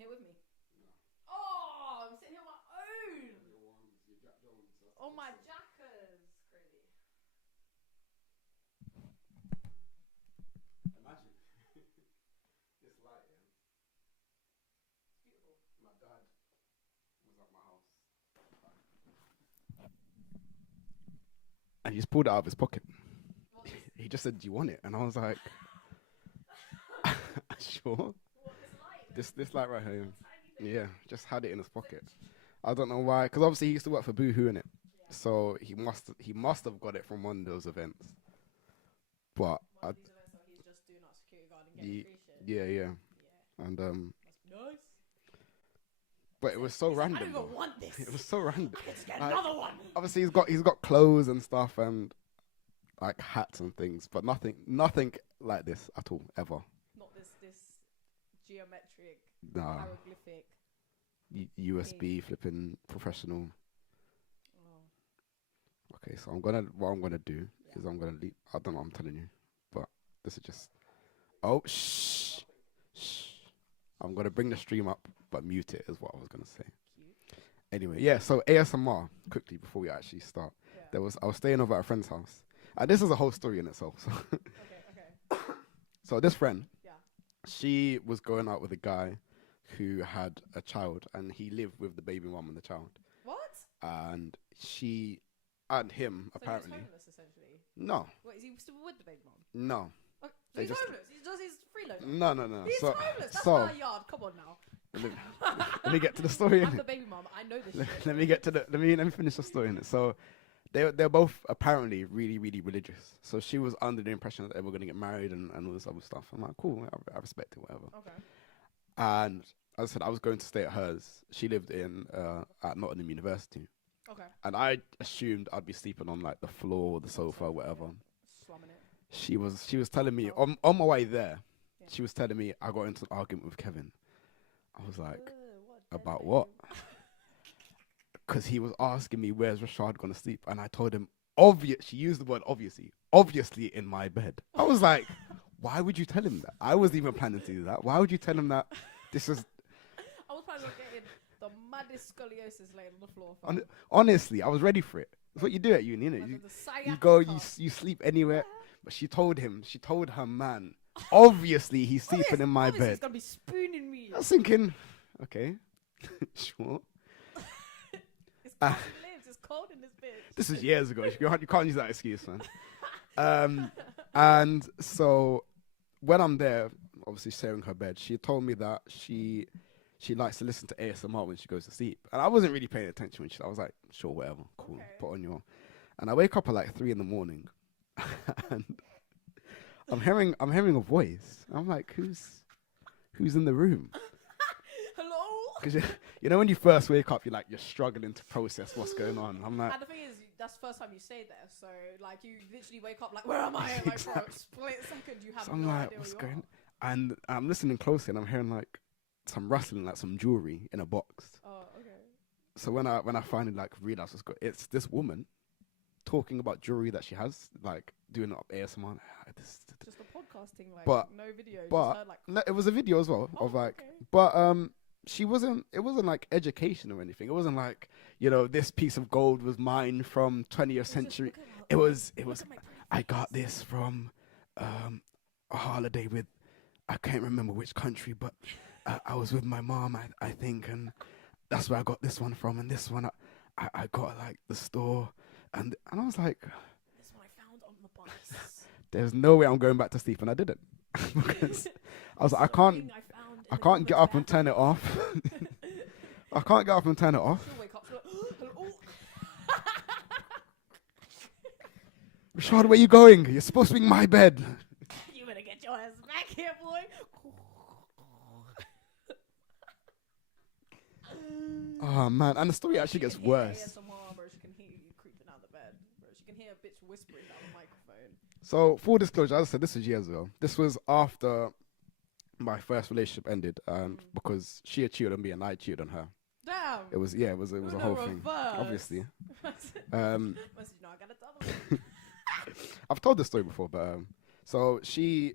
here with me? Oh, I'm sitting here on my own. Oh, my jackers. Crazy. Imagine this light, yeah. It's beautiful. My dad was at my house. And he just pulled it out of his pocket. What's this? He just said, "Do you want it?" And I was like, "Sure." What, this light? This light right here. Tiny Yeah, just had it in his pocket. I don't know why, because obviously he used to work for Boohoo, innit? Yeah. So he must have got it from one of those events. But One of these events, so he's just doing our security guard and getting free shit. yeah, Yeah. and Must be nice. but it was so I random. don't even Though. want this. It was so random. I could get Like, another one. Obviously he's got clothes and stuff and like hats and things, but nothing like this at all ever. Not this geometric, Nah, hieroglyphic. USB flipping professional. Oh. Okay, so what I'm gonna do is I'm gonna leave. I don't know what I'm telling you, but this is just. Oh, shh. I'm gonna bring the stream up, but mute it is what I was gonna say. Cute. Anyway, yeah. So ASMR quickly before we actually start. Yeah. I was staying over at a friend's house, and this is a whole story in itself. So, Okay. so this friend, Yeah. she was going out with a guy who had a child, and he lived with the baby mum and the child, What? and she and him So apparently. he's homeless, essentially. No, What, is he still with the baby mom? no, Oh, so They he's just- homeless. He's freeloader. no. He's so, homeless. That's so my yard. Come on now. let me get to the story. I'm innit? the baby mom. I know this let, shit. let me get to the let me finish the story in it. So they're both apparently really religious. So she was under the impression that they were gonna get married and all this other stuff. I'm like, cool, I respect it, whatever. Okay. And as I said, I was going to stay at hers. She lived in at Nottingham University, Okay. and I assumed I'd be sleeping on like the floor, the sofa, whatever. Slumming it. She was telling me Oh. on my way there. Yeah. She was telling me I got into an argument with Kevin. I was like, What about dead what? babe? Because he was asking me where's Rashad gonna sleep, and I told him she used the word obviously in my bed. I was like, why would you tell him that? I wasn't even planning to do that. Why would you tell him that? This is I was planning on getting the maddest scoliosis laying on the floor. fam. honestly, I was ready for it. That's what you do at uni, innit? Imagine the You go, sciatica. you sleep anywhere. But she told her man, obviously he's sleeping in my Obviously bed. He's gonna be spooning me. I was thinking, okay, sure. It's cold lives. It's cold in this bitch. This is years ago. You can't use that excuse, man. And so when I'm there, obviously sharing her bed, she told me that she likes to listen to ASMR when she goes to sleep. And I wasn't really paying attention when I was like, sure, whatever, cool, Okay. put on your. And I wake up at like 3 a.m, and I'm hearing a voice. I'm like, who's in the room? Hello. Because you know when you first wake up, you're struggling to process what's going on. I'm like, And the thing is, that's the first time you stayed there, so like you literally wake up like, where am I? Like for a split second, you have so no I'm like, idea what's where you going? And I'm listening closely, and I'm hearing like some rustling, like some jewelry in a box. are. Oh, okay. So when I finally like realized it's this woman talking about jewelry that she has, like doing up ASMR. Just a podcasting, like But- no video. but- just her, like, No, it was a video as well of oh, like, okay. but it wasn't like education or anything. It wasn't like, this piece of gold was mine from 20th It's just, century. look at my- It was look at my pretty I got face. this from a holiday with, I can't remember which country, but I was with my mom, I think, and that's where I got this one from, and this one I got at like the store, and I was like, This one I found on the bus. there's no way I'm going back to sleep, and I didn't. Because I was like, I can't get up and turn it off. I can't get up and turn it off. She'll wake up. She'll like, hello. Rashad, where you going? You're supposed to be in my bed. You better get your ass back here, boy. Oh man, and the story actually gets worse. ASMR, bro. She can hear you creeping out the bed, bro. She can hear a bitch whispering down the microphone. So, full disclosure, as I said, this was years ago. This was after my first relationship ended, because she had cheated on me and I cheated on her. Damn. It was a whole thing, obviously. Must you know I got a double. I've told this story before, but so she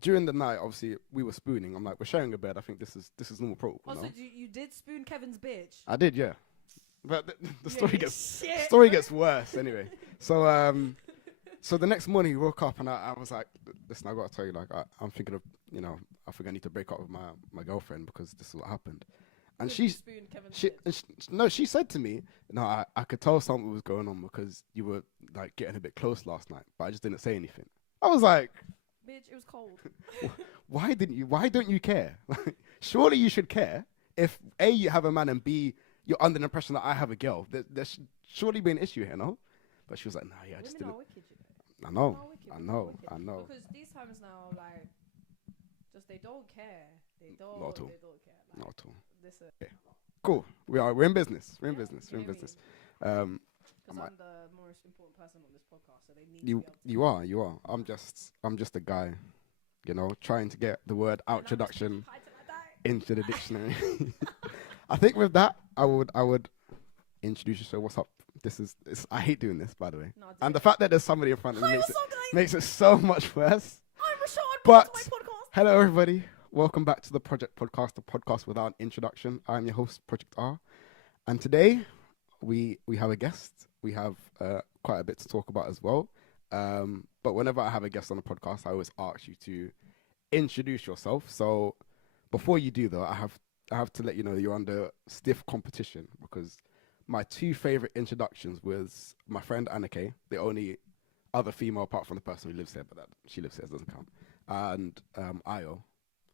during the night, obviously, we were spooning. I'm like, we're sharing a bed. I think this is normal protocol. Also, No? you did spoon Kevin's bitch. I did, yeah. But the story Yeah, gets shit. story gets worse anyway. So so the next morning we woke up and I was like, listen, I gotta tell you, like I'm thinking of, I think I need to break up with my girlfriend because this is what happened. And Because you spooned Kevin's bitch. no, she said to me, no, I could tell something was going on because you were like getting a bit close last night, but I just didn't say anything. I was like, Bitch, it was cold. why don't you care? Surely you should care if A, you have a man, and B, you're under the impression that I have a girl. There should surely be an issue here, no? But she was like, nah, yeah, I just Women didn't. are wicked, you know. I know, Women are wicked, I women are know, wicked. I know. Because these times now, like, just they don't care. They don't. Not at all. They don't care. Like, Not at all. this. Okay. Cool. We're in business. We're in Yeah, business. We're in you know business. Because Um, I'm I- the most important person on this podcast, so they need you to be able to. you are. I'm just a guy, trying to get the word And I'm just introduction Pinkie Pie till I die. into the dictionary. I think with that, I would introduce yourself. What's up? I hate doing this, by the way. No, And the fact that there's somebody in front of me Hi, makes what's it up, guys? makes it so much worse. I'm Rashad. But- Welcome to my podcast. Hello, everybody. Welcome back to the Project Podcast, the podcast without an introduction. I'm your host, Project R. And today, we have a guest. We have quite a bit to talk about as well. But whenever I have a guest on the podcast, I always ask you to introduce yourself. So before you do, though, I have to let you know that you're under stiff competition because my two favorite introductions was my friend Anake, the only other female apart from the person who lives here, but that she lives here, it doesn't count, and Io.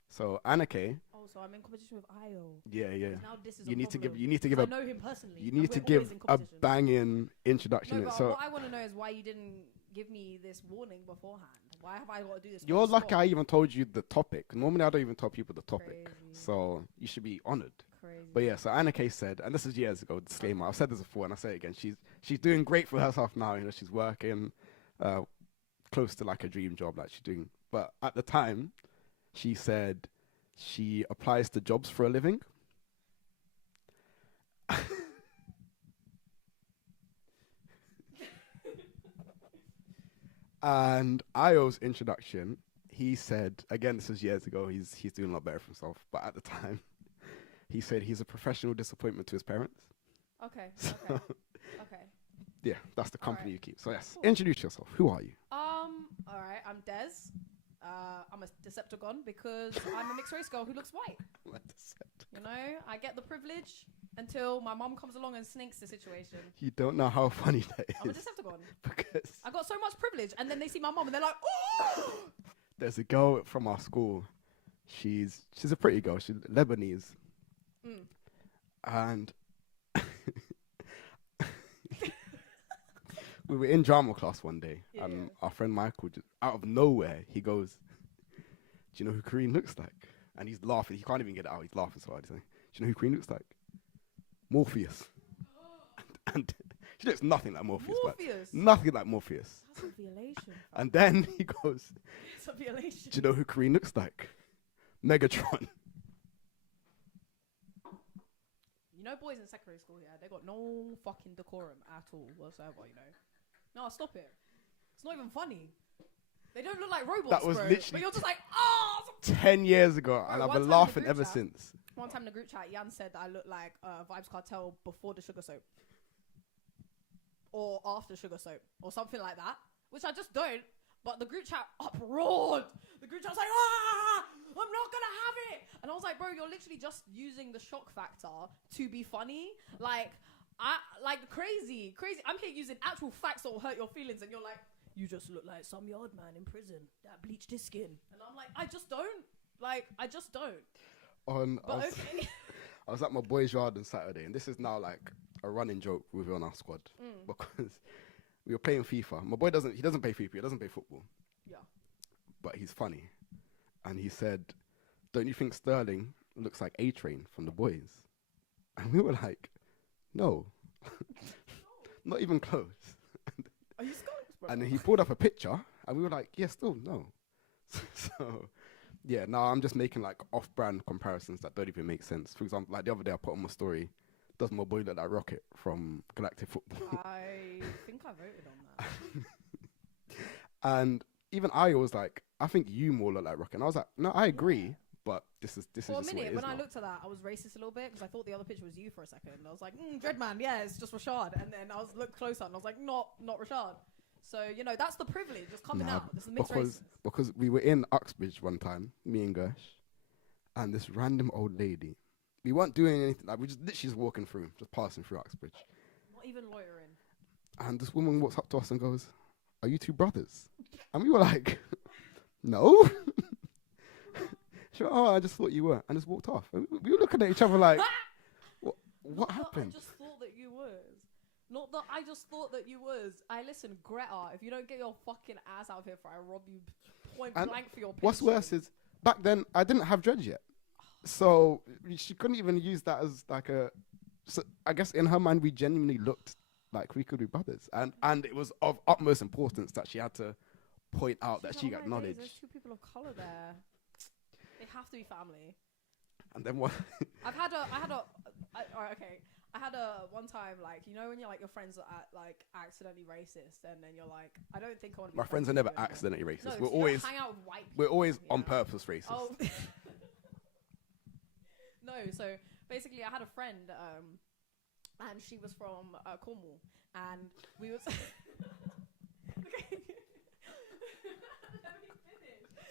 So Anake, Oh, so I'm in competition with Io. yeah. Now this is You a need to give I know him personally. you and need to we're always give in a competition. banging introduction. No, but So what I want to know is why you didn't give me this warning beforehand. Why have I got to do this? you're on the lucky spot? I even told you the topic. Normally I don't even tell people the topic. Crazy. So you should be honored. Crazy. But yeah, so Anake said, and this is years ago, disclaimer, I've said this before and I say it again, she's doing great for herself now, she's working close to like a dream job like she's doing. But at the time, she said she applies to jobs for a living. And Io's introduction, he said, again, this is years ago, he's doing a lot better for himself, but at the time, he said he's a professional disappointment to his parents. Okay. So, Okay. yeah, that's the company Alright. you keep. So yes, Cool. introduce yourself. Who are you? All right. I'm Des. I'm a Decepticon because I'm a mixed race girl who looks white. You know, I get the privilege until my mom comes along and sneaks the situation. You don't know how funny that I'm a is Decepticon. because I got so much privilege, and then they see my mom and they're like, "Oh!" there's a girl from our school. She's a pretty girl. She's Lebanese, Mm. and we were in drama class one day, Yeah, and yeah. our friend Michael, just out of nowhere, he goes, "Do you know who Kareen looks like?" And he's laughing. He can't even get it out. He's laughing so hard. He's like, "Do you know who Kareen looks like? Morpheus." and she looks nothing like Morpheus. Morpheus. But nothing like Morpheus. That's a violation. And then he goes, It's a violation. "Do you know who Kareen looks like? Megatron." You know, boys in secondary school, yeah, they got no fucking decorum at all whatsoever. You know, no, stop it. It's not even funny. They don't look like robots, That was bro. literally But you're just like, oh. 10 years ago, and Bro, I've one been time in the laughing group ever chat- since. One time in the group chat, Jan said that I look like Vibes Cartel before the sugar soap, or after sugar soap, or something like that. Which I just don't. But the group chat uproared. The group chat was like, "Ah, I'm not gonna have it." And I was like, "Bro, you're literally just using the shock factor to be funny. Like crazy. I'm here using actual facts that will hurt your feelings, and you're like, you just look like some yard man in prison that bleached his skin." And I'm like, I just don't. I just don't. But okay. I was at my boy's yard on Saturday, and this is now like a running joke within our squad because we were playing FIFA. My boy doesn't play FIFA, he doesn't play football. Yeah. But he's funny. And he said, "Don't you think Sterling looks like A-Train from the boys?" And we were like, "No." Not even close. Are you skunks, bro? And then he pulled up a picture, and we were like, "Yeah, still no." So, yeah, now I'm just making like off-brand comparisons that don't even make sense. For example, like the other day I put on my story, does my boy look like Rocket from Galactic Football? I think I voted on that. And even I was like, I think you more look like Rocket. And I was like, no, I agree, but this is For a just what minute, it is when I now. looked at that, I was racist a little bit because I thought the other picture was you for a second. I was like, Dreadman, yeah, it's just Rashad. And then I looked closer and I was like, not Rashad. So, you know, that's the privilege just coming out. This is mixed races. Because we were in Uxbridge one time, me and Gersh, and this random old lady. We weren't doing anything. Like, we just literally just walking through, just passing through Uxbridge. Not even loitering. And this woman walks up to us and goes, "Are you two brothers?" And we were like, "No." She went, "Oh, I just thought you were," and just walked off. And we were looking at each other like, "What happened?" I just thought that you was. Not that I just thought that you was. Listen, Greta, if you don't get your fucking ass out of here, I rob you point blank for your pension. What's worse is, back then, I didn't have dreads yet. So she couldn't even use that as like a... So I guess in her mind, we genuinely looked like we could be brothers. And it was of utmost importance that she had to point out that she got knowledge. There's two people of colour there. They have to be family. And then what? I had a one time, like, you know when you're like your friends are like accidentally racist and then you're like, I don't think I want to be My friends are never accidentally racist. No, we're you always don't hang out with white people, we're always on purpose racist. Oh. No, so basically I had a friend and she was from Cornwall and we was okay.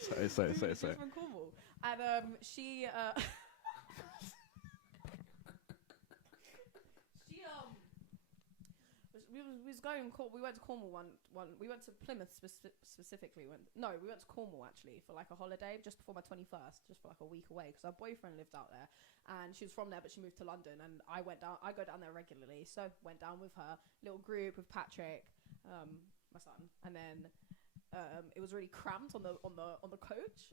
Let me finish. Sorry. She was from Cornwall and she we went to Cornwall we went to Plymouth specifically. We went to Cornwall actually for like a holiday just before my 21st, just for like a week away because our boyfriend lived out there and she was from there but she moved to London and I go down there regularly, so went down with her little group with Patrick, my son, and then it was really cramped on the coach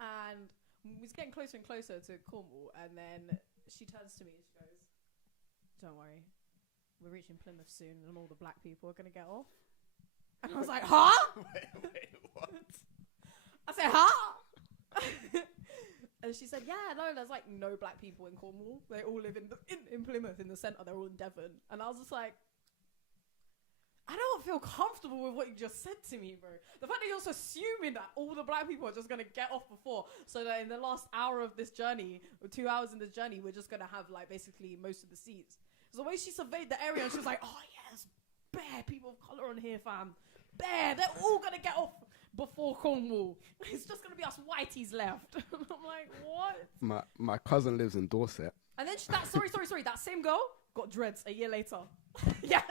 and we was getting closer and closer to Cornwall and then she turns to me and she goes, "Don't worry, we're reaching Plymouth soon and all the black people are going to get off." And I was like, huh? Wait, what? I said, huh? And she said, yeah, no, there's like no black people in Cornwall. They all live in Plymouth in the centre. They're all in Devon. And I was just like, I don't feel comfortable with what you just said to me, bro. The fact that you're also assuming that all the black people are just going to get off before, so that in the last hour of this journey, or 2 hours in this journey, we're just going to have like basically most of the seats. So the way she surveyed the area and she was like, oh yes, bare people of colour on here, fam. Bare, they're all going to get off before Cornwall. It's just going to be us whiteys left. I'm like, what? My cousin lives in Dorset. And then sorry, that same girl got dreads a year later. Yes.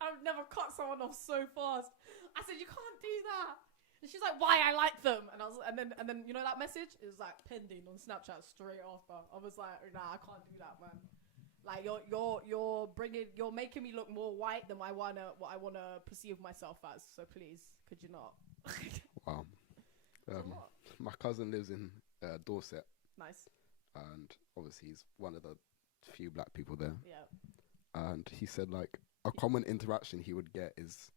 I've never cut someone off so fast. I said, you can't do that. And she's like, why? I like them. And then you know that message? It was like pending on Snapchat straight after. I was like, nah, I can't do that, man. Like you're making me look more white than what I wanna perceive myself as. So please, could you not? Wow. My cousin lives in Dorset. Nice. And obviously he's one of the few black people there. Yeah. And he said like a common interaction he would get is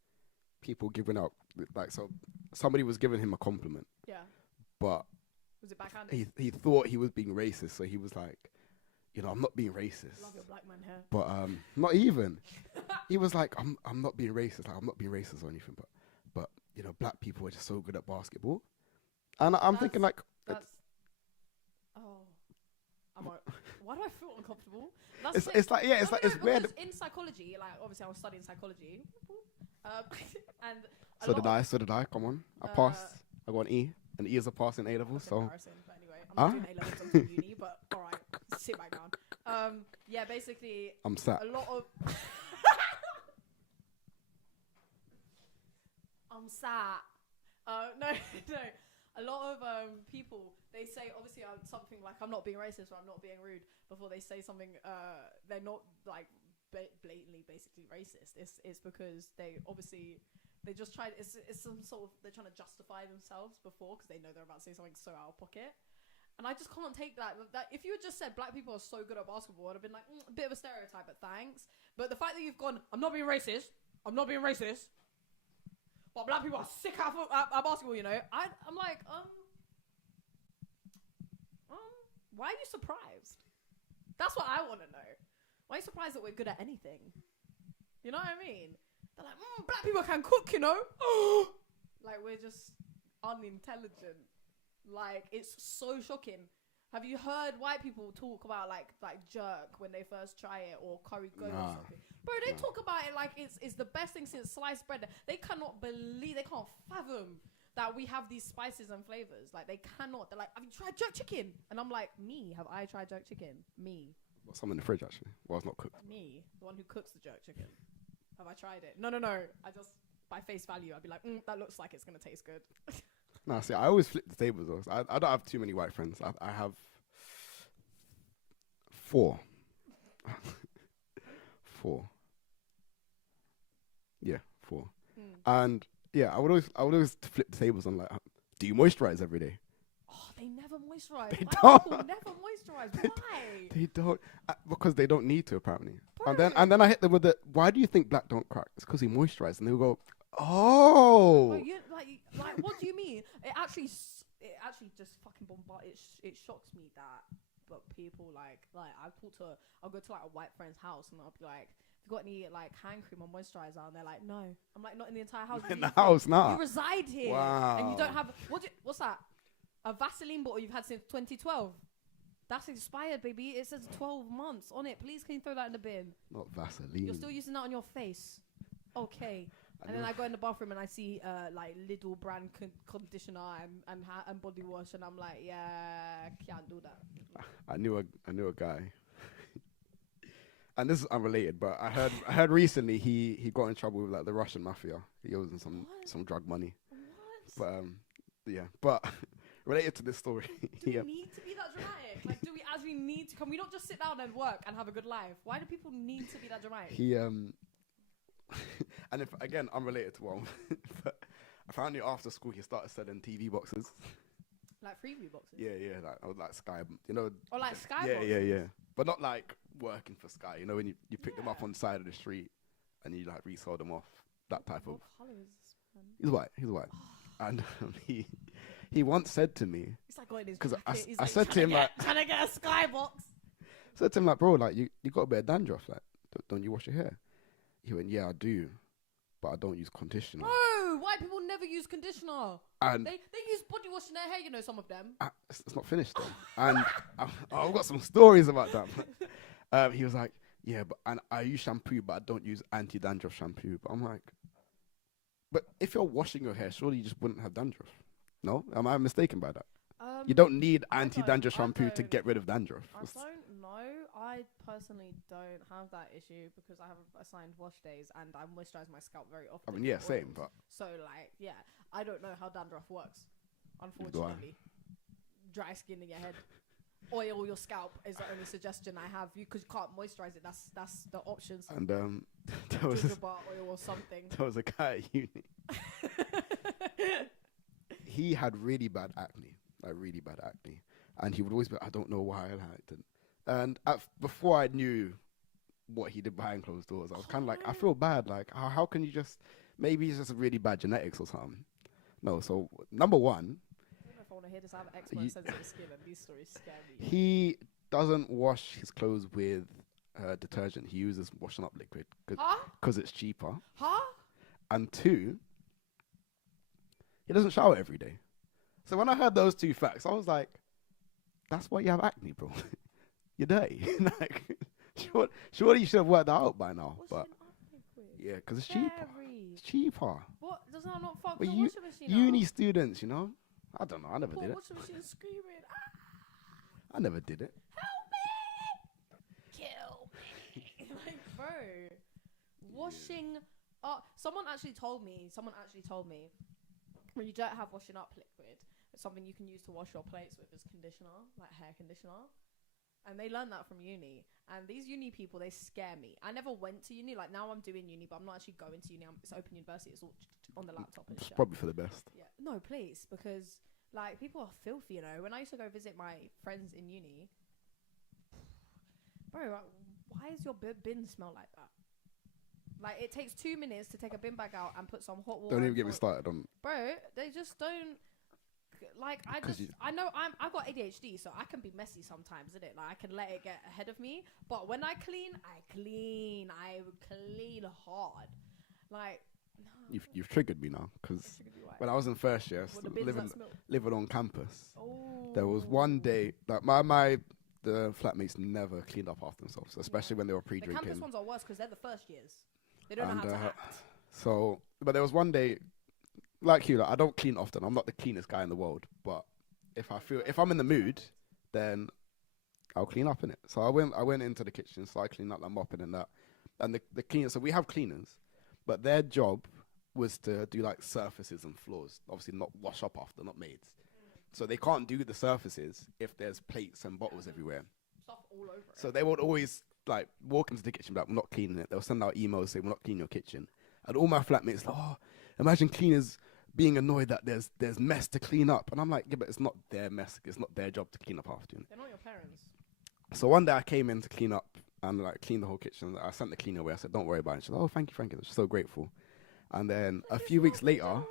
people giving up, like, so somebody was giving him a compliment. Yeah. But was it backhanded? He thought he was being racist, so he was like, you know, I'm not being racist. Love your black man hair. But not even. He was like, I'm not being racist. Like, I'm not being racist or anything. But you know, black people are just so good at basketball. And I'm thinking like, why do I feel uncomfortable? It's weird. In psychology, like obviously I was studying psychology, and so did I. Come on, I passed. I got an E. An E is a pass in A levels. So. But anyway, I'm not doing A levels. I'm doing uni. But all right, sit back down. Yeah, basically, I'm sat. A lot of. I'm sat. No. A lot of people, they say obviously something like I'm not being racist or I'm not being rude before they say something. They're not like blatantly basically racist. It's because they just try. It's some sort of, they're trying to justify themselves before because they know they're about to say something so out of pocket. And I just can't take that. That if you had just said black people are so good at basketball, I'd have been like a bit of a stereotype, but thanks. But the fact that you've gone, I'm not being racist. But black people are sick at basketball, you know. I'm like, why are you surprised? That's what I want to know. Why are you surprised that we're good at anything? You know what I mean? They're like, black people can cook, you know. Like, we're just unintelligent. Like, it's so shocking. Have you heard white people talk about like jerk when they first try it, or curry goat or something? Bro, they talk about it like it's the best thing since sliced bread. They can't fathom that we have these spices and flavors. Like, they cannot. They're like, have you tried jerk chicken? And I'm like, me? Have I tried jerk chicken? Me? Got some in the fridge actually. Well, it's not cooked. Me, the one who cooks the jerk chicken. Have I tried it? No. I just, by face value, I'd be like, that looks like it's gonna taste good. No, see, I always flip the tables though. I don't have too many white friends. I have 4. 4. Yeah, 4. And yeah, I would always flip the tables on like, do you moisturize every day? Oh, they never moisturize. They Why don't. do people never moisturize? Why? They don't, because they don't need to apparently. Bro. And then I hit them with the, why do you think black don't crack? It's because he moisturized, and they will go, oh. Bro, like, what do you mean? It actually just fucking it shocks me that, but people like I'll go to like a white friend's house and I'll be like, you got any like hand cream or moisturizer? And they're like, no. I'm like, not in the entire house. In the house, nah. You reside here. Wow. And you don't have what's that? A Vaseline bottle you've had since 2012. That's expired, baby. It says 12 months on it. Please, can you throw that in the bin? Not Vaseline. You're still using that on your face. Okay. And then I go in the bathroom and I see like Lidl brand conditioner and body wash, and I'm like, yeah, can't do that. I knew a guy, and this is unrelated, but I heard recently he got in trouble with like the Russian mafia. He owes them some drug money. What? But yeah, but related to this story. Do we need to be that dramatic? Like, do we actually need to? Can we not just sit down and work and have a good life? Why do people need to be that dramatic? He and if again unrelated to one, but apparently after school he started selling TV boxes. Like freebie boxes. Yeah, like Sky, you know. Or like Sky yeah, boxes. yeah, but not like working for Sky. You know, when you pick them up on the side of the street and you like resell them off. That type of. What colour is this man? He's white, and he once said to me. It's like going his because jacket. I said to him like, trying to get a Sky box. Said to him like, bro, like you got a bit of dandruff, like don't you wash your hair? He went, yeah, I do, but I don't use conditioner. Bro, white people never use conditioner. And they use body wash in their hair, you know, some of them. It's not finished though. And I've got some stories about that. He was like, yeah, and I use shampoo, but I don't use anti-dandruff shampoo. But I'm like, but if you're washing your hair, surely you just wouldn't have dandruff. No? Am I mistaken by that? You don't need anti-dandruff shampoo to get rid of dandruff. I don't know. I personally don't have that issue because I have assigned wash days and I moisturize my scalp very often. I mean, yeah, same, but... So, like, yeah, I don't know how dandruff works, unfortunately. Dry skin in your head. Oil your scalp is the only suggestion I have. Because you can't moisturize it. That's the options. And there was jojoba oil or something. There was a guy at uni. He had really bad acne. And he would always be, I don't know why I liked it. And before I knew what he did behind closed doors, I was kind of like, I feel bad. Like, how can you just, maybe it's just really bad genetics or something. No, so number one. I don't know if I want to hear this. I have expert sensitive skin and these stories scare me. He doesn't wash his clothes with detergent. He uses washing up liquid because it's cheaper. And 2, he doesn't shower every day. So when I heard those 2 facts, I was like, that's why you have acne, bro. You're dirty. Like, surely you should have worked that out by now. But yeah, because it's cheaper. It's cheaper. What? Does that not fuck but the washing machine uni up? Students, you know? I don't know. I never did it. Washing machine screaming. I never did it. Help me! Kill me! Like, bro. Washing up. Someone actually told me, when you don't have washing up liquid, it's something you can use to wash your plates with is conditioner, like hair conditioner. And they learned that from uni. And these uni people, they scare me. I never went to uni. Like, now I'm doing uni, but I'm not actually going to uni. It's open university. It's all on the laptop and It's shit. probably for the best. Yeah. No, please. Because, like, people are filthy, you know. When I used to go visit my friends in uni, bro, like, why does your bin smell like that? Like, it takes 2 minutes to take a bin bag out and put some hot water. Don't even get me started on... Bro, they just don't... Like, I know I've got ADHD, so I can be messy sometimes, innit? Like, I can let it get ahead of me. But when I clean hard. Like, You've triggered me now, because when I was in first year, living on campus, there was one day that the flatmates never cleaned up after themselves, especially when they were The pre-drinking. campus ones are worse because they're the first years. They don't know how to act. So, but there was one day, like you, like, I don't clean often. I'm not the cleanest guy in the world, but if I'm in the mood, then I'll clean up in it. So I went into the kitchen, so I cleaned up, like mopping and that. And the cleaners, so we have cleaners, but their job was to do like surfaces and floors. Obviously not wash up after, not maids. So they can't do the surfaces if there's plates and bottles everywhere. Stuff all over it. So they would always like walk into the kitchen, be like, we're not cleaning it. They'll send out emails saying, we're not cleaning your kitchen. And all my flatmates like, oh, imagine cleaners being annoyed that there's mess to clean up. And I'm like, yeah, but it's not their mess. It's not their job to clean up after. They're not your parents. So one day I came in to clean up and like clean the whole kitchen. I sent the cleaner away. I said, don't worry about it. She said, oh, thank you. I was so grateful. And then a few weeks later,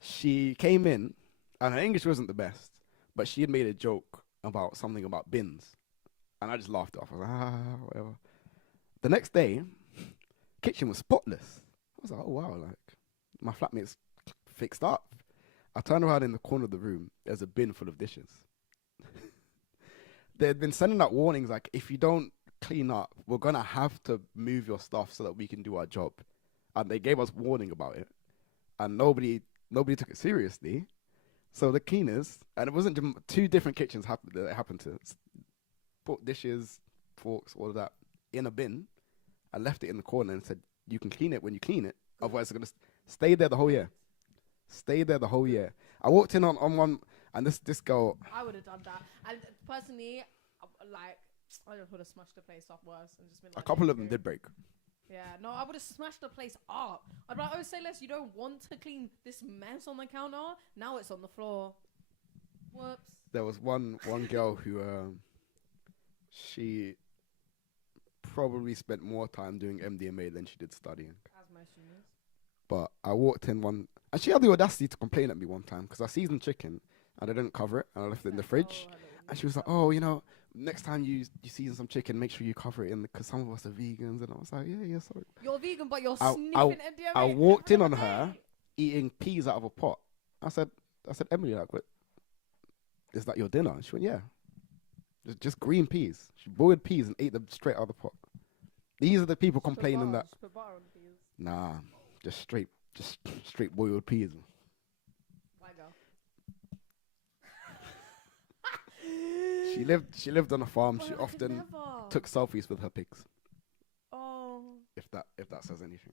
she came in, and her English wasn't the best, but she had made a joke about something about bins. And I just laughed it off. I was like, whatever. The next day, kitchen was spotless. I was like, oh, wow, like, my flatmate's fixed up. I turned around in the corner of the room. There's a bin full of dishes. They'd been sending out warnings like, if you don't clean up, we're going to have to move your stuff so that we can do our job. And they gave us warning about it. And nobody took it seriously. So the cleaners, and it wasn't two different kitchens that it happened to, put dishes, forks, all of that in a bin and left it in the corner and said, you can clean it when you clean it. Otherwise, it's going to stay there the whole year. Stay there the whole year. I walked in on one, and this girl... I would have done that. And personally, like, I just would have smashed the place up worse and just been like... A couple of them did break. Yeah, no, I would have smashed the place up. I'd be like, oh, say less, you don't want to clean this mess on the counter? Now it's on the floor. Whoops. There was one girl who, she probably spent more time doing MDMA than she did studying. As most juniors. But I walked in one, and she had the audacity to complain at me one time, because I seasoned chicken, and I didn't cover it, and I left it in the fridge. And she was like, oh, you know, next time you season some chicken, make sure you cover it in, because some of us are vegans. And I was like, yeah, sorry. You're vegan, but you're sniffing MDMA. I walked in on her eating peas out of a pot. I said, Emily, like, what? Is that your dinner? And she went, yeah. Just green peas. She boiled peas and ate them straight out of the pot. These are the people complaining that. Put butter on the peas. Nah, just straight boiled peas. White girl. She lived on a farm. Well, She I could often never. took selfies with her pigs. Oh. If that says anything.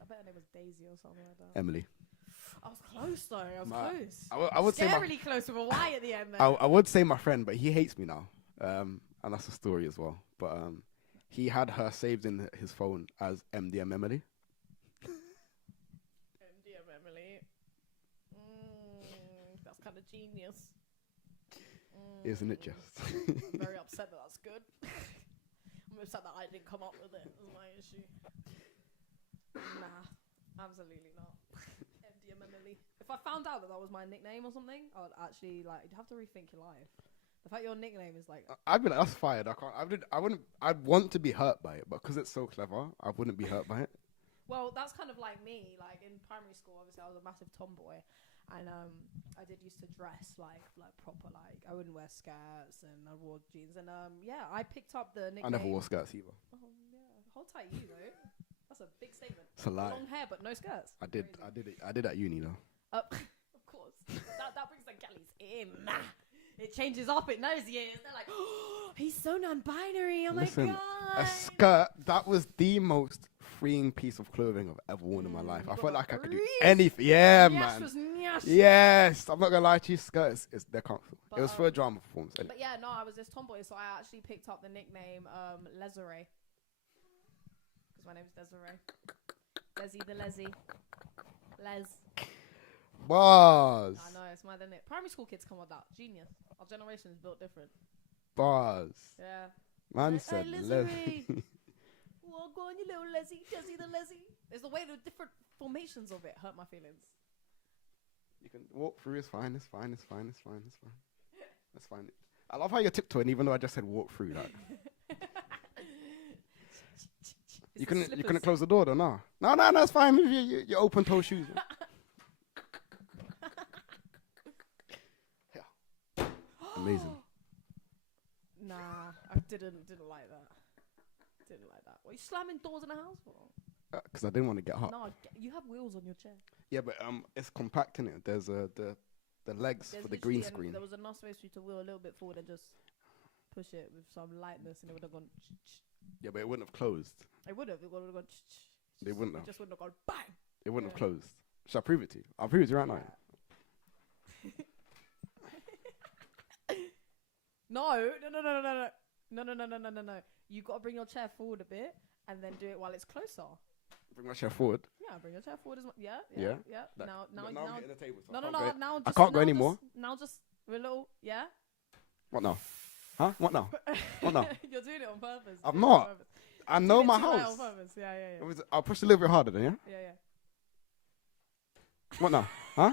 I bet her name was Daisy or something like that. Emily. I was close though. I was close. I would say Scarily close with a Y at the end. I would say my friend, but he hates me now. And that's a story as well. But he had her saved in his phone as MDM Emily. MDM Emily. That's kind of genius. Isn't it just? I'm very upset that that's good. I'm upset that I didn't come up with it. That's my issue. Nah, absolutely not. MDM Emily. If I found out that was my nickname or something, I would actually like. You'd have to rethink your life. The fact your nickname is like. I'd be like, that's fired. I'd want to be hurt by it, but because it's so clever, I wouldn't be hurt by it. Well, that's kind of like me. Like in primary school, obviously I was a massive tomboy, and I did used to dress like proper. Like I wouldn't wear skirts and I wore jeans, and yeah, I picked up the nickname. I never wore skirts either. Oh yeah, hold tight, you though. That's a big statement. It's a lie. Long hair but no skirts. I did at uni though. Of course. that brings the galleys in. It changes up. It knows the ears. They're like, oh, he's so non-binary. Oh Listen, my god. a skirt, that was the most freeing piece of clothing I've ever worn in my life. I felt like I could do anything. Yeah, man. Yes, I'm not gonna lie to you. Skirts, they're comfortable. But, it was for a drama performance. But yeah, no, I was this tomboy, so I actually picked up the nickname Lesere. Because my name's Desiree. Desi the Leslie. Les. Bars. I know, it's mad, isn't it? Primary school kids come with that. Genius. Our generation is built different. Bars. Yeah. Man said Leslie. Well, go on, you little Leslie. Desi the Leslie. It's the way the different formations of it hurt my feelings. You can walk through. It's fine. It's fine. That's fine. I love how you're tiptoeing, even though I just said walk through. Like. You couldn't close the door though, no. No, it's fine. You open toe shoes. Yeah. Amazing. Nah, I didn't like that. Didn't like that. What are you slamming doors in the house for? Because I didn't want to get hot. No, you have wheels on your chair. Yeah, but it's compact in it. There's the legs There's for the green literally screen. There was enough space for you to wheel a little bit forward and just push it with some lightness, and it would have gone. Yeah, but it wouldn't have closed. It would have. It would have gone. They wouldn't It have. just wouldn't have gone bang. It wouldn't have closed. Shall I prove it to you? I'll prove it to you right now. No. You got to bring your chair forward a bit and then do it while it's closer. Bring my chair forward. Yeah, bring your chair forward as well. Yeah. That- Now, I'm hitting the table, so no. I can't go- Now, I can't go now anymore. Now, just a little. Yeah. What now? Huh? What now? What now? You're doing it on purpose. I'm Doing it on not. purpose. I know Doing it my too right house. on purpose. Yeah. I'll push a little bit harder then, yeah? Yeah. What now? Huh?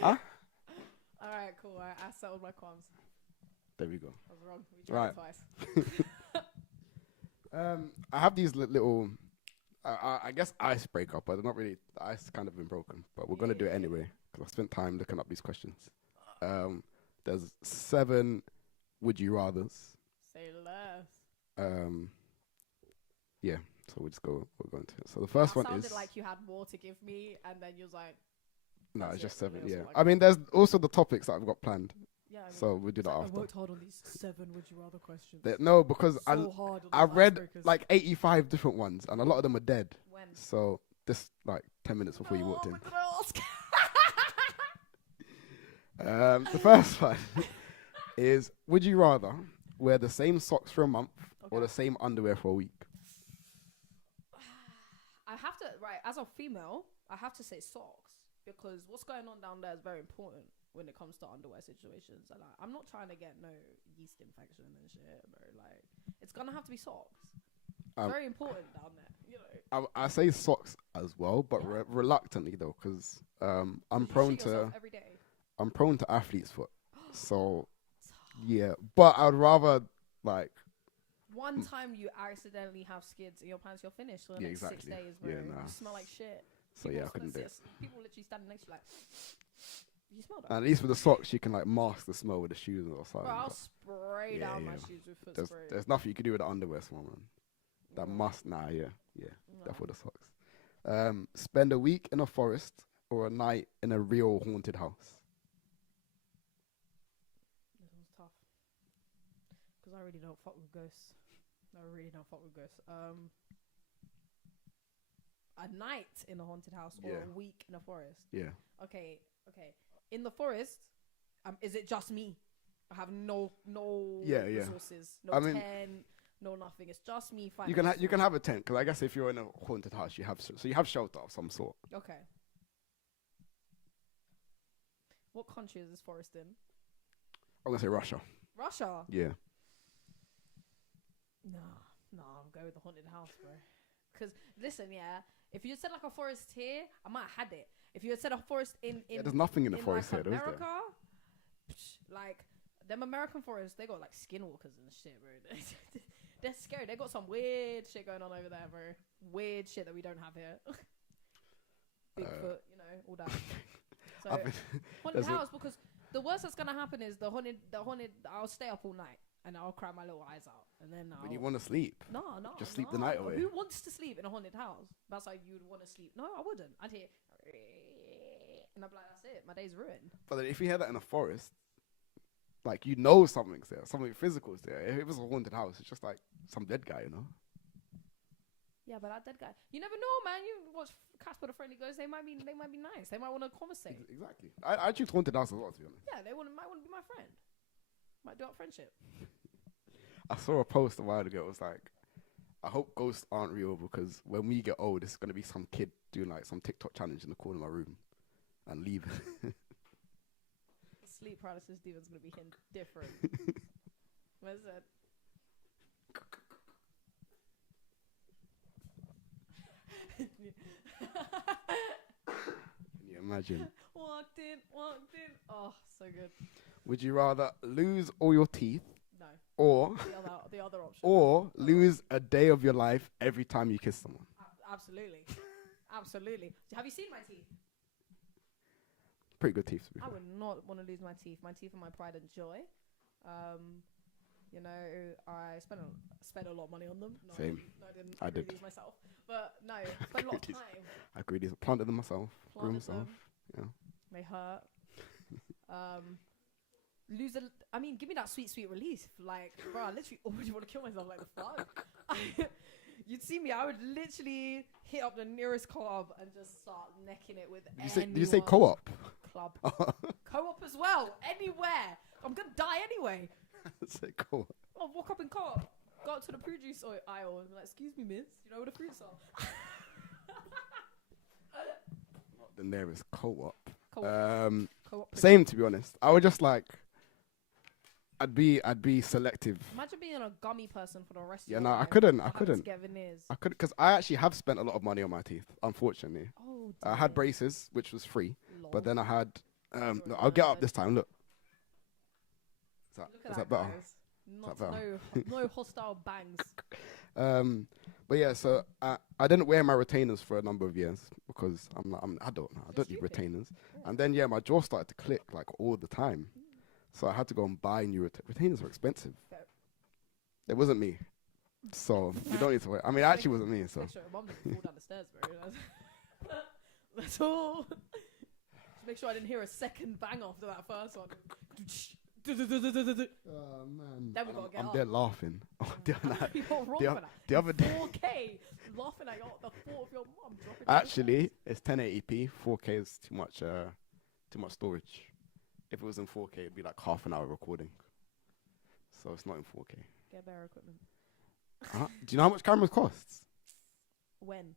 Huh? All right, cool. I settled my qualms. There we go. I was wrong. We tried Right. it twice. I have these little, I guess icebreaker, but they're not really, the ice has kind of been broken. But we're going to do it anyway, because I spent time looking up these questions. There's 7 would you rathers. Say less. Yeah, so we'll go into it. So the first one sounded is... like you had more to give me, and then you was like... No, That's it's just it, 7, really, yeah. that's all I I mean, there's also the topics that I've got planned. Yeah, So we'll do that I after. worked hard on these 7 would you rather questions. No, because So hard on I those read icebreakers. like 85 different ones, and a lot of them are dead. When? So this like 10 minutes before you walked in. What did I ask? The first one is: would you rather wear the same socks for a month or the same underwear for a week? I have to, right, as a female, I have to say socks, because what's going on down there is very important when it comes to underwear situations. And like, I'm not trying to get no yeast infection and shit, bro. Like, it's gonna have to be socks. It's very important down there, you know. I say socks as well, but reluctantly though, because I'm prone to every day. I'm prone to athlete's foot. So yeah, but I'd rather like one time you accidentally have skids in your pants, you're finished for the next 6 days, bro. Yeah, nah. You smell like shit. So People yeah, I couldn't do it. People literally standing next to you like, you smell that? At least with the socks, you can like mask the smell with the shoes or something. Bro, I'll spray down my shoes with foot spray. There's nothing you can do with the underwear, man. That must, definitely the socks. Spend a week in a forest or a night in a real haunted house. This one's tough, because I really don't fuck with ghosts. A night in a haunted house or a week in a forest. Yeah. Okay. In the forest, is it just me? I have no resources, no tent, no nothing. It's just me finding. You can have a tent, because I guess if you're in a haunted house, you have shelter of some sort. Okay. What country is this forest in? I'm gonna say Russia. Russia. Yeah. No, I'll go with the haunted house, bro. Because listen, if you had said like a forest here, I might have had it. If you had said a forest in there's nothing in the forest like here, America, is there? like them American forests, they got like skinwalkers and shit, bro. They're scary. They got some weird shit going on over there, bro. Weird shit that we don't have here. Bigfoot, all that. So haunted house, because the worst that's gonna happen is the haunted. I'll stay up all night and I'll cry my little eyes out, and then when you want to sleep. No. Just sleep the night away. Who wants to sleep in a haunted house? That's how you'd want to sleep. No, I wouldn't. I'd hear, and I'm like, that's it. My day's ruined. But then if you hear that in a forest, like something's there, something physical is there. If it was a haunted house, it's just like some dead guy, Yeah, but that dead guy, you never know, man. You watch Casper the Friendly Ghost. They might be nice. They might want to conversate. Exactly. I choose haunted house as well, to be honest. Yeah, might want to be my friend. Might do up friendship. I saw a post a while ago. It was like, I hope ghosts aren't real, because when we get old, it's gonna be some kid doing like some TikTok challenge in the corner of my room and leave. Sleep paralysis demon's gonna be hitting different. Where's that? Can you imagine? Walked in. Oh, so good. Would you rather lose all your teeth No. or The only other option. Or lose a day of your life every time you kiss someone. Absolutely. Absolutely. Have you seen my teeth? Pretty good teeth. To be I fair. would not want to lose my teeth. My teeth are my pride and joy. You know, I spent a lot of money on them. No, Same. I didn't. I grew did. these myself. But no, spent a lot of Grew these. time. I agree. These planted them myself. Grew Planted myself. them. Yeah. They hurt. Give me that sweet relief. Like, bro, I literally already want to kill myself. Like, the fuck? You'd see me. I would literally hit up the nearest co-op and just start necking it with Did you say co-op? Club. Co-op as well. Anywhere. I'm gonna die anyway. Say co-op. I'll walk up in co-op, go up to the fruit juice aisle and be like, excuse me, miss, you know where the fruits are? The nearest co-op. Co-op. Co-op. Same, to be honest. I would just like, I'd be selective. Imagine being a gummy person for the rest of Yeah, your no, life. I couldn't. To get veneers. I couldn't, because I actually have spent a lot of money on my teeth, unfortunately. Oh, I had braces, which was free, Lol. but then I had, Sorry, no, I'll get up guys. this time, look. Look at Is that better? guys. Not, better? no hostile bangs. But yeah, so I didn't wear my retainers for a number of years because I'm an adult now. I don't need stupid. retainers. Yeah. And then, my jaw started to click like all the time. So I had to go and buy new retainers. Were expensive. Fair. It wasn't me. So you don't need to worry. I mean, it actually wasn't me. So Make sure your mum didn't fall down the stairs, bro. That's all. Just make sure I didn't hear a second bang after that first one. oh man, Then we gotta get I'm up. there laughing. You're wrong the, for the other day. 4K, laughing at the thought of your mum dropping. Actually, it's 1080p. 4K is too much storage. If it was in 4K, it'd be like half an hour recording. So it's not in 4K. Get better equipment. Do you know how much cameras costs? When?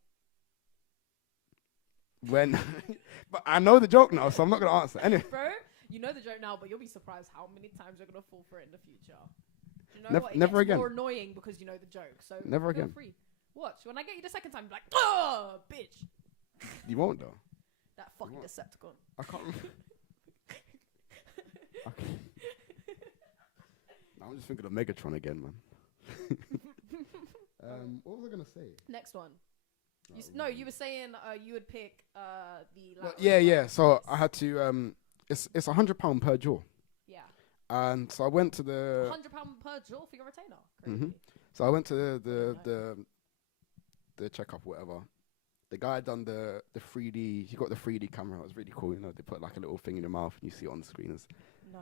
But I know the joke now, so I'm not gonna answer. Anyway, Bro, you know the joke now, but you'll be surprised how many times you're gonna fall for it in the future. Do you know what? It never gets again. more annoying because you know the joke. So Never feel again. free. Watch. When I get you the second time, be like, oh, bitch. you won't though. That fucking What? Decepticon. I can't remember. Okay. I'm just thinking of Megatron again, man. What was I gonna say? Next one. You were saying you would pick the. Well, yeah. So I had to. It's £100 per jaw, Yeah. and so I went to the. £100 per jaw for your retainer. Mhm. Crazy. So I went to the checkup, or whatever. The guy done the 3D. He got the 3D camera. It was really cool. You know, they put like a little thing in your mouth and you see it on the screens. No.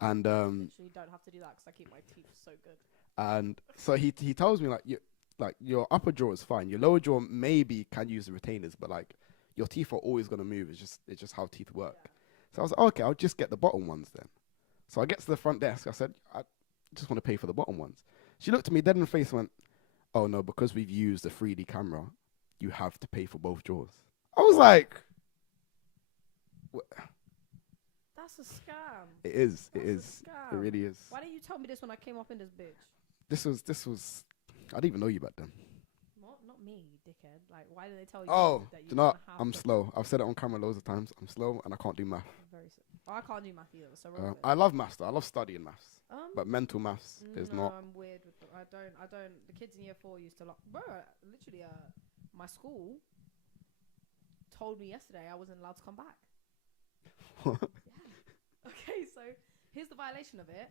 And Literally don't have to do that because I keep my teeth so good. and so he tells me like your upper jaw is fine. Your lower jaw maybe can use the retainers, but like your teeth are always gonna move. It's just how teeth work. Yeah. So I was like, okay, I'll just get the bottom ones then. So I get to the front desk. I said, I just want to pay for the bottom ones. She looked at me dead in the face and went, oh no, because we've used the 3D camera, you have to pay for both jaws. I was like, That's a scam. it is. That's It a is. It scam. really is. Why didn't you tell me this when I came up in this bitch? This was. I didn't even know you back then. What? Not me, you dickhead. Like, why did they tell you Oh, that do you know what? have I'm to- slow. I've said it on camera loads of times. I'm slow and I can't do math. Very slow. Oh, I can't do math either, so roll with it. I love maths though. I love studying maths. But mental maths is no, not. I'm weird with them. I don't. The kids in year 4 used to like, bro. Literally, my school told me yesterday I wasn't allowed to come back. Yeah. Okay, so here's the violation of it.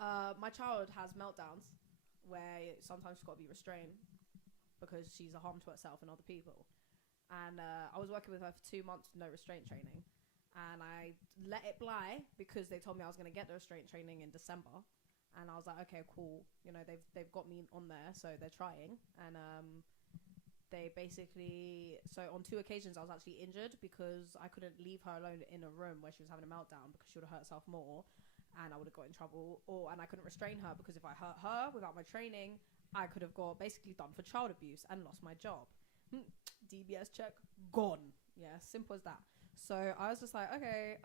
My child has meltdowns where sometimes she's got to be restrained because she's a harm to herself and other people. And I was working with her for 2 months with no restraint training. And I let it fly because they told me I was going to get the restraint training in December. And I was like, okay, cool. You know, they've got me on there, so they're trying. And they basically... So on 2 occasions, I was actually injured because I couldn't leave her alone in a room where she was having a meltdown because she would have hurt herself more. And I would have got in trouble. And I couldn't restrain her because if I hurt her without my training, I could have got basically done for child abuse and lost my job. DBS check, gone. Yeah, simple as that. So I was just like, okay,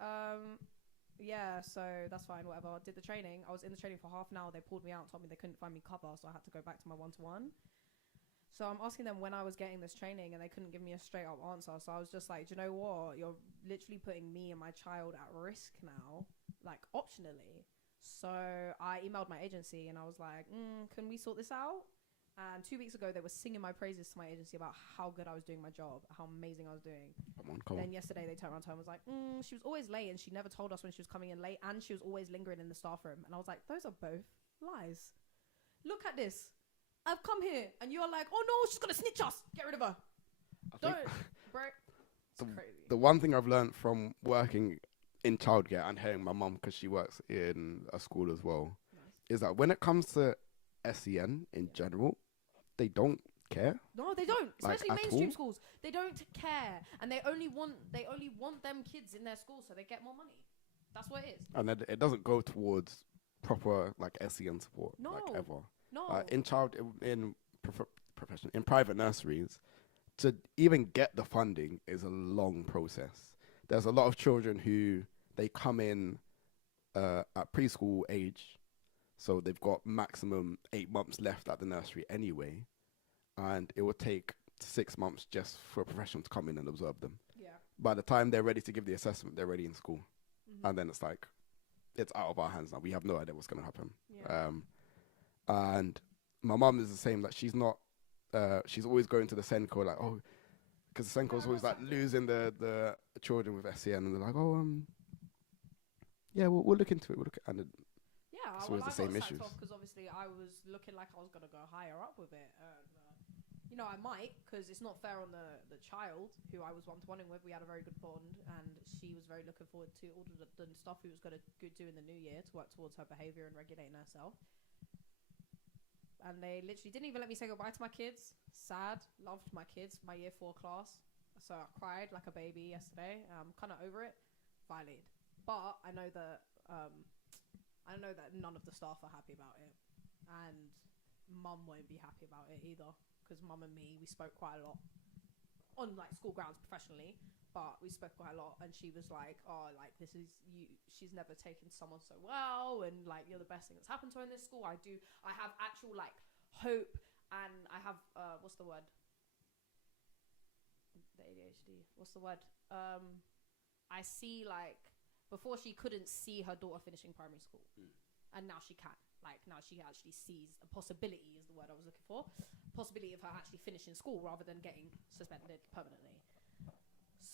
yeah, so that's fine, whatever. I did the training. I was in the training for half an hour. They pulled me out and told me they couldn't find me cover, so I had to go back to my one-to-one. So I'm asking them when I was getting this training, and they couldn't give me a straight-up answer. So I was just like, do you know what? You're literally putting me and my child at risk now, like, optionally. So I emailed my agency and I was like, can we sort this out? And 2 weeks ago, they were singing my praises to my agency about how good I was doing my job, how amazing I was doing. Come on, come on. Then yesterday, they turned around to her and was like, she was always late and she never told us when she was coming in late, and she was always lingering in the staff room. And I was like, those are both lies. Look at this. I've come here and you're like, oh no, she's going to snitch us. Get rid of her. Don't, bro. It's crazy. The one thing I've learned from working in childcare and hearing my mum, because she works in a school as well, is that when it comes to SEN in general, they don't care. No, they don't. Especially like, mainstream schools. They don't care, and they only want them kids in their school so they get more money. That's what it is. And it doesn't go towards proper like SEN support, No, like ever. no. In private nurseries, to even get the funding is a long process. There's a lot of children who they come in at preschool age, so they've got maximum 8 months left at the nursery anyway, and it will take 6 months just for a professional to come in and observe them. Yeah. By the time they're ready to give the assessment, they're already in school. And then it's like, it's out of our hands now. We have no idea what's going to happen. Yeah. And my mum is the same. That she's not. She's always going to the Senko like, oh, because the Senko's always like losing the children with SEN, and they're like, oh, yeah, we'll look into it. We'll look at, and Yeah, it's always the same issues. Because obviously I was looking like I was gonna go higher up with it. I might, because it's not fair on the child who I was one-to-oneing with. We had a very good bond, and she was very looking forward to all the stuff we was gonna do in the new year to work towards her behaviour and regulating herself. And they literally didn't even let me say goodbye to my kids. Sad. Loved my kids. My year 4 class. So I cried like a baby yesterday. I'm kind of over it. Violated. But I know that none of the staff are happy about it, and mum won't be happy about it either, because mum and me, we spoke quite a lot on like school grounds professionally, but we spoke quite a lot, and she was like, oh, like, this is you, she's never taken someone so well, and like, you're the best thing that's happened to her in this school. I have actual like hope, and I have what's the word, the ADHD, what's the word, I see, like, before she couldn't see her daughter finishing primary school, and now she can. Like, now she actually sees a possibility, is the word I was looking for, possibility of her actually finishing school rather than getting suspended permanently.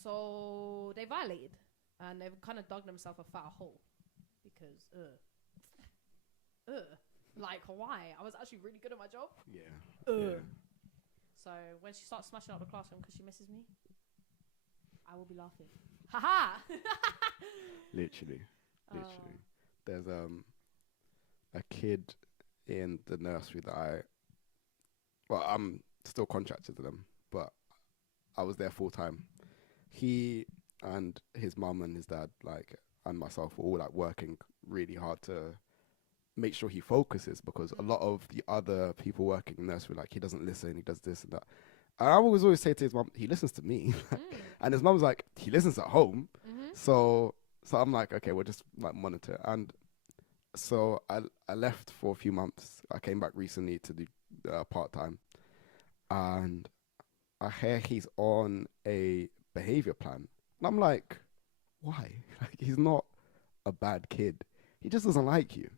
So they violated, and they've kind of dug themselves a fat hole, because like, why? I was actually really good at my job. Yeah. So when she starts smashing up the classroom because she misses me, I will be laughing. Haha. Literally. There's a kid in the nursery that I'm still contracted to them, but I was there full time. He and his mum and his dad, like, and myself were all like working really hard to make sure he focuses, because a lot of the other people working in nursery, like, he doesn't listen, he does this and that. And I always say to his mum, he listens to me. And his mum's like, he listens at home. So I'm like, okay, we'll just like monitor. And so I left for a few months. I came back recently to do part-time. And I hear he's on a behavior plan. And I'm like, why? Like, he's not a bad kid. He just doesn't like you.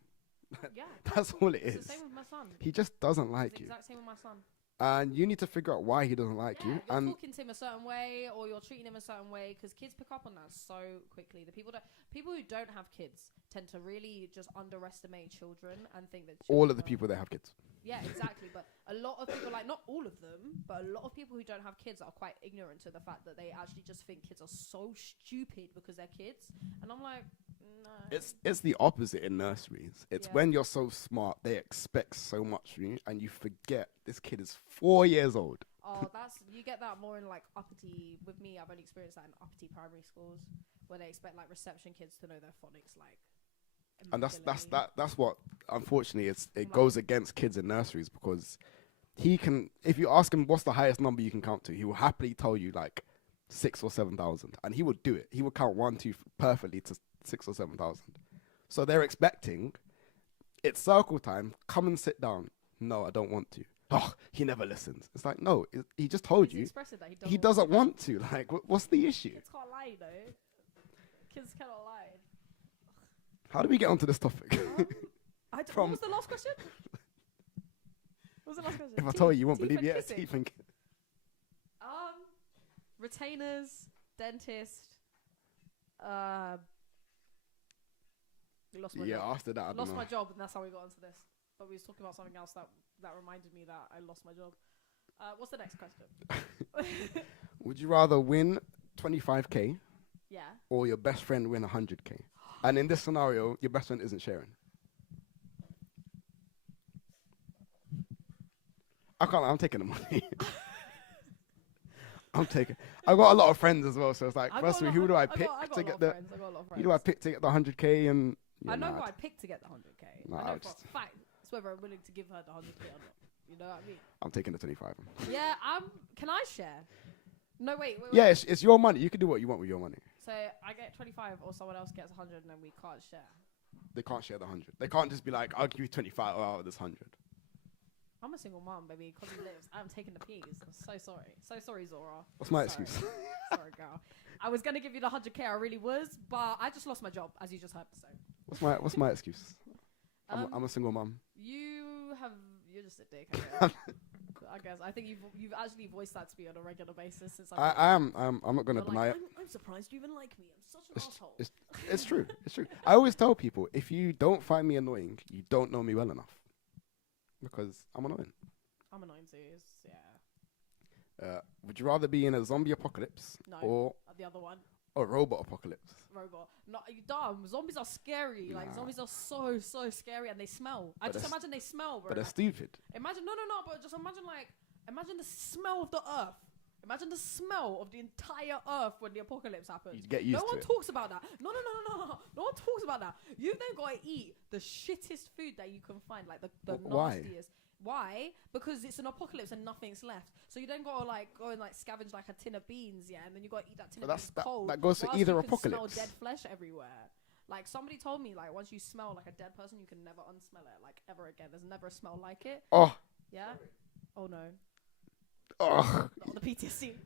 Yeah. That's all it is. It's the same with my son. He just doesn't like you. It's the exact same with my son. And you need to figure out why he doesn't like you. You're And talking to him a certain way, or you're treating him a certain way, because kids pick up on that so quickly. The people who don't have kids tend to really just underestimate children and think that all of the people that have kids. Yeah, exactly. But a lot of people, like, not all of them, but a lot of people who don't have kids are quite ignorant to the fact that they actually just think kids are so stupid because they're kids. And I'm like, no. It's the opposite in nurseries. It's when you're so smart, they expect so much from you, and you forget this kid is 4 years old. Oh, you get that more in like uppity. With me, I've only experienced that in uppity primary schools, where they expect like reception kids to know their phonics like. And that's what, unfortunately, it goes against kids in nurseries, because he can, if you ask him what's the highest number you can count to, he will happily tell you like 6,000 or 7,000, and he would do it. He would count 1, 2 perfectly to 6,000 or 7,000. So they're expecting, it's circle time. Come and sit down. No, I don't want to. Oh, he never listens. It's like, no, he just told you. That he doesn't want to. Like, what's the issue? Kids can't lie, though. Kids cannot lie. How do we get onto this topic? What was the last question? What was the last question? If I told you, you won't believe and it. Yeah, kissing. teeth and Retainers, dentist. We lost my yeah, job. after that, I don't Lost know. my job, and that's how we got onto this. But we was talking about something else that reminded me that I lost my job. What's the next question? Would you rather win 25k Yeah. or your best friend win 100k? And in this scenario, your best friend isn't sharing. I'm taking the money. I got a lot of friends as well, so it's like, firstly, who do I pick to get the? Who do I pick to get the 100k? And I know who I picked to get the 100k. Nah, I know for a fact. It's whether I'm willing to give her the 100k or not. You know what I mean? I'm taking the 25. Yeah. Can I share? No, wait. Yeah, it's your money. You can do what you want with your money. So I get 25, or someone else gets 100, and then we can't share. They can't share the 100. They can't just be like, I'll give you 25 out of this 100. I'm a single mom, baby. Because he lives. I'm taking the peas. I'm so sorry. So sorry, Zora. What's my Sorry. excuse? Sorry, girl. I was gonna give you the 100k. I really was, but I just lost my job, as you just heard. So. What's my excuse? I'm a single mom. You're just a dick. I guess. I think you've actually voiced that to me on a regular basis since I'm not gonna deny it. I'm surprised you even like me. I'm such an asshole. It's true. It's true. I always tell people, if you don't find me annoying, you don't know me well enough. Because I'm annoying. I'm annoying too. Yeah. Would you rather be in a zombie apocalypse or the other one? A robot apocalypse? Robot. No, you dumb. Zombies are scary. Like zombies are so scary, and they smell. I just imagine they smell, bro. But they're stupid. Imagine no. But just imagine the smell of the earth. Imagine the smell of the entire earth when the apocalypse happens. You get used to it. No one talks about that. No. No one talks about that. You then gotta eat the shittest food that you can find, like the nastiest. Why? Because it's an apocalypse and nothing's left. So you then gotta go and scavenge like a tin of beans, yeah, and then you gotta eat that tin of beans cold. That goes for either apocalypse. You smell dead flesh everywhere. Like somebody told me, like once you smell like a dead person, you can never unsmell it, like ever again. There's never a smell like it. Oh. Yeah. Oh no. Oh. Not the PTSD.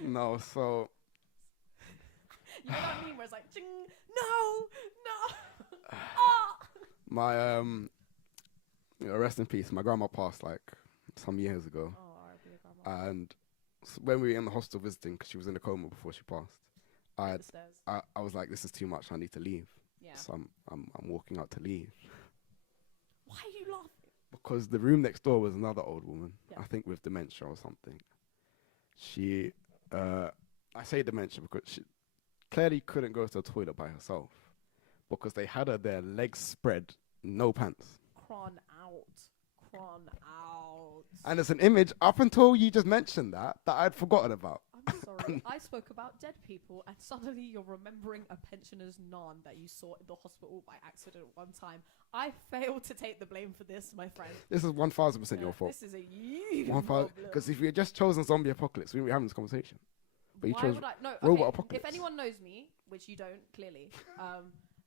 No, so. You know what I mean? Where it's like, ching, no. Ah. My rest in peace. My grandma passed like some years ago. Oh, R.I.P. grandma. And when we were in the hospital visiting, because she was in a coma before she passed, I was like, this is too much. I need to leave. Yeah. So I'm walking out to leave. Why are you laughing? Because the room next door was another old woman, Yeah. I think with dementia or something. She, I say dementia because she clearly couldn't go to the toilet by herself because they had her there, legs spread, no pants. Cron out. And there's an image up until you just mentioned that I'd forgotten about. I'm sorry. I spoke about dead people, and suddenly you're remembering a pensioner's nan that you saw in the hospital by accident one time. I failed to take the blame for this, my friend. This is 1000% your fault. This is a you problem. Because if you had just chosen zombie apocalypse, we wouldn't be having this conversation. But you chose robot apocalypse. If anyone knows me, which you don't clearly,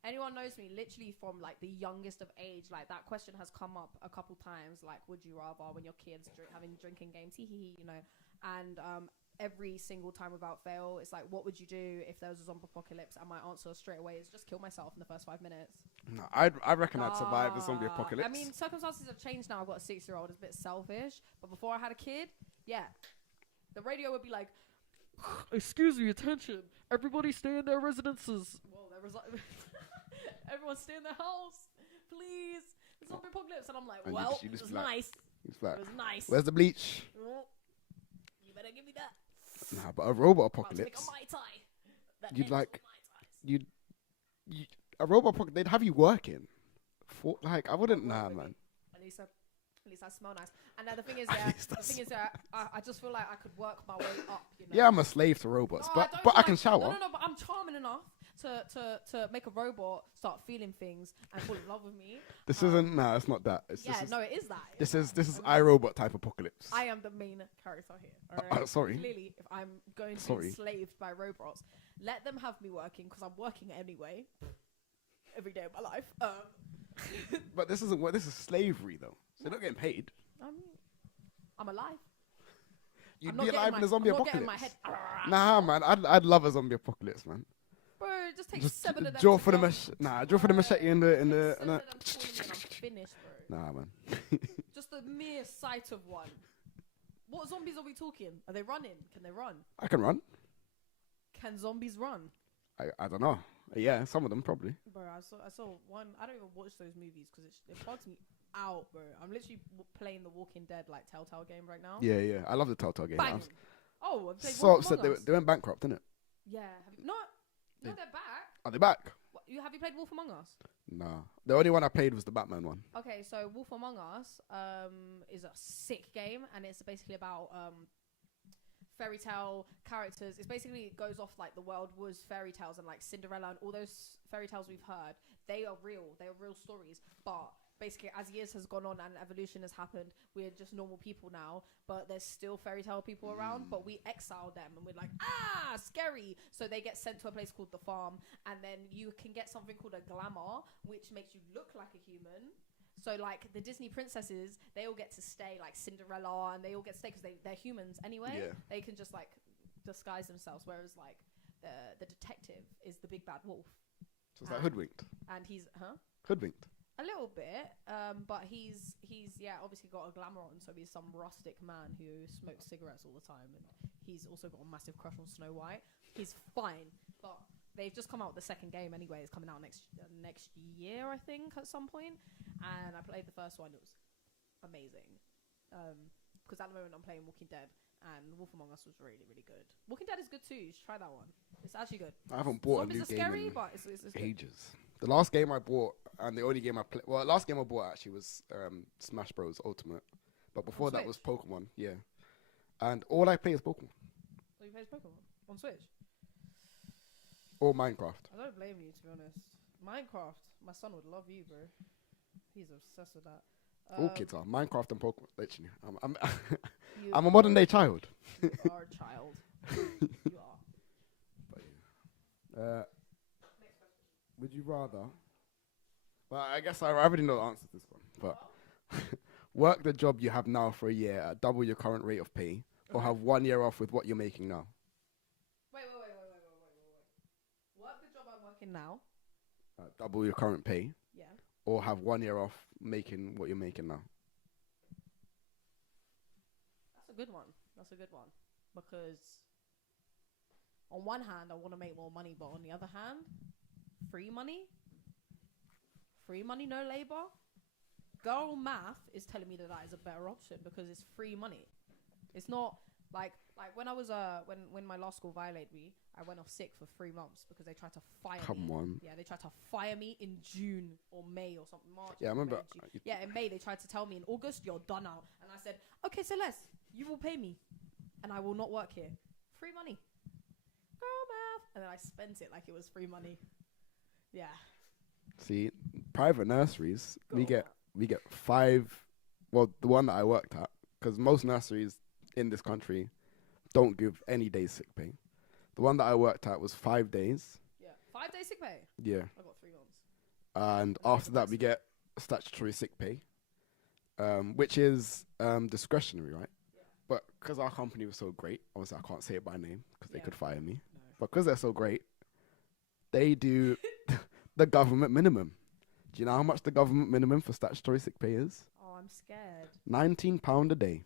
anyone knows me literally from like the youngest of age, like that question has come up a couple times, like would you rather when your kids having drinking games, you know, and every single time without fail, it's like, what would you do if there was a zombie apocalypse? And my answer straight away is just kill myself in the first 5 minutes. No, I reckon I'd survive the zombie apocalypse. I mean, circumstances have changed now. I've got a 6-year-old. It's a bit selfish. But before I had a kid, yeah, the radio would be like, excuse me, attention. Everybody stay in their residences. Well, everyone stay in their house. Please. The zombie apocalypse. And I'm like, well, it was nice. It was nice. Where's the bleach? You better give me that. Nah, but a robot apocalypse. A robot apocalypse, they'd have you working. I wouldn't, nah, man. At least I smell nice. And the thing is, I just feel like I could work my way up. You know? Yeah, I'm a slave to robots, but I can shower. No, but I'm charming enough to make a robot start feeling things and fall in love with me. This isn't. Nah, it's not that. It is that. This is iRobot type apocalypse. I am the main character here. All right? Sorry. Clearly, if I'm going to be enslaved by robots, let them have me working because I'm working anyway. Every day of my life. But this isn't. This is slavery though. So you're not getting paid. I'm alive. You'd be alive in a zombie apocalypse. My head. Nah, man. I'd love a zombie apocalypse, man. Bro, just take 7 of them. Draw to for the kill. draw for the machete in the Take 7 the. of them to kill them and I'm finished, bro. Nah, man. Just the mere sight of one. What zombies are we talking? Are they running? Can they run? I can run. Can zombies run? I don't know. Yeah, some of them probably. Bro, I saw one. I don't even watch those movies because it bugs me out, bro. I'm literally playing the Walking Dead like Telltale game right now. Yeah. I love the Telltale game. Bang. Oh, I've played So Wolf upset Among Us. they went bankrupt, didn't it? Yeah. No, they're back. Are they back? What, have you played Wolf Among Us? Nah. The only one I played was the Batman one. Okay, so Wolf Among Us is a sick game, and it's basically about fairy tale characters. It's basically, it goes off like the world was fairy tales and like Cinderella and all those fairy tales we've heard. They are real. They are real stories. But basically, as years has gone on and evolution has happened, we're just normal people now. But there's still fairy tale people around. But we exile them, and we're like, scary. So they get sent to a place called the farm, and then you can get something called a glamour, which makes you look like a human. So like the Disney princesses, they all get to stay, like Cinderella, and they all get to stay because they're humans anyway. Yeah. They can just like disguise themselves, whereas like the detective is the big bad wolf. So it's like hoodwinked. And he's Hoodwinked. a little bit, but he's obviously got a glamour on, so he's some rustic man who smokes cigarettes all the time, and he's also got a massive crush on Snow White. He's fine, but they've just come out with the second game anyway. It's coming out next year, I think, at some point. And I played the first one. It was amazing. Because at the moment I'm playing Walking Dead, and Wolf Among Us was really, really good. Walking Dead is good too. You should try that one. It's actually good. I haven't bought Zombies a new are game scary, in but it's good. ages. The last game I bought, and the only game I played, well, the last game I bought actually was Smash Bros. Ultimate. But before that was Pokemon, yeah. And all I play is Pokemon. So you play Pokemon on Switch? Or Minecraft. I don't blame you, to be honest. Minecraft, my son would love you, bro. He's obsessed with that. All kids are. Minecraft and Pokemon. Literally. You I'm a modern day child. You are a child. You are. But yeah. Would you rather? Well, I guess I already know the answer to this one. But work the job you have now for a year at double your current rate of pay, or have 1 year off with what you're making now. Wait. Work the job I'm working now. Double your current pay. Yeah. Or have 1 year off making what you're making now. That's a good one. Because on one hand, I want to make more money, but on the other hand, free money, no labor. Girl math is telling me that is a better option because it's free money. It's not like when I was when my last school violated me, I went off sick for 3 months because they tried to fire me. Come on. Yeah, they tried to fire me in June or May or something. March. Yeah, I remember. Yeah, in May they tried to tell me in August you're done now, and I said, okay, Celeste, you will pay me, and I will not work here. Free money. Girl math. And then I spent it like it was free money. Yeah. See, private nurseries, we get 5. Well, the one that I worked at, because most nurseries in this country don't give any days sick pay. The one that I worked at was 5 days. Yeah, 5 days sick pay. Yeah. I got 3 months. And after that, we get statutory sick pay, which is discretionary, right? Yeah. But because our company was so great, obviously I can't say it by name because they could fire me. No. But because they're so great, they do the government minimum. Do you know how much the government minimum for statutory sick pay is? Oh, I'm scared. £19 a day.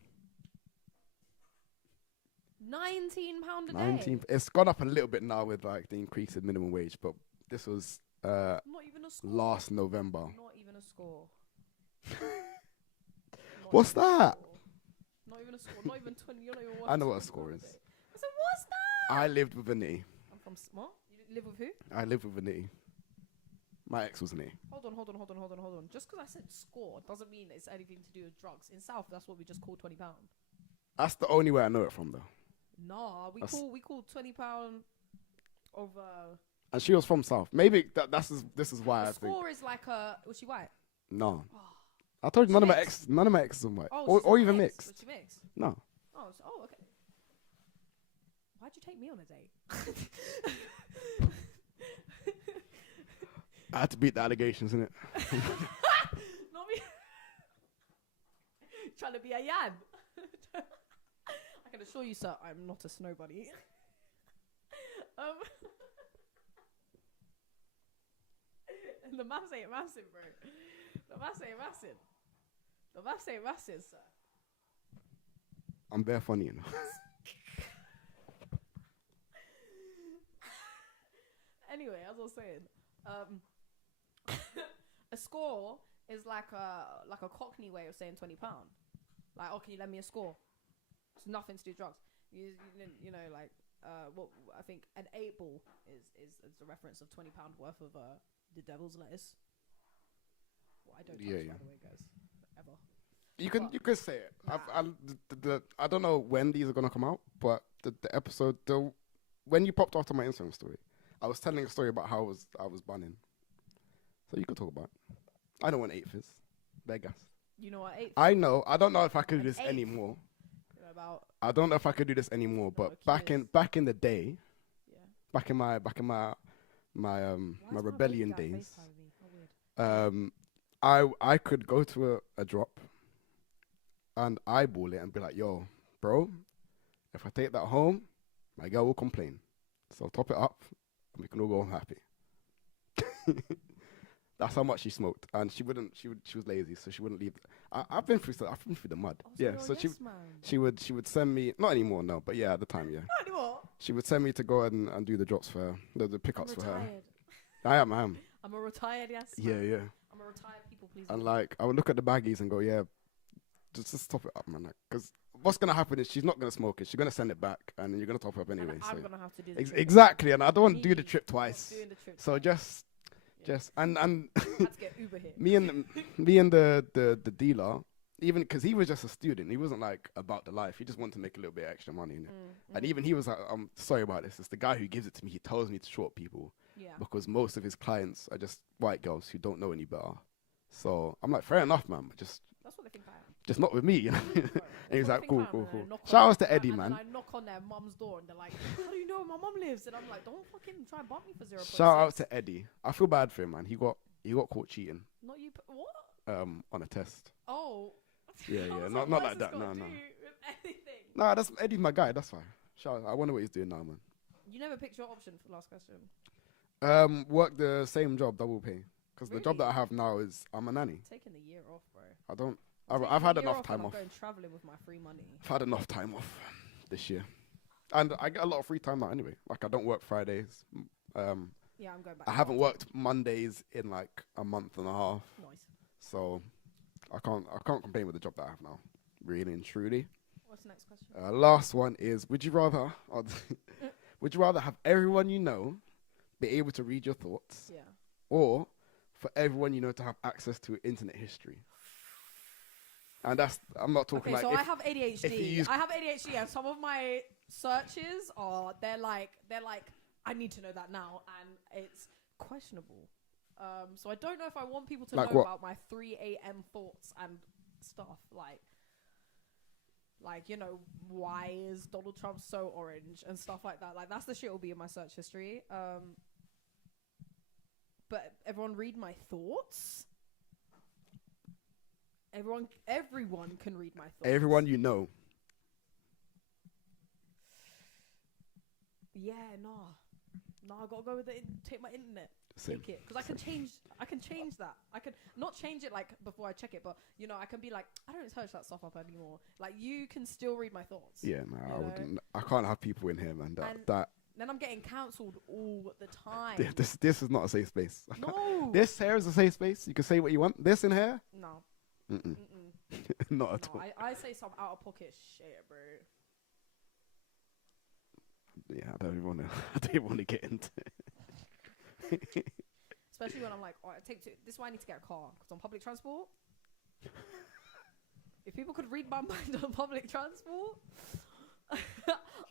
£19 a day. It's gone up a little bit now with like the increase in minimum wage, but this was Not even a score. last November. Not even a score. What's that? Not even a score. Not even 20. You're not even I know what a score is. I said, what's that? I lived with a nitty. I'm from what? You live with who? I lived with a nitty. My ex was a nitty. Hold on. Just because I said score doesn't mean it's anything to do with drugs. In South, that's what we just call £20. That's the only way I know it from, though. Nah, we call £20 of And she was from South. Maybe this is why I think. score is like was she white? No. Oh. I told you She none mixed? of my exes are white. Oh, or even mixed. Was she mixed? No. Oh, okay. Why'd you take me on a date? I had to beat the allegations, innit? Not me. Trying to be a Yan. I can assure you, sir, I'm not a snow bunny. The maths ain't massive, bro. The maths ain't massive. The maths ain't massive, sir. I'm bare funny, you know. Anyway, as I was saying, a score is like a Cockney way of saying £20. Like, oh, can you lend me a score? It's nothing to do with drugs. You know, like what I think an 8 ball is a reference of £20 worth of the devil's lettuce. Well, I don't touch, by the way, guys, ever. You could say it. Nah. I don't know when these are gonna come out, but the episode when you popped after my Instagram story, I was telling a story about how I was bunning. So you could talk about it. I know what an eighth is. Beggars. You know what eighth? I know. I don't know if I could do this anymore. About I don't know if I could do this anymore. But back in the day, back in my rebellion days, I could go to a drop and eyeball it and be like, yo, bro, if I take that home, my girl will complain. So top it up and we can all go home happy. That's how much she smoked, and she was lazy, so she wouldn't leave. I've been through the mud. Oh, so yeah, so she would send me, not anymore, no, but yeah, at the time, yeah. Not anymore. She would send me to go and do the drops for her, the pickups for her. I am. I'm a retired, yes. Yeah. I'm a retired people pleaser. And like, I would look at the baggies and go, yeah, just top it up, man. Because what's gonna happen is she's not gonna smoke it. She's gonna send it back, and then you're gonna top it up anyway. And I'm gonna have to do the trip. Exactly, and I don't want to do the trip twice. So just and I had to get Uber here. me and the dealer, even because he was just a student, he wasn't like about the life. He just wanted to make a little bit of extra money. And even he was like, I'm sorry about this. It's the guy who gives it to me. He tells me to short people because most of his clients are just white girls who don't know any better. So I'm like, fair enough, man. But just that's what they think I am. Just not with me, you know. And he's like, cool. Shout Outs to Eddie, man. And I knock on their mum's door and they're like, how do you know where my mum lives? And I'm like, don't fucking try and bump me for 0.6. Shout out to Eddie. I feel bad for him, man. He got caught cheating. Not you. What? On a test. Oh. Yeah. Not like that. No. Nah, that's Eddie's my guy. That's fine. Shout out. I wonder what he's doing now, man. You never picked your option for the last question. Work the same job, double pay. Because the job that I have now is I'm a nanny. Taking the year off, bro. I don't. I've had enough time off. I'm going traveling with my free money. I've had enough time off this year, and I get a lot of free time now anyway. Like I don't work Fridays. Yeah, I'm going back. I haven't worked Mondays in like a month and a half. Nice. So I can't complain with the job that I have now. Really and truly. What's the next question? Last one is: would you rather have everyone you know be able to read your thoughts, or for everyone you know to have access to internet history? And I'm not talking like. So I have ADHD. I have ADHD, and some of my searches they're like, I need to know that now, and it's questionable. So I don't know if I want people to know about my 3 a.m. thoughts and stuff like you know, why is Donald Trump so orange and stuff like that. Like that's the shit will be in my search history. But everyone read my thoughts. Everyone can read my thoughts. Everyone you know. Yeah, nah, I gotta go with take my internet. Same. Take it, because I can change that. I can not change it like before I check it, but you know, I can be like, I don't search that stuff up anymore. Like you can still read my thoughts. Yeah, no, I wouldn't. I can't have people in here, man. That. Then I'm getting cancelled all the time. This is not a safe space. No. This here is a safe space. You can say what you want. This in here. No. Not at all. I say some out of pocket shit, bro. Yeah, I don't even want to get into it. Especially when I'm like, this is why I need to get a car. Because on public transport, if people could read my mind on public transport,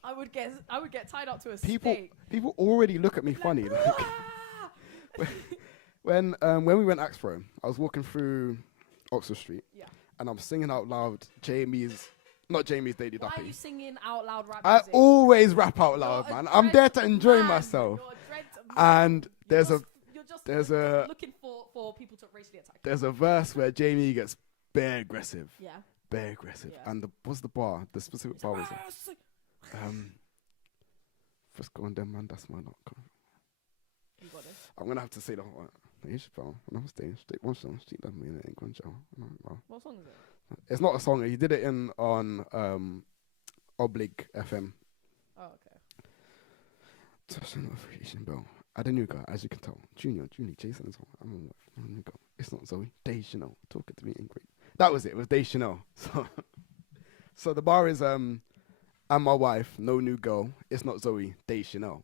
I would get tied up to a stake. People already look at me funny. Like, when we went Axpro, I was walking through Oxford Street, and I'm singing out loud not Jamie's Daily Duppy. Why are you singing out loud rap music? I always rap out loud, man. I'm there to enjoy myself. And there's a looking for people to racially attack. There's a verse where Jamie gets bare aggressive. Yeah. Bare aggressive. Yeah. And what's the bar? The specific bar was it? First go on then, man. That's my luck. You got this. I'm gonna have to say the whole one. Danish, bro. When I was Danish, one song, she loved me in it in Guangzhou. What song is it? It's not a song. He did it on Oblig FM. Oh, okay. Such an appreciation, bro. Adenuga, as you can tell. Junior, Jason as well. I'm on Adenuga. It's not Zoe. Day Chanel. Talking to me in Greek. That was it. It was Day Chanel. So the bar is I'm my wife, no new girl. It's not Zoe. Day Chanel.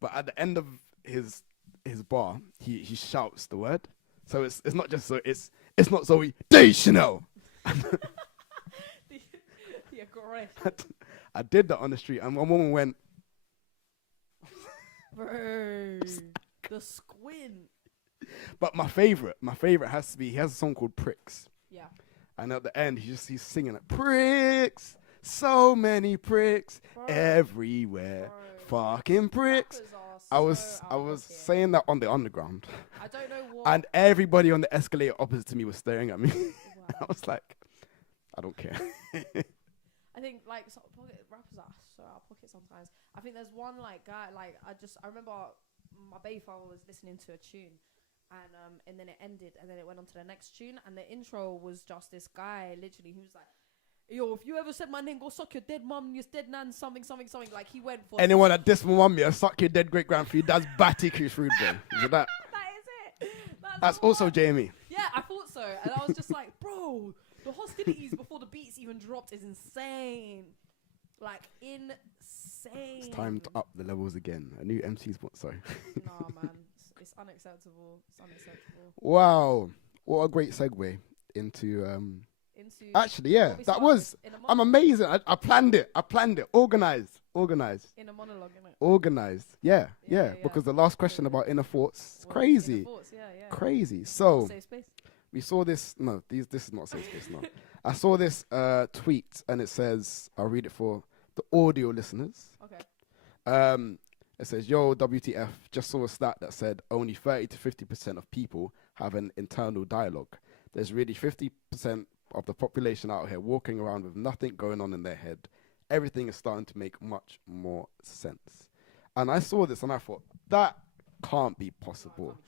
But at the end of his bar, he shouts the word. So it's not just so it's not Zoe. Day Chanel. The aggression. I did that on the street, and one woman went, bro, the squint. but my favorite has to be, he has a song called Pricks. Yeah. And at the end, he's singing it. Pricks, so many pricks, Bro. everywhere, fucking pricks. I was saying that on the underground, I don't know what. and everybody on the escalator opposite to me was staring at me. Wow. I was like, I don't care. I think like pocket rappers are so out of pocket sometimes. I think there's one like guy like I remember my baby father was listening to a tune, and then it ended, and then it went on to the next tune, and the intro was just this guy literally who was like, yo, if you ever said my name, go suck your dead mum, your dead nan, something. Like he went for Anyone that diss my mummy, I suck your dead great grand for you. That's batty Chris Rude, bro. Is it that? That is it. That's also Jamie. Yeah, I thought so, and I was just like, bro, the hostilities before the beats even dropped is insane. Like insane. It's time to up the levels again. A new MC spot, sorry. Nah, man, it's unacceptable. It's unacceptable. Wow, what a great segue into actually, yeah, that was. I'm amazing. I planned it. Organized. In a monologue, innit? Organized. Yeah. Because the last question about inner thoughts, crazy. Inner thoughts, yeah. Crazy. So Safe space. we saw this. No, this is not safe space. No, I saw this tweet, and it says, I'll read it for the audio listeners. Okay. It says, yo, WTF, just saw a stat that said only 30 to 50% of people have an internal dialogue. There's really 50% of the population out here walking around with nothing going on in their head. Everything is starting to make much more sense. And I saw this and I thought, that can't be possible.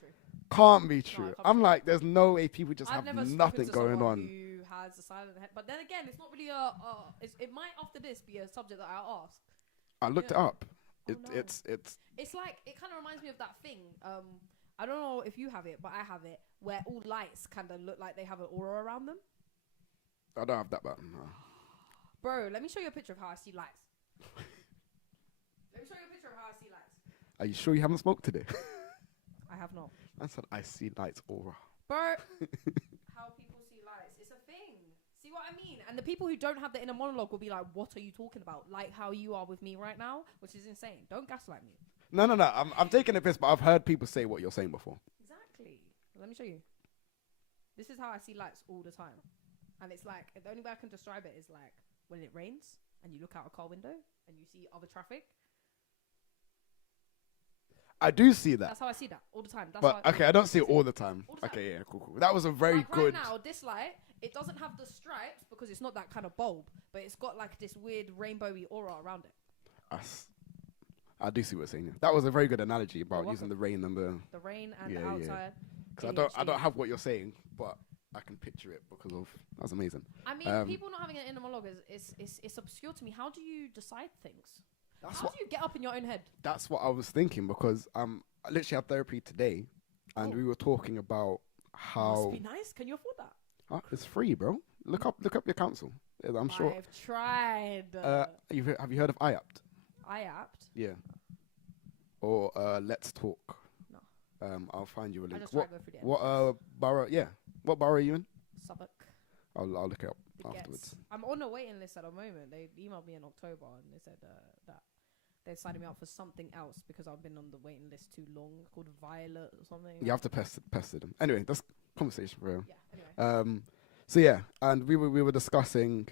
Can't be true. I'm like, there's no way people just have nothing going on. Who has a silent head. But then again, it's not really it might after this be a subject that I'll ask. I looked it up. It's like, it kind of reminds me of that thing. I don't know if you have it, but I have it, where all lights kind of look like they have an aura around them. I don't have that button. No. Bro, let me show you a picture of how I see lights. Are you sure you haven't smoked today? I have not. I said I see lights aura. Bro, how people see lights. It's a thing. See what I mean? And the people who don't have the inner monologue will be like, what are you talking about? Like how you are with me right now, which is insane. Don't gaslight me. No. I'm taking a piss, but I've heard people say what you're saying before. Exactly. Let me show you. This is how I see lights all the time. And it's like, the only way I can describe it is like when it rains and you look out a car window and you see other traffic. I do see that. That's how I see that all the time. I don't see it all the time. Okay, yeah, cool. That was a very good. Right now, this light, it doesn't have the stripes because it's not that kind of bulb, but it's got like this weird rainbowy aura around it. I do see what you're saying. That was a very good analogy about using the rain and the rain and the outside. Because I don't have what you're saying, but I can picture it because of that's amazing. I mean, people not having an inner monologue is obscure to me. How do you decide things? How do you get up in your own head? That's what I was thinking because I literally had therapy today, and we were talking about how. Must be nice. Can you afford that? It's free, bro. Look up your council. I'm sure. I've tried. Have you heard of IAPT? IAPT? Yeah. Or Let's Talk. No. I'll find you a link. What borough? Yeah. What borough are you in? Suffolk. I'll look it up afterwards. I'm on a waiting list at the moment. They emailed me in October and they said that they're signing me up for something else because I've been on the waiting list too long, called Violet or something. You have to pester them. Anyway, that's conversation for real. Yeah. Anyway. So yeah, and we were discussing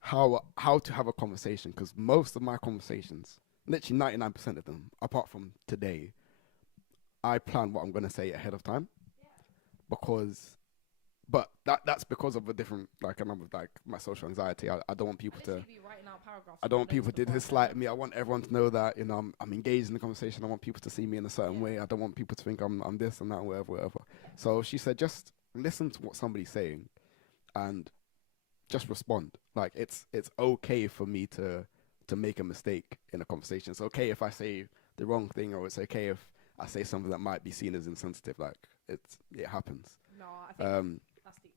how to have a conversation because most of my conversations, literally 99% of them, apart from today, I plan what I'm going to say ahead of time because but that's because of a different, like, a number of, like, my social anxiety. I don't want people to. Literally be writing out paragraphs I of don't want notes people to before I dislike send me. I want everyone to know that, you know, I'm engaged in the conversation. I want people to see me in a certain way. I don't want people to think I'm this and that, whatever. So she said, just listen to what somebody's saying, and just respond. Like, it's okay for me to make a mistake in a conversation. It's okay if I say the wrong thing, or it's okay if I say something that might be seen as insensitive. Like, it happens. No, I think that's the.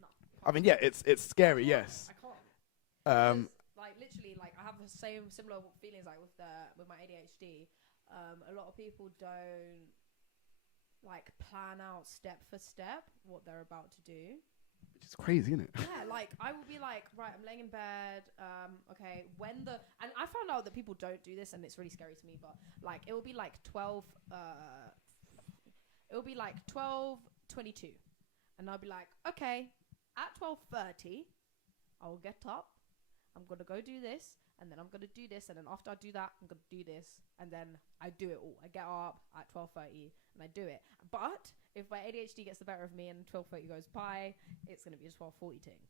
No. I mean, yeah, it's scary, yes. I can't. Um, Like literally, like I have the similar feelings like with my ADHD. A lot of people don't like plan out step for step what they're about to do. which is crazy, isn't it? Yeah, like I will be like, right, I'm laying in bed. Okay, and I found out that people don't do this, and it's really scary to me. But like, it will be like 12. It will be like 12:22, and I'll be like, okay, at 12:30, I will get up. I'm gonna go do this, and then I'm gonna do this, and then after I do that, I'm gonna do this, and then I do it all. I get up at 12:30 and I do it. But if my ADHD gets the better of me and 12:30 goes by, it's gonna be a 12:40 thing.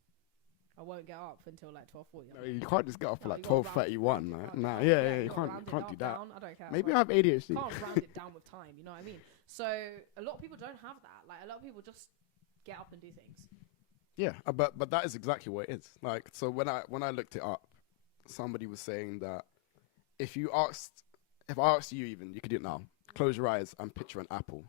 I won't get up until like 12:40. No, you can't just get up at like you gotta 12:31. round Right? it Nah, down. you gotta can't round it do that. down. I don't care. Maybe Like, I have ADHD. you can't round it down with time. You know what I mean? So a lot of people don't have that. Like a lot of people just get up and do things. Yeah, but that is exactly what it is. Like, so when I looked it up, somebody was saying that if I asked you, even, you could do it now. Close your eyes and picture an apple.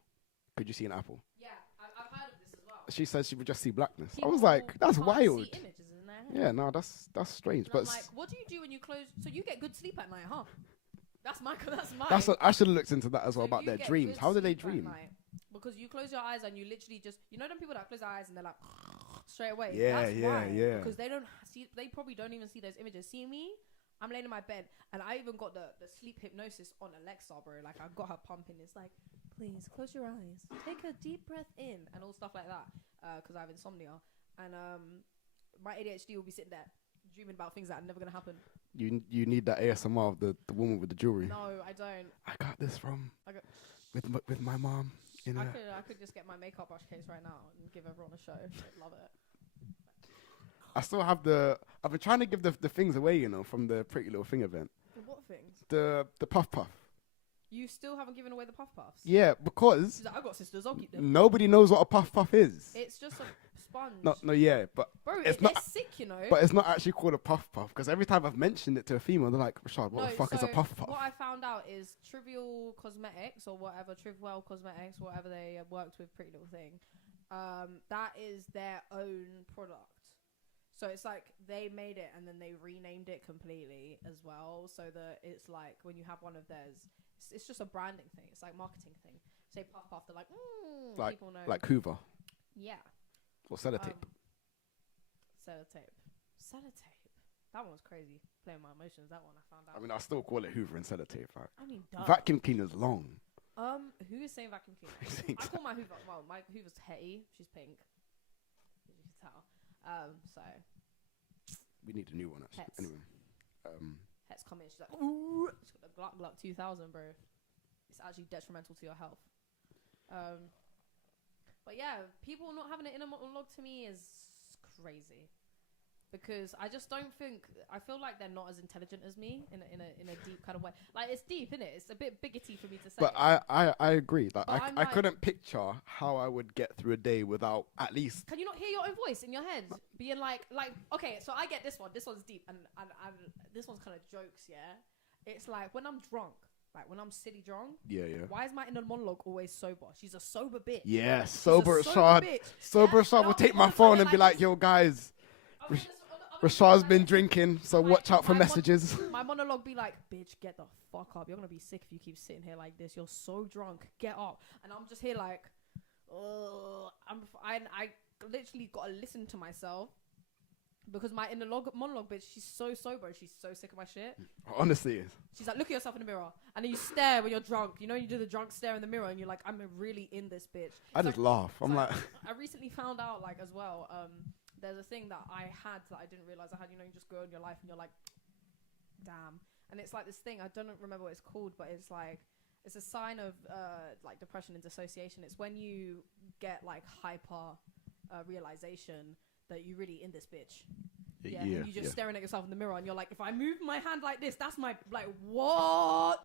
Could you see an apple? Yeah, I've heard of this as well. She said she would just see blackness. People I was like, that's can't wild. See images in their head. Yeah, no, that's strange. And But I'm like, what do you do when you close? So you get good sleep at night, huh? That's my. I should have looked into that as well, So about you their get dreams. good How do they sleep at dream? night. Because you close your eyes and you literally just, you know, them people that close their eyes and they're like straight away. Yeah, That's yeah, why. yeah. Because they don't see. They probably don't even see those images. See me? I'm laying in my bed and I even got the sleep hypnosis on Alexa, bro. Like I got her pumping. It's like, please close your eyes, take a deep breath in, and all stuff like that. Because I have insomnia, and my ADHD will be sitting there dreaming about things that are never gonna happen. You need that ASMR of the woman with the jewelry. No, I don't. I got this from I got with my mom. You know. I could just get my makeup brush case right now and give everyone a show. They'd love it. I still have I've been trying to give the things away, you know, from the Pretty Little Thing event. What things? The puff puff. You still haven't given away the puff puffs? Yeah, because She's like, I got sisters, I'll keep them. nobody knows what a puff puff is. It's just a sponge. No, yeah, but Bro, it's they're not. sick, you know. But it's not actually called a puff puff, because every time I've mentioned it to a female, they're like, Rashad, what the fuck is a puff puff? What I found out is Trivial Cosmetics or whatever, Trivwell Cosmetics, whatever they worked with Pretty Little Thing, that is their own product. So it's like they made it and then they renamed it completely as well, so that it's like when you have one of theirs, it's just a branding thing. It's like marketing thing. Say puff puff, they're like, like, people know. like Hoover Yeah. or sellotape. Sellotape. That one was crazy. Playing my emotions. That one I found out. I mean, I still call it Hoover and sellotape. Right? I mean, duh. Vacuum cleaner's long. Who is saying vacuum cleaner? I call my Hoover. Well, my Hoover's Hetty. She's pink. As you can tell. So. We need a new one, actually. Hets. Anyway. Het's coming. She's like, ooh. She's got the Gluck Gluck 2000, bro. It's actually detrimental to your health. But yeah, people not having an inner monologue to me is crazy. Because I just don't think, I feel like they're not as intelligent as me in a deep kind of way. Like, it's deep, innit? It's a bit biggity for me to say. But I agree. Like, But I couldn't picture how I would get through a day without at least. Can you not hear your own voice in your head? Being like, okay, so I get this one. This one's deep. And this one's kind of jokes, yeah? It's like, when I'm drunk, like when I'm silly drunk. Yeah. Why is my inner monologue always sober? She's a sober bitch. Yeah, She's sober a Rashad. bitch. Sober Yeah? Rashad And will I'll take be my on the phone phone and be like, yo, guys, Rashad's been drinking, so watch out for messages. My monologue be like, bitch, get the fuck up. You're going to be sick if you keep sitting here like this. You're so drunk. Get up. And I'm just here like, I literally got to listen to myself. Because my inner monologue bitch, she's so sober. She's so sick of my shit. Honestly. She's like, look at yourself in the mirror. And then you stare when you're drunk. You know, you do the drunk stare in the mirror and you're like, I'm really in this bitch. I just laugh. I'm like... I recently found out, like, as well, there's a thing that I had that I didn't realize I had. You know, you just go in your life and you're like, damn. And it's like this thing, I don't remember what it's called, but it's like, it's a sign of like depression and dissociation. It's when you get like hyper realization that you really in this bitch. Yeah, And you just staring at yourself in the mirror, and you're like, if I move my hand like this, that's my like what?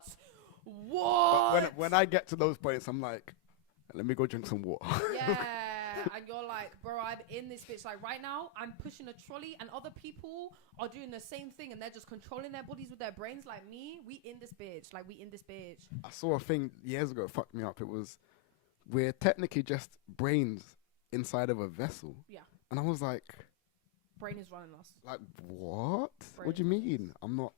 But when I get to those points, I'm like, let me go drink some water. And you're like, bro, I'm in this bitch. Like right now, I'm pushing a trolley, and other people are doing the same thing, and they're just controlling their bodies with their brains. Like me, we in this bitch. Like we in this bitch. I saw a thing years ago, it fucked me up. It was, we're technically just brains inside of a vessel. Yeah. And I was like, brain is running us. like, what? Brain What do you mean? I'm not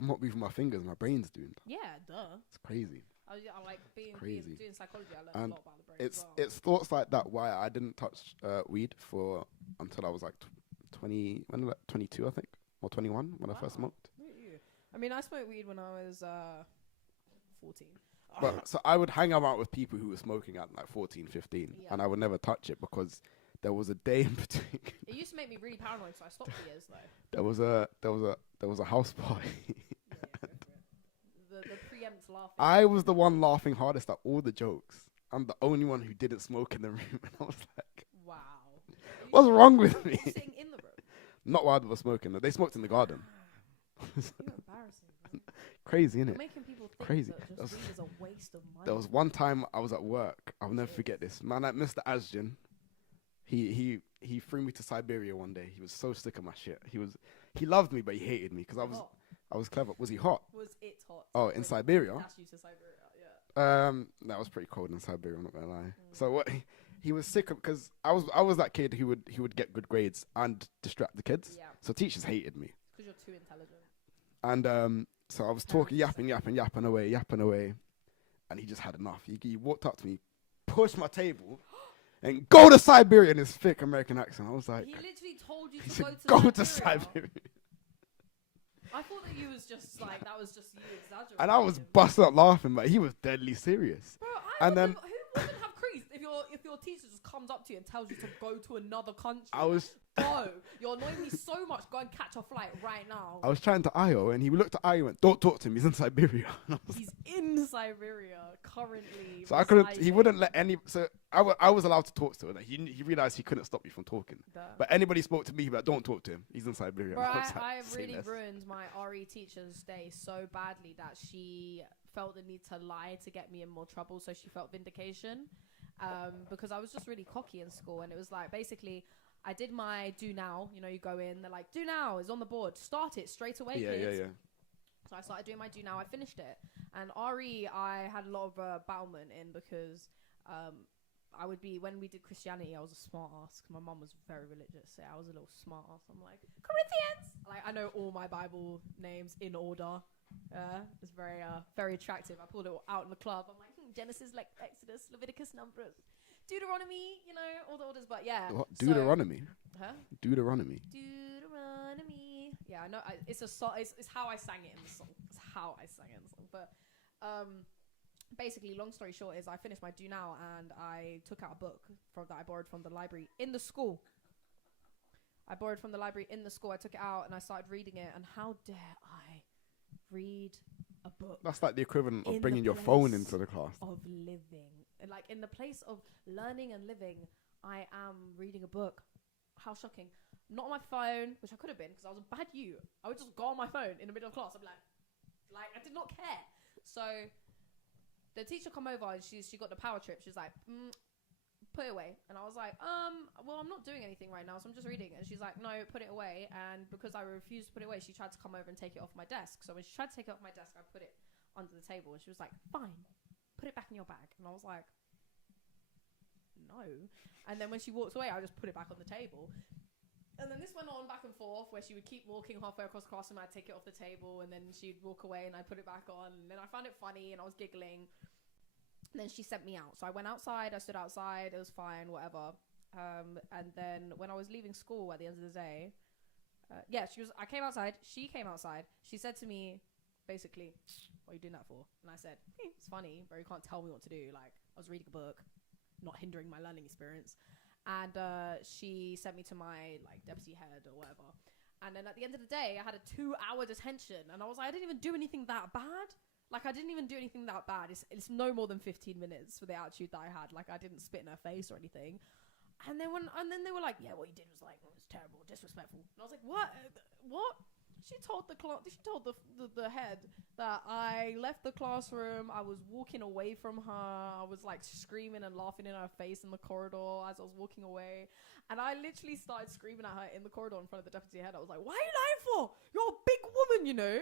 moving my fingers. My brain's doing that. Yeah, duh. It's crazy. I like doing psychology. I learned And a lot about the brain. It's thoughts like that why I didn't touch weed for until I was like 22, I think, or 21 when I first smoked. I mean, I smoked weed when I was 14. But so I would hang out with people who were smoking at like 14, 15, and I would never touch it because there was a day in particular. It used to make me really paranoid, so I stopped for years though. There was a house party. The preempt laughing. I was the one laughing hardest at all the jokes. I'm the only one who didn't smoke in the room, and I was like, wow. What's wrong with me? Sitting in the room? Not while they were smoking. They smoked in the garden. You're embarrassing. Man. Crazy, innit? You're making people think Crazy. that just weed is a waste of money. There was one time I was at work. I'll never forget this. Man, like Mr. Asjan, he threw me to Siberia one day. He was so sick of my shit. He loved me, but he hated me because I was clever. Was he hot? Was it hot? Oh, in Siberia? Dash you to Siberia, yeah. That was pretty cold in Siberia. I'm not gonna lie. So what? He was sick of because I was that kid who would get good grades and distract the kids. Yeah. So teachers hated me. Because you're too intelligent. And so I was talking, yapping away, and he just had enough. He walked up to me, pushed my table, and go to Siberia in his thick American accent. I was like, he literally told you he to said, go to Siberia. Siberia. I thought that you was just like that was just you exaggerating. And I was busting up laughing, but he was deadly serious. Bro, and then who wouldn't have creased if your teacher just comes up to you and tells you to go to another country? Bro, you're annoying me so much. Go and catch a flight right now. I was chatting to Ayo, and he looked at Ayo and went, "Don't talk to him. He's in Siberia." He's in Siberia currently. So I couldn't. He wouldn't let any. So I was allowed to talk to him. He realized he couldn't stop me from talking. Duh. But anybody spoke to me, he'd be like, "Don't talk to him. He's in Siberia." Bro, I Say really less. ruined my RE teacher's day so badly that she felt the need to lie to get me in more trouble. So she felt vindication, because I was just really cocky in school, and it was like basically. I did my do now, you go in, they're like, do now is on the board, start it straight away, kids. Yeah. So I started doing my do now, I finished it. And RE, I had a lot of battlement in because I would be, when we did Christianity, I was a smart ass. My mum was very religious, so I was a little smart ass. I'm like, Corinthians! Like, I know all my Bible names in order. It's very, very attractive. I pulled it out in the club. I'm like, Genesis, like Exodus, Leviticus, Numbers. Deuteronomy, all the orders, but yeah. What? Deuteronomy? Huh? Deuteronomy. Yeah, I know. It's a song. It's how I sang it in the song. It's how I sang it in the song. But basically, long story short is I finished my do now and I took out a book that I borrowed from the library in the school. I borrowed from the library in the school. I took it out and I started reading it. And how dare I read a book? That's like the equivalent of bringing your phone into the class. Of living. And like in the place of learning and living, I am reading a book. How shocking. Not on my phone, which I could have been because I was a bad you. I would just go on my phone in the middle of class. I'm like I did not care. So the teacher come over and she got the power trip. She was like, put it away. And I was like, well, I'm not doing anything right now, so I'm just reading. And she's like, no, put it away. And because I refused to put it away, she tried to come over and take it off my desk. So when she tried to take it off my desk, I put it under the table. And she was like, fine. Put it back in your bag. And I was like, no. And then when she walked away, I just put it back on the table. And then this went on back and forth where she would keep walking halfway across the classroom and I'd take it off the table and then she'd walk away and I'd put it back on. And then I found it funny and I was giggling. And then she sent me out. So I went outside. I stood outside. It was fine, whatever. And then when I was leaving school at the end of the day, I came outside. She came outside. She said to me, basically, what are you doing that for? And I said, it's funny, bro, you can't tell me what to do. Like, I was reading a book, not hindering my learning experience. And she sent me to my, like, deputy head or whatever. And then at the end of the day, I had a 2-hour detention. And I was like, I didn't even do anything that bad. Like, I didn't even do anything that bad. It's no more than 15 minutes for the attitude that I had. Like, I didn't spit in her face or anything. And then they were like, yeah, what you did was like, it was terrible, disrespectful. And I was like, what? What? She told the head that I left the classroom. I was walking away from her. I was like screaming and laughing in her face in the corridor as I was walking away. And I literally started screaming at her in the corridor in front of the deputy head. I was like, why are you lying for? You're a big woman, you know?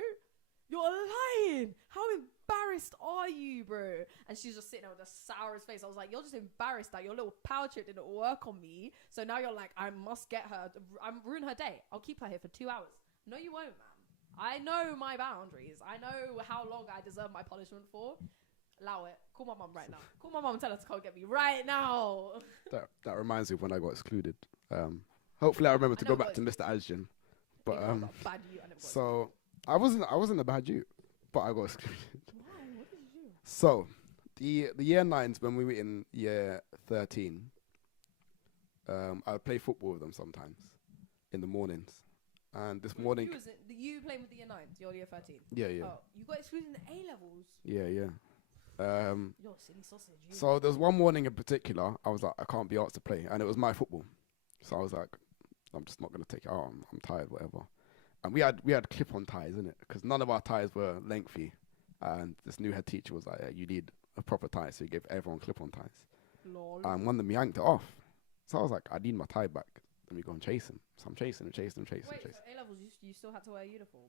You're lying. How embarrassed are you, bro? And she's just sitting there with the sourest face. I was like, you're just embarrassed that your little power trip didn't work on me. So now you're like, I must get her. I'm ruin her day. I'll keep her here for 2 hours. No, you won't, man. I know my boundaries. I know how long I deserve my punishment for. Allow it. Call my mum right now. Call my mum and tell her to come get me right now. That reminds me of when I got excluded. Hopefully I remember to go back to Mr. Asjan. But so I wasn't a bad youth, but I got excluded. Why? What did you do? So the year 9s, when we were in year 13, I'd play football with them sometimes in the mornings. And this morning, you playing with the year 9s, you're year 13. Yeah. Oh, you got excluded in the A levels. Yeah. You're a silly sausage. So there was one morning in particular, I was like, I can't be asked to play, and it was my football. So I was like, I'm just not gonna take it out. I'm tired, whatever. And we had clip-on ties, innit? Because none of our ties were lengthy, and this new head teacher was like, yeah, you need a proper tie, so he gave everyone clip-on ties. Lol. And one of them yanked it off. So I was like, I need my tie back. Let me go and chase him. So I'm chasing him. Wait, so A levels, you still had to wear a uniform?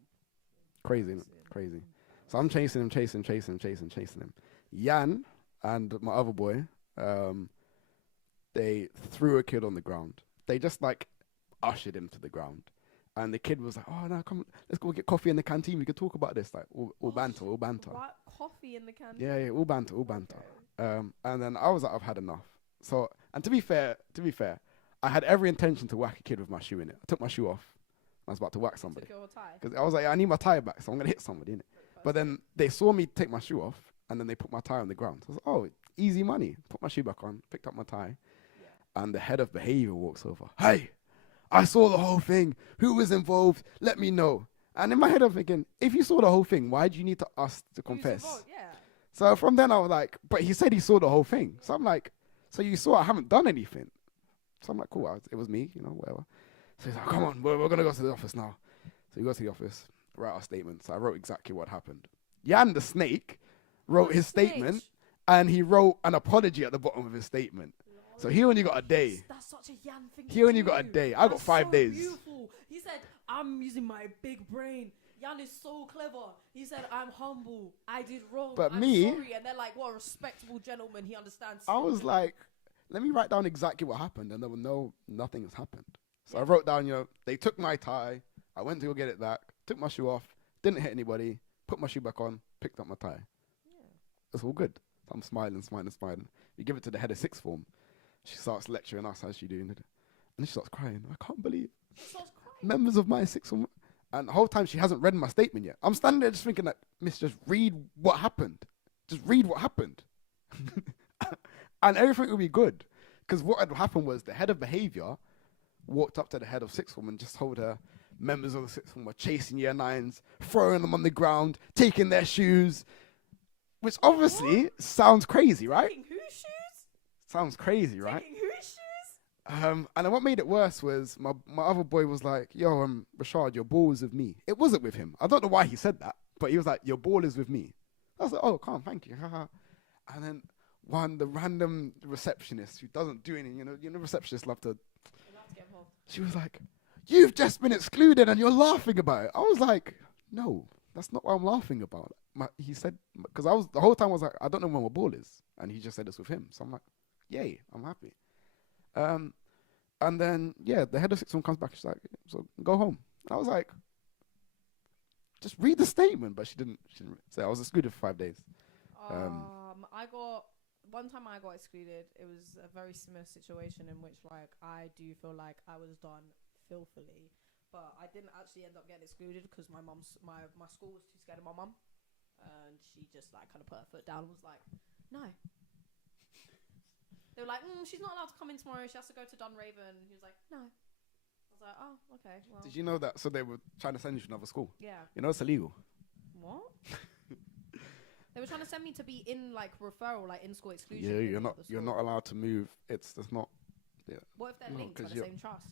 Crazy, innit? Crazy. So I'm chasing him. Jan and my other boy, they threw a kid on the ground. They just like ushered him to the ground. And the kid was like, oh, no, come, let's go get coffee in the canteen. We could talk about this. Like, all banter. What? Coffee in the canteen? Yeah, all banter. Okay. And then I was like, I've had enough. So, and to be fair, I had every intention to whack a kid with my shoe in it. I took my shoe off. I was about to whack somebody. Because I was like, I need my tie back, so I'm going to hit somebody, innit? But then they saw me take my shoe off, and then they put my tie on the ground. So I was like, oh, easy money. Put my shoe back on, picked up my tie, and the head of behavior walks over. Hey, I saw the whole thing. Who was involved? Let me know. And in my head, I'm thinking, if you saw the whole thing, why do you need to us to confess? Yeah. So from then I was like, but he said he saw the whole thing. So I'm like, so you saw I haven't done anything. So I'm like, cool, it was me, whatever. So he's like, come on, we're going to go to the office now. So we go to the office, write our statement. So I wrote exactly what happened. Jan the snake wrote his statement, and he wrote an apology at the bottom of his statement. So he only got a day. That's such a Jan thing. He only got a day. I got 5 days. Beautiful. He said, I'm using my big brain. Jan is so clever. He said, I'm humble. I did wrong. But I'm me, sorry. And they're like, what a respectable gentleman. He understands. I was like, let me write down exactly what happened, and there will know nothing has happened. So I wrote down, they took my tie. I went to go get it back. Took my shoe off. Didn't hit anybody. Put my shoe back on. Picked up my tie. Yeah. It's all good. So I'm smiling. We give it to the head of sixth form. She starts lecturing us as she doing it. And she starts crying. I can't believe members of my sixth form. And the whole time she hasn't read my statement yet. I'm standing there just thinking like, miss, just read what happened. Just read what happened. And everything will be good. Because what had happened was the head of behavior walked up to the head of sixth form and just told her members of the sixth form were chasing year 9s, throwing them on the ground, taking their shoes. Which obviously sounds crazy, right? Taking whose shoes? Sounds crazy, right? Taking whose shoes? And then what made it worse was my other boy was like, yo, Rashad, your ball is with me. It wasn't with him. I don't know why he said that, but he was like, your ball is with me. I was like, oh, calm, thank you. And then the random receptionist who doesn't do anything, receptionists love to. She was like, you've just been excluded and you're laughing about it. I was like, no, that's not what I'm laughing about. He said, because the whole time I was like, I don't know where my ball is. And he just said it's with him. So I'm like, yay, I'm happy. And then, the head of sixth form comes back. She's like, so go home. And I was like, just read the statement. But she didn't say I was excluded for 5 days. One time I got excluded. It was a very similar situation in which like I do feel like I was done filthily, but I didn't actually end up getting excluded because my school was too scared of my mum, and she just like kind of put her foot down and was like, no. They were like, she's not allowed to come in tomorrow. She has to go to Dunraven. He was like, no. I was like, oh, okay. Well. Did you know that? So they were trying to send you to another school. Yeah. It's illegal. What? They were trying to send me to be in like referral, like in school exclusion. Yeah, you're not allowed to move. That's not Yeah. What if they're No, linked by 'cause the same trust?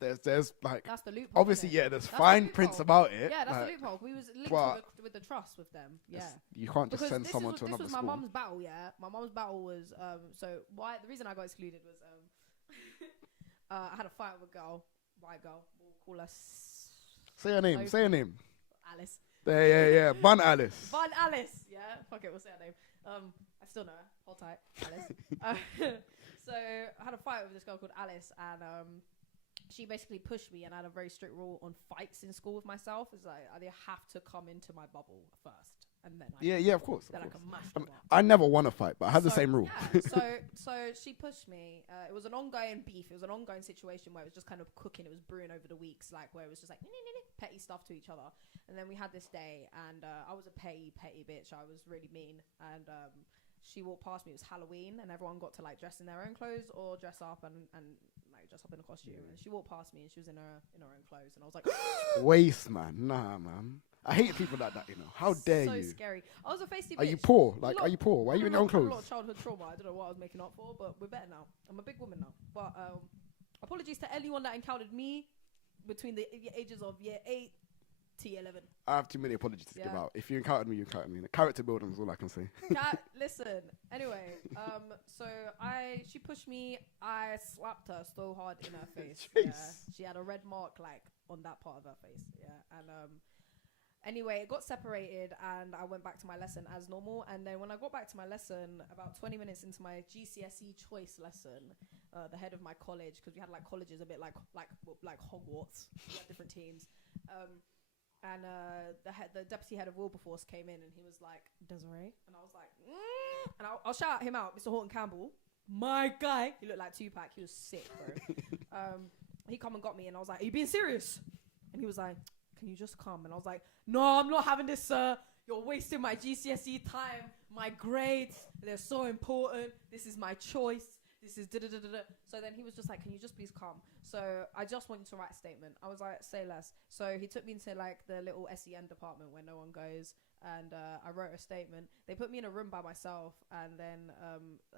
There's like That's the loophole. obviously innit? yeah. There's That's the fine prints loophole. about it. Yeah, that's like, the loophole. We was linked but with the trust with them. Yeah. you can't just Because send this someone was, to this another was my school. mum's battle, yeah. My mum's battle was so why the reason I got excluded was I had a fight with a girl, white girl. We'll call her Say her name. Say her name. Alice. Yeah. Bun Alice. Von Alice, yeah. Fuck it, we'll say her name. I still know her. Hold tight, Alice. So I had a fight with this girl called Alice, and she basically pushed me, and I had a very strict rule on fights in school with myself. It's like they have to come into my bubble first, and then Yeah, of course. then I Of course. can mash them up. I never won a fight, but I had the same rule. Yeah, so she pushed me. It was an ongoing beef. It was an ongoing situation where it was just kind of cooking. It was brewing over the weeks, like where it was just like petty stuff to each other. And then we had this day, and I was a petty bitch. I was really mean, and she walked past me. It was Halloween, and everyone got to like dress in their own clothes or dress up and like dress up in a costume. And she walked past me, and she was in her own clothes, and I was like, Waste, man. Nah, man. I hate people like that. You know. How dare so you? scary. I was a feisty bitch. Are you poor? Like, are you poor? Why are you in your own A lot clothes? of childhood trauma. I don't know what I was making up for, but we're better now. I'm a big woman now. But apologies to anyone that encountered me between the ages of year 8 to year 11. I have too many apologies to give out. If you encountered me, you encountered me. Character building is all I can say. Listen. Anyway, so she pushed me. I slapped her so hard in her face. Yeah. She had a red mark like on that part of her face. Yeah, and anyway, it got separated, and I went back to my lesson as normal. And then when I got back to my lesson, about 20 minutes into my GCSE choice lesson, the head of my college, because we had like colleges a bit like Hogwarts, we had different teams. And the deputy head of Wilberforce came in, and he was like, Desiree, and I was like, and I'll shout him out, Mr. Horton Campbell, my guy. He looked like Tupac. He was sick, bro. He come and got me, and I was like, are you being serious? And he was like, can you just come? And I was like, no, I'm not having this, sir. You're wasting my GCSE time. My grades, they're so important. This is my choice. This is da-da-da-da-da. So then he was just like, can you just please come? So I just want you to write a statement. I was like, say less. So he took me into like the little SEN department where no one goes. And I wrote a statement. They put me in a room by myself. And then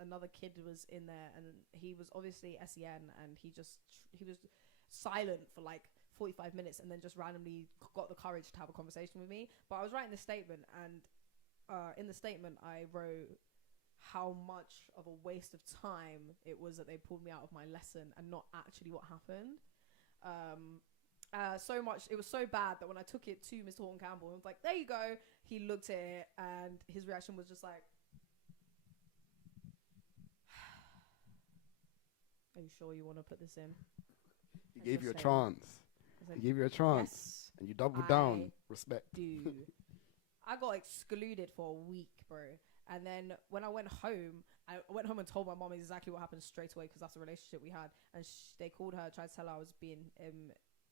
another kid was in there. And he was obviously SEN. And he was silent for like 45 minutes, and then just randomly got the courage to have a conversation with me. But I was writing the statement, and in the statement I wrote how much of a waste of time it was that they pulled me out of my lesson and not actually what happened. So much, it was so bad that when I took it to Mr. Horton Campbell, I was like, there you go. He looked at it, and his reaction was just like, are you sure you want to put this in? He gave you a chance. He gave you a chance. Yes, and you doubled down. Respect. Dude. I got excluded for a week, bro. And then when I went home and told my mom exactly what happened straight away, because that's the relationship we had. And they called her, tried to tell her I was being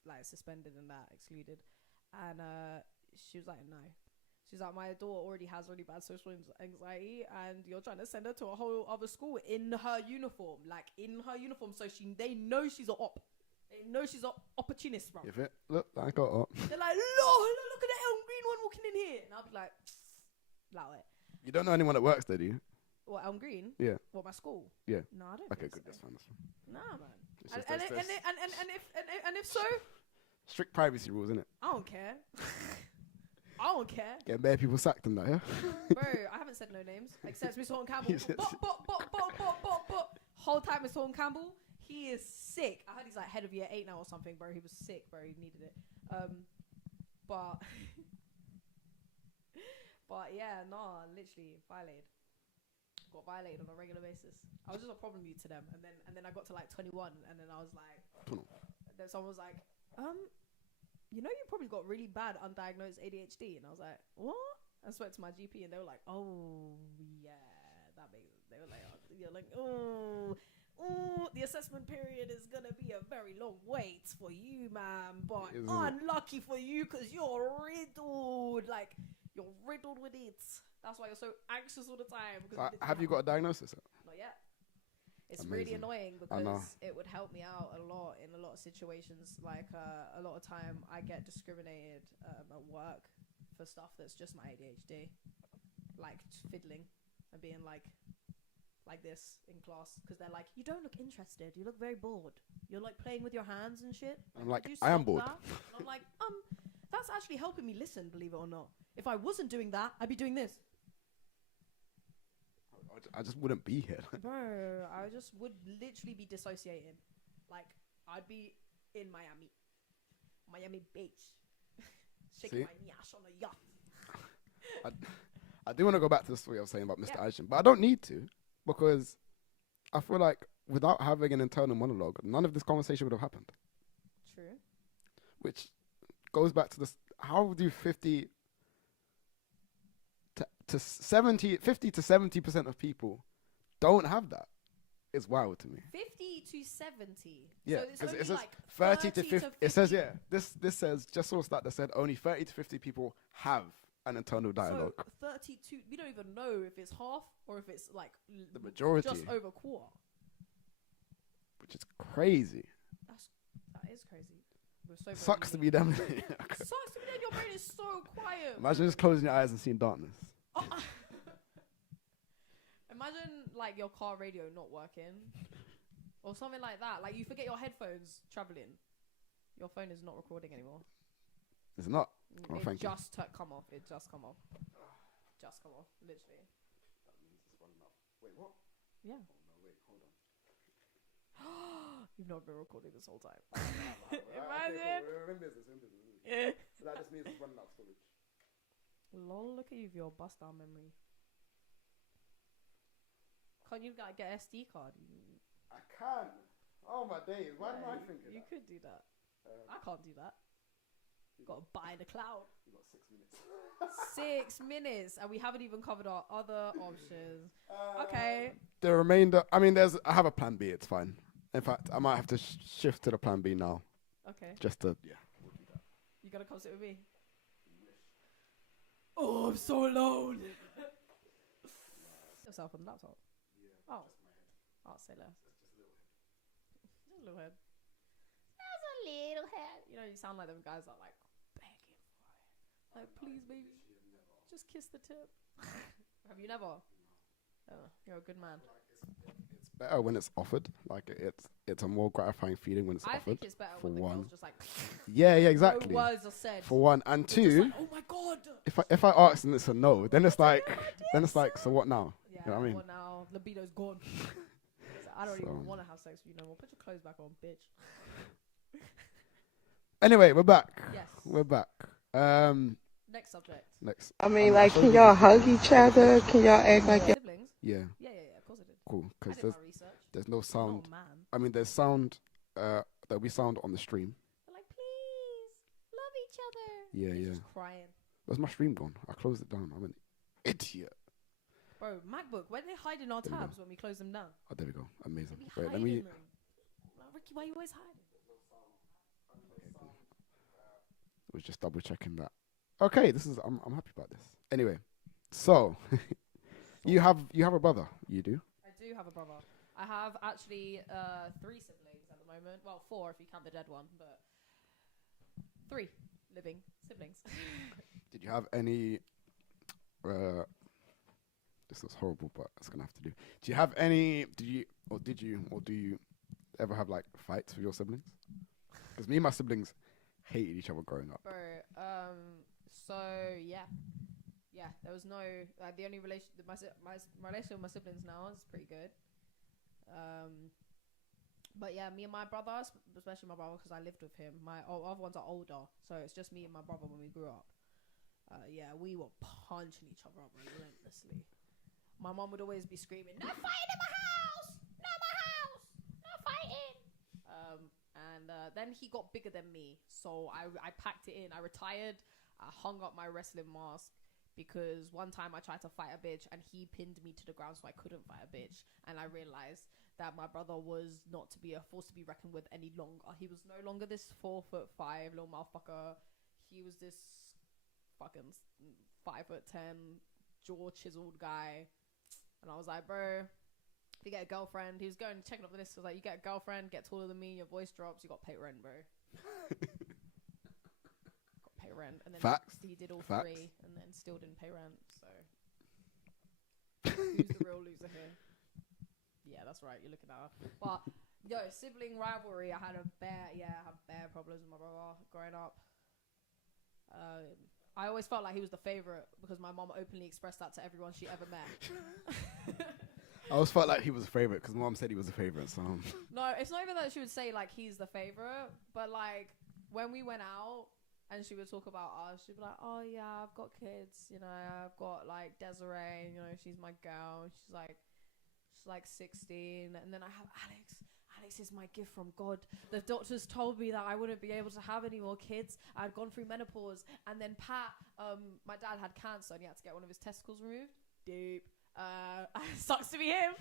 like suspended and that, excluded. And she was like, no. She's like, my daughter already has really bad social anxiety, and you're trying to send her to a whole other school in her uniform. So they know she's an op. They know she's an opportunist, bro. Look, I got up. They're like, look at that Elm Green one walking in here. And I'll be like, allow it. You don't know anyone that works there, do you? What, Elm Green? Yeah. What, my school? Yeah. No, I don't. Okay, think good. so. That's fine. Nah, man. Just And if so, strict privacy rules, innit? I don't care. I don't care. Getting bare people sacked and that, yeah? Bro, I haven't said no names except Mr. Horton Campbell. But whole time Mr. Horton Campbell, he is sick. I heard he's like head of year 8 now or something, bro. He was sick, bro. He needed it. But yeah, nah, literally violated. Got violated on a regular basis. I was just a problem mute to them, and then I got to like 21, and then I was like, then someone was like, you know, you probably got really bad undiagnosed ADHD, and I was like, what? I spoke to my GP, and they were like, oh yeah, that makes. They were like, you're like, oh, the assessment period is gonna be a very long wait for you, ma'am, but unlucky for you because you're riddled, like you're riddled with it. That's why you're so anxious all the time. Have you got a diagnosis? Not yet. It's Amazing. really annoying because it would help me out a lot in a lot of situations. Like a lot of time I get discriminated at work for stuff that's just my ADHD, like fiddling and being like like this in class because they're like, you don't look interested. You look very bored. You're like playing with your hands and shit. I'm like, Could you I am stop bored. that?" And I'm like, that's actually helping me listen, believe it or not. If I wasn't doing that, I'd be doing this. I just wouldn't be here. Bro, I just would literally be dissociating. Like, I'd be in Miami Beach, shaking See? my nyash on a yacht. I do want to go back to the story I was saying about Mr. Ashton, but I don't need to because I feel like without having an internal monologue, none of this conversation would have happened. True. Which goes back to this: how do 50 to 70% of people don't have that? It's wild to me. 50 to 70. Yeah, so it's because only it says like 30 to 50. It says, yeah, this says, just saw a stat that said only 30 to 50 people have an internal dialogue. So 32, we don't even know if it's half or if it's like The majority. just over quarter. Which is crazy. That is crazy. We're so Sucks to brainy. be them. Sucks to be them. Your brain is so quiet. Imagine just closing your eyes and seeing darkness. Oh. Imagine like your car radio not working or something like that. Like you forget your headphones traveling. Your phone is not recording anymore. It's not. Oh, It thank you. just come off. It just come off. Just come off. Literally. Wait, what? Yeah. Oh, no, wait, hold on. You've not been recording this whole time. Imagine. We're in business. Yeah. So that just means it's running out of storage. Lol, look at you with your bust down memory. Can't you like get SD card? I can. Oh my days. Why Yeah, didn't I think of you that? could do that. I can't do that. Got to buy the cloud. You got 6 minutes. 6 minutes, and we haven't even covered our other options. Okay. The remainder. I mean, I have a plan B. It's fine. In fact, I might have to shift to the plan B now. Okay. Just to we'll do that. You gotta come sit with me. Oh, I'm so alone. Yourself on the laptop. Yeah. Oh. I'll say less. Just a little head. Just a little head. You know, you sound like them guys that are like begging for it. Like, please, baby, just kiss the tip. Have you never? Oh, you're a good man. It's better when it's offered. Like it's a more gratifying feeling when it's I offered. think it's better for when the one. girl's just like. Yeah, exactly. No words are said. For one, and They're just two, like, oh my god. if I ask and it's a no, then it's like so what now? Yeah. You know what I mean? Well, now libido's gone. So I don't So- even want to have sex with you no more. Put your clothes back on, bitch. Anyway, we're back. Yes. We're back. Next subject. Next. I mean, like, can y'all hug each other? Can y'all act like y'all... Siblings? Yeah, Yeah. Of course I did. cool. I Because did my research. there's no sound. Oh man. I mean, there's sound. There'll be sound on the stream. They're like, please love each other. Yeah, They're yeah. Just crying. Where's my stream gone? I closed it down. I'm an idiot. Bro, MacBook, where they hide in our There we tabs when we close them down? Oh, there we go. Amazing. They be Wait, let hiding me. them. Like, Ricky, why you always hiding? Was just double checking that. Okay, I'm happy about this. Anyway, so you have a brother. You do? I do have a brother. I have actually 3 siblings at the moment. Well, 4 if you count the dead one, but 3 living siblings. Did you have any? This was horrible, but that's gonna have to do. Do you have any? Do you ever have like fights with your siblings? Because me and my siblings hated each other growing up. Bro, so yeah, there was no the only relation my relationship with my siblings now is pretty good. But yeah, me and my brother, especially my brother, because I lived with him. My other ones are older, so it's just me and my brother when we grew up. Yeah, we were punching each other up relentlessly. My mom would always be screaming, "No fighting in my house! No my house! No fighting!" And then he got bigger than me, so I packed it in. I retired. I hung up my wrestling mask because one time I tried to fight a bitch and he pinned me to the ground, so I couldn't fight a bitch. And I realized that my brother was not to be a force to be reckoned with any longer. He was no longer this 4'5" little motherfucker. He was this fucking 5'10" jaw chiseled guy. And I was like, bro, if you get a girlfriend, he was going checking up the list. I was like, you get a girlfriend, get taller than me, your voice drops, you got to pay rent, bro. Got to pay rent. And then Facts. he did all Facts. 3 and then still didn't pay rent. So who's the real loser here? Yeah, that's right. You're looking at her. But yo, sibling rivalry. I had bare problems with my brother growing up. I always felt like he was the favorite because my mom openly expressed that to everyone she ever met. I always felt like he was a favorite because mom said he was a favorite. So no, it's not even that she would say like he's the favorite, but like when we went out and she would talk about us, she'd be like, "Oh yeah, I've got kids. You know, I've got like Desiree. You know, she's my girl. She's like 16, and then I have Alex. Alex is my gift from God. The doctors told me that I wouldn't be able to have any more kids. I'd gone through menopause, and then Pat, my dad had cancer, and he had to get one of his testicles removed. Deep. Sucks to be him.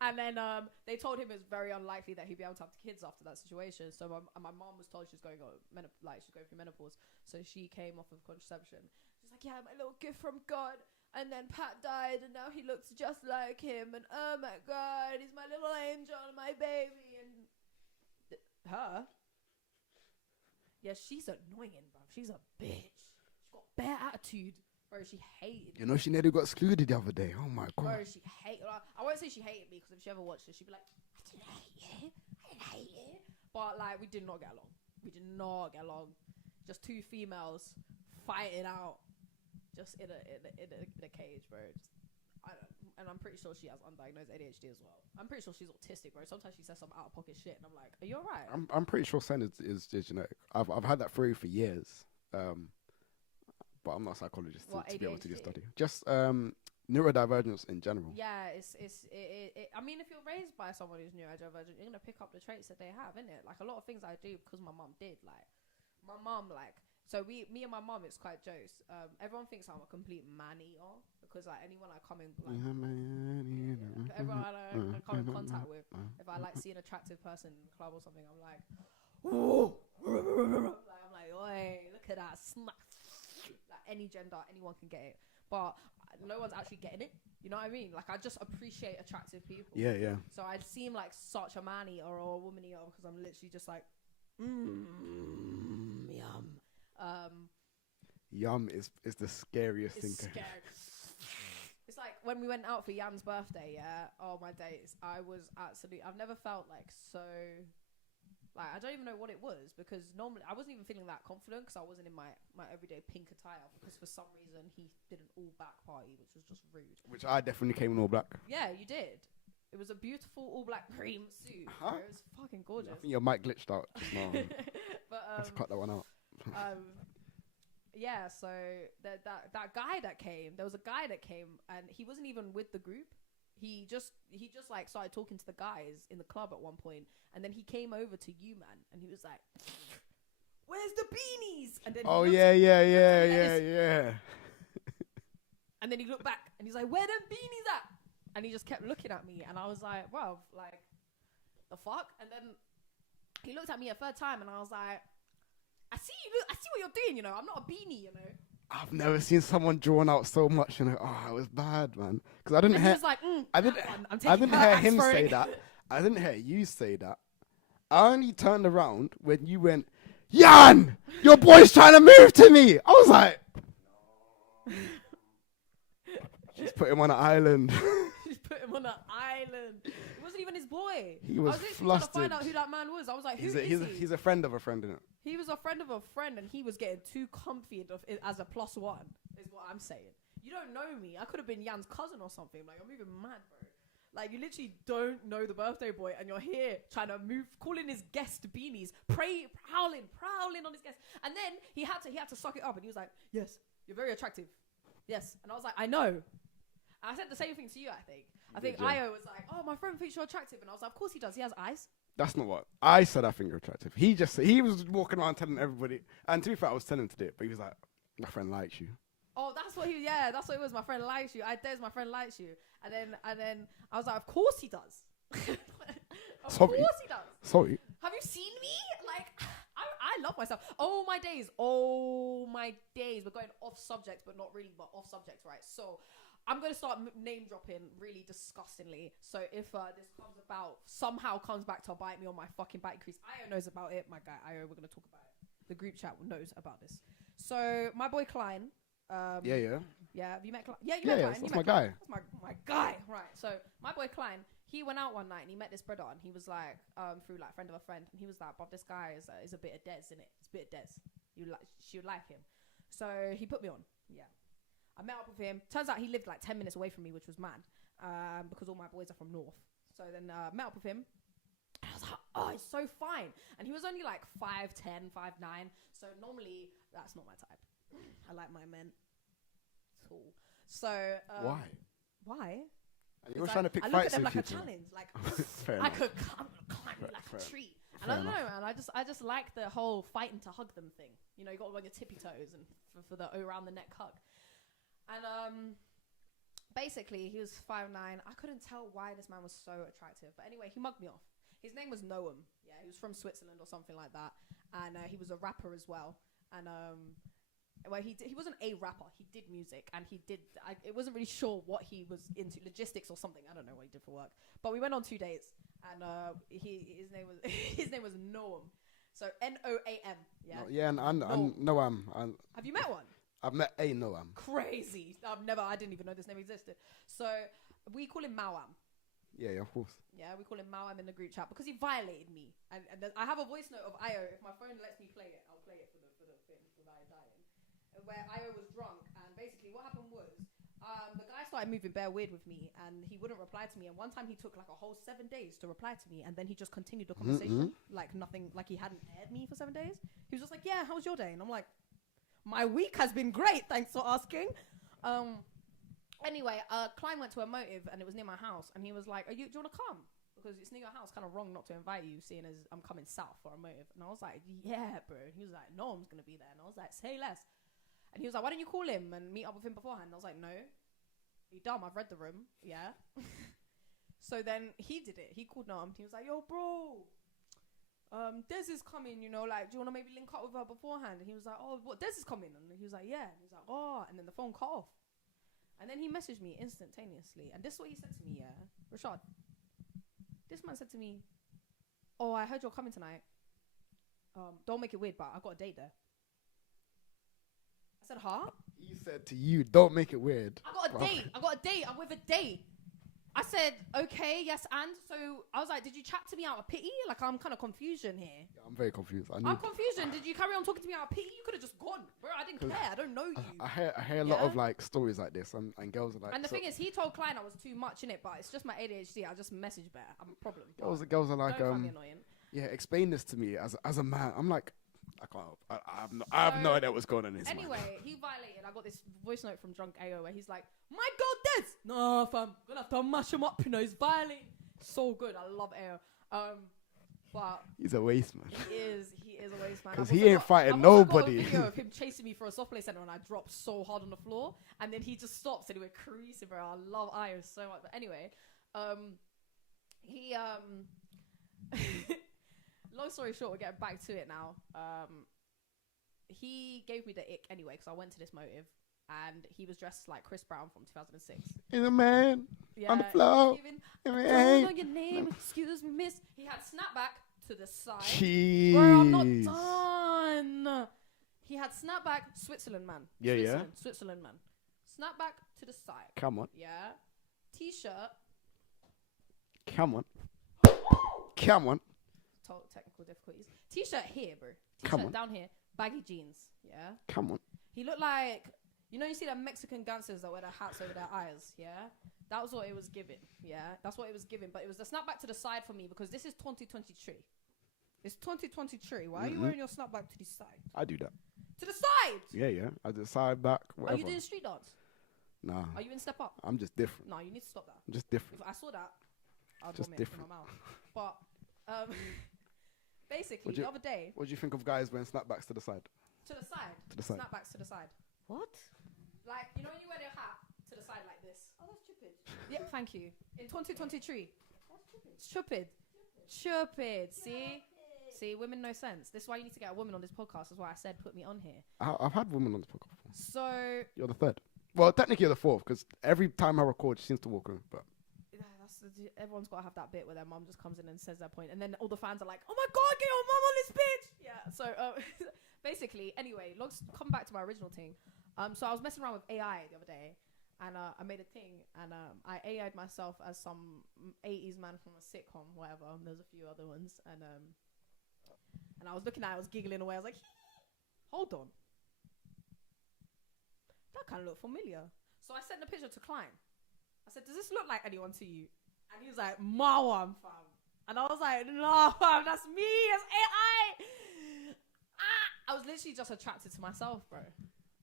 And then they told him it's very unlikely that he'd be able to have kids after that situation. So my mom was told she's going she's going through menopause. So she came off of contraception. She's like, yeah, my little gift from God. And then Pat died, and now he looks just like him. And oh my God, he's my little angel, my baby. And her, yeah, she's annoying, bro. She's a bitch. She's got bare attitude. Bro, she hated me. you know she nearly got excluded the other day. Oh my God. Bro, she hated. I won't say she hated me because if she ever watched it, she'd be like, I didn't hate you. I didn't hate you. But like, we did not get along. We did not get along. Just two females fighting out, just in a cage, bro. And I'm pretty sure she has undiagnosed ADHD as well. I'm pretty sure she's autistic, bro. Sometimes she says some out of pocket shit, and I'm like, are you alright? I'm pretty sure Sen is genetic. I've had that theory for years. But I'm not a psychologist to be able to do study. Just neurodivergence in general. Yeah, I mean, if you're raised by someone who's neurodivergent, you're gonna pick up the traits that they have, innit? Like a lot of things I do because my mom did. Like my mom, so me and my mom, it's quite jokes. Everyone thinks I'm a complete man eater because like anyone I come in everyone I come in contact with, if I like see an attractive person in the club or something, I'm like, ooh, like I'm like, oi, look at that smack. Any gender, anyone can get it, but no one's actually getting it. You know what I mean? Like I just appreciate attractive people. Yeah. So I seem like such a man eater or a woman eater because I'm literally just like, yum. Yum is the scariest thing. Scary. It's like when we went out for Jan's birthday. Yeah. Oh my days. I've never felt like so. Like, I don't even know what it was because normally I wasn't even feeling that confident because I wasn't in my everyday pink attire because for some reason he did an all-black party, which was just rude. Which I definitely came in all black. Yeah, you did. It was a beautiful all-black cream suit. It was fucking gorgeous. I think your mic glitched out just now. But let's cut that one out. yeah, so that guy that came, there was a guy that came and he wasn't even with the group. He just like started talking to the guys in the club at one point, and then he came over to you, man, and he was like, "Where's the beanies?" And then yeah. And then he looked back and he's like, "Where them beanies at?" And he just kept looking at me, and I was like, "Well, like, the fuck?" And then he looked at me a third time, and I was like, "I see you. I see what you're doing. You know, I'm not a beanie. You know." I've never seen someone drawn out so much, and it was bad, man. Because I didn't hear. He was like, I didn't hear him say that. I didn't hear you say that. I only turned around when you went, Jan, your boy's trying to move to me. I was like, she's put him on an island. She's put him on an island. It wasn't even his boy. He was flustered. Trying to find out who that man was. I was like, he's a friend of a friend, innit? He was a friend of a friend, and he was getting too comfy as a +1, is what I'm saying. You don't know me. I could have been Jan's cousin or something. Like, I'm even mad, bro. Like, you literally don't know the birthday boy, and you're here trying to move, calling his guest beanies, prowling on his guest. And then he had to suck it up, and he was like, "Yes, you're very attractive. Yes." And I was like, "I know." And I said the same thing to you, I think. I think Io was like, "Oh, my friend thinks you're attractive," and I was like, "Of course he does. He has eyes." That's not what I said. I think you're attractive. He was walking around telling everybody, and to be fair, I was telling him to do it, but he was like, "My friend likes you." Oh, that's what it was. My friend likes you. My friend likes you. And then I was like, "Of course he does." Of course he does. Sorry. Have you seen me? Like, I love myself. Oh my days. We're going off subject, but not really, but off subject, right? So I'm going to start name dropping really disgustingly. So if this somehow comes back to bite me on my fucking back crease, Io knows about it. My guy, Io, we're going to talk about it. The group chat knows about this. So my boy Klein. Yeah. Yeah, have you met Klein? Yeah, you met Klein. That's my guy. That's my guy. Right. So my boy Klein, he went out one night and he met this brother and he was like, through like friend of a friend, and he was like, "But this guy is a bit of Des, isn't it? It's a bit of Des. She would like him." So he put me on. Yeah, I met up with him. Turns out he lived like 10 minutes away from me, which was mad, because all my boys are from North. So then met up with him. And I was like, "Oh, he's so fine." And he was only like 5'10", 5'9". So normally that's not my type. I like my men tall. So why? And you were trying to pick I look at fights them with like a people. challenge. Like Fair I enough. could climb like a tree. And I don't know, man. I just like the whole fighting to hug them thing. You know, you got to go on your tippy toes and for the around the neck hug. And basically he was 5'9". I couldn't tell why this man was so attractive, but anyway, he mugged me off. His name was Noam. Yeah, he was from Switzerland or something like that, and he was a rapper as well. And well, he wasn't a rapper. He did music, and it wasn't really sure what he was into, logistics or something. I don't know what he did for work. But we went on 2 dates, and his name was his name was Noam. So Noam. Yeah. No, yeah, and Noam. Have you met one? I've met a Noam. Crazy. I didn't even know this name existed. So we call him Mawam. Yeah, of course. Yeah, we call him Mawam in the group chat because he violated me. And I have a voice note of Io. If my phone lets me play it, I'll play it for the thing without dying. Where Io was drunk, and basically what happened was the guy started moving bare weird with me, and he wouldn't reply to me. And one time he took like a whole 7 days to reply to me, and then he just continued the conversation like nothing, like he hadn't aired me for 7 days. He was just like, "Yeah, how was your day?" And I'm like, "My week has been great, thanks for asking." Anyway, Klein went to a motive, and it was near my house, and he was like, do you want to come? Because it's near your house, kind of wrong not to invite you, seeing as I'm coming south for a motive. And I was like, "Yeah, bro." He was like, "No, I'm going to be there." And I was like, "Say less." And he was like, "Why don't you call him and meet up with him beforehand?" And I was like, "No, you dumb, I've read the room." Yeah. So then he did it. He called Noam. He was like, "Yo, bro, Des is coming, you know, like, do you want to maybe link up with her beforehand?" And he was like, "Oh, what, Des is coming?" And he was like, "Yeah." And he was like, "Oh," and then the phone cut off. And then he messaged me instantaneously. And this is what he said to me, yeah. Rashad, this man said to me, "Oh, I heard you're coming tonight. Don't make it weird, but I got a date there." I said, "Huh?" He said to you, "Don't make it weird." I got a date. I'm with a date. I said, "Okay, yes, and?" So I was like, "Did you chat to me out of pity?" Like, I'm kind of confusion here. I'm very confused. I'm confusion. Did you carry on talking to me out of pity? You could have just gone. Bro, I didn't care. I don't know you. I hear a lot of like stories like this, and girls are like. And the thing is, he told Klein I was too much in it, but it's just my ADHD. I just message better. I'm a problem. Girls are like, don't find me annoying. yeah, explain this to me as a man. I'm like, I can't. I have no idea what's going on in his mind. Anyway, he violated. I got this voice note from Drunk AO where he's like, "My God, Des! No, fam, gonna have to mash him up, you know, he's violating." So good. I love AO. But he's a waste man. he is a waste man. Because he ain't fighting nobody. I've got a video of him chasing me for a soft play center and I dropped so hard on the floor, and then he just stops and he went creasing, bro. I love Io so much. But anyway, he long story short, we're getting back to it now. He gave me the ick anyway because I went to this motive and he was dressed like Chris Brown from 2006. He's a man on the floor. Don't know your name, excuse me, miss. He had snapback to the side. Jeez. Bro, I'm not done. He had snapback, Switzerland man. Switzerland man. Snapback to the side. Come on. Yeah. T-shirt. Come on. Come on. Technical difficulties. T-shirt here, bro. Come T-shirt on. down here. Baggy jeans. Yeah. Come on. He looked like, you know, you see that Mexican gangsters that wear their hats over their eyes. Yeah. That was what it was giving. Yeah. That's what it was giving. But it was the snapback to the side for me because this is 2023. It's 2023. Why are you wearing your snapback to the side? I do that. To the side. Yeah. I do side back. Whatever. Are you doing street dance? Nah. Are you in Step Up? I'm just different. No, you need to stop that. I'm just different. If I saw that, I'd Just vomit in different. my mouth. But basically, the other day, What do you think of guys wearing snapbacks to the side? to the side. To the side. Snapbacks to the side. What? Like, you know when you wear your hat to the side like this? Oh, that's stupid. Yeah, thank you. In 2023. That's stupid. Stupid. See, women no sense. This is why you need to get a woman on this podcast. That's why I said put me on here. I've had women on this podcast before. So, You're the third. Well, technically you're the fourth because every time I record, she seems to walk in. But yeah, everyone's got to have that bit where their mum just comes in and says their point. And then all the fans are like, "Oh my God, get your mum on this bitch." Yeah, so basically, anyway, come back to my original thing. So I was messing around with AI the other day. and I made a thing, and I AI'd myself as some 80s man from a sitcom, whatever. There's a few other ones, and I was looking at it, I was giggling away. I was like, hold on, that kind of looked familiar. So I sent the picture to Klein. I said, does this look like anyone to you? And he was like, Marwan, fam. And I was like, no, fam, that's me, it's AI. I was literally just attracted to myself, bro.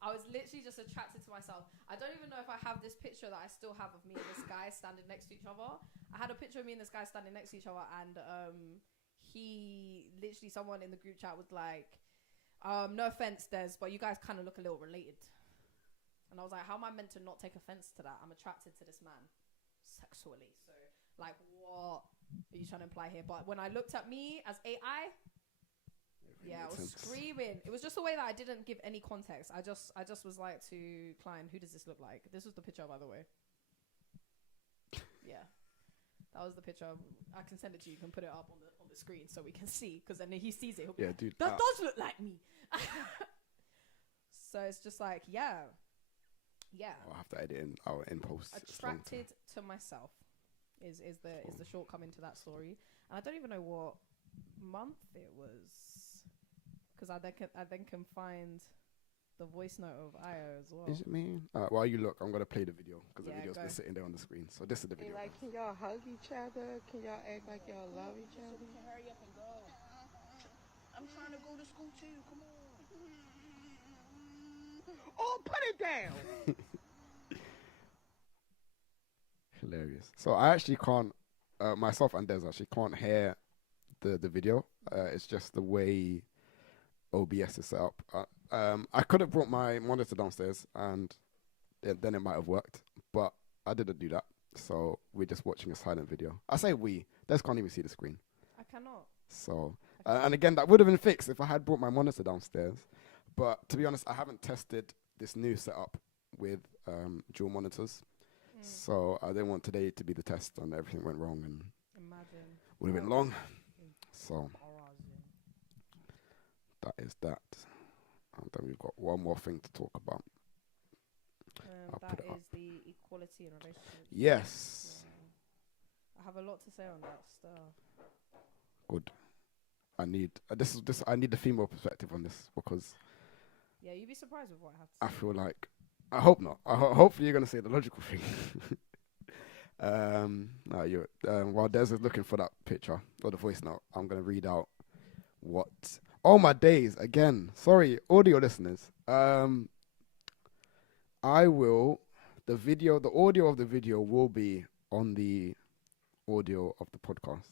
I was literally just attracted to myself. I don't even know if I have this picture that I still have of me and this guy standing next to each other. I had a picture of me and this guy standing next to each other, and someone in the group chat was like, no offense, Des, but you guys kind of look a little related. And I was like, how am I meant to not take offense to that? I'm attracted to this man sexually. So, like, what are you trying to imply here? But when I looked at me as AI, yeah, I was screaming. It was just the way that I didn't give any context. I just was like to Klein, who does this look like? This was the picture, by the way. Yeah, that was the picture. I can send it to you. You can put it up on the screen so we can see. Because then he sees it. He'll be like, dude, that does look like me. So it's just like, yeah. I'll have to edit in post. Attracted to myself is the shortcoming to that story, and I don't even know what month it was, because I then can find the voice note of Io as well. Is it me? While you look, I'm gonna play the video because the video's been sitting there on the screen. So this is the video. Like, can y'all hug each other? Can y'all act like y'all love each other? We can hurry up and go. I'm trying to go to school too. Come on. Oh, put it down. Hilarious. So I actually can't, myself and Des actually can't hear the video. It's just the way OBS is set up. I could have brought my monitor downstairs and then it might have worked, but I didn't do that. So we're just watching a silent video. I say we. Des can't even see the screen. I cannot. So, and again, that would have been fixed if I had brought my monitor downstairs. But to be honest, I haven't tested this new setup with dual monitors. So I didn't want today to be the test and everything went wrong and would have been long. So that is that. And then we've got one more thing to talk about. That is the equality in relationships. Yes. Yeah. I have a lot to say on that stuff. Good. I need I need the female perspective on this because yeah, you'd be surprised with what I have to say. I feel like I hope not. Hopefully you're gonna say the logical thing. While Des is looking for that picture or the voice note, I'm gonna read out what. Oh my days! Again, sorry, audio listeners. I will. The audio of the video will be on the audio of the podcast.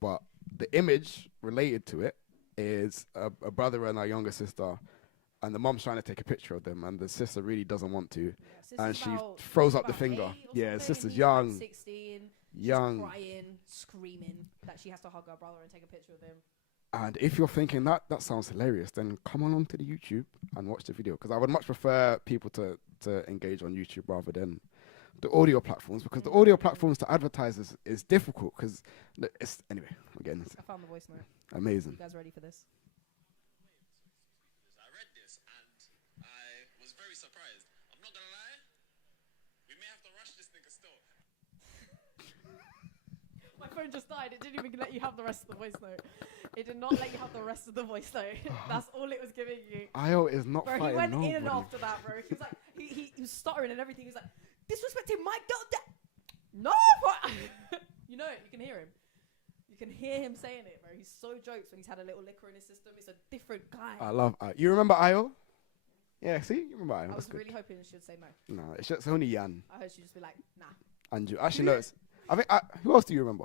But the image related to it is a brother and a younger sister, and the mom's trying to take a picture of them, and the sister really doesn't want to, and she throws up the finger. Yeah, sister's young, like 16, young, she's crying, screaming that she has to hug her brother and take a picture of him. And if you're thinking that sounds hilarious, then come on to the YouTube and watch the video, because I would much prefer people to engage on YouTube rather than the audio platforms, because the audio platforms to advertisers is difficult because it's anyway. Again, I found the voice note. Amazing. You guys ready for this? I read this and I was very surprised. I'm not gonna lie, we may have to rush this nigga still. My phone just died. It didn't even let you have the rest of the voice note. It did not let you have the rest of the voice note. That's all it was giving you. Io is not bro, fighting he went nobody. in after that, bro. He was like, he was stuttering and everything. He was like, disrespecting my girl. No, bro. You know it. You can hear him. You can hear him saying it, bro. He's so jokes when he's had a little liquor in his system. It's a different guy. I love Io. You remember Io? Yeah, see? You remember Io. I was really hoping she would say no. No, it's just only Jan. I heard she'd just be like, nah. And you actually know I think who else do you remember?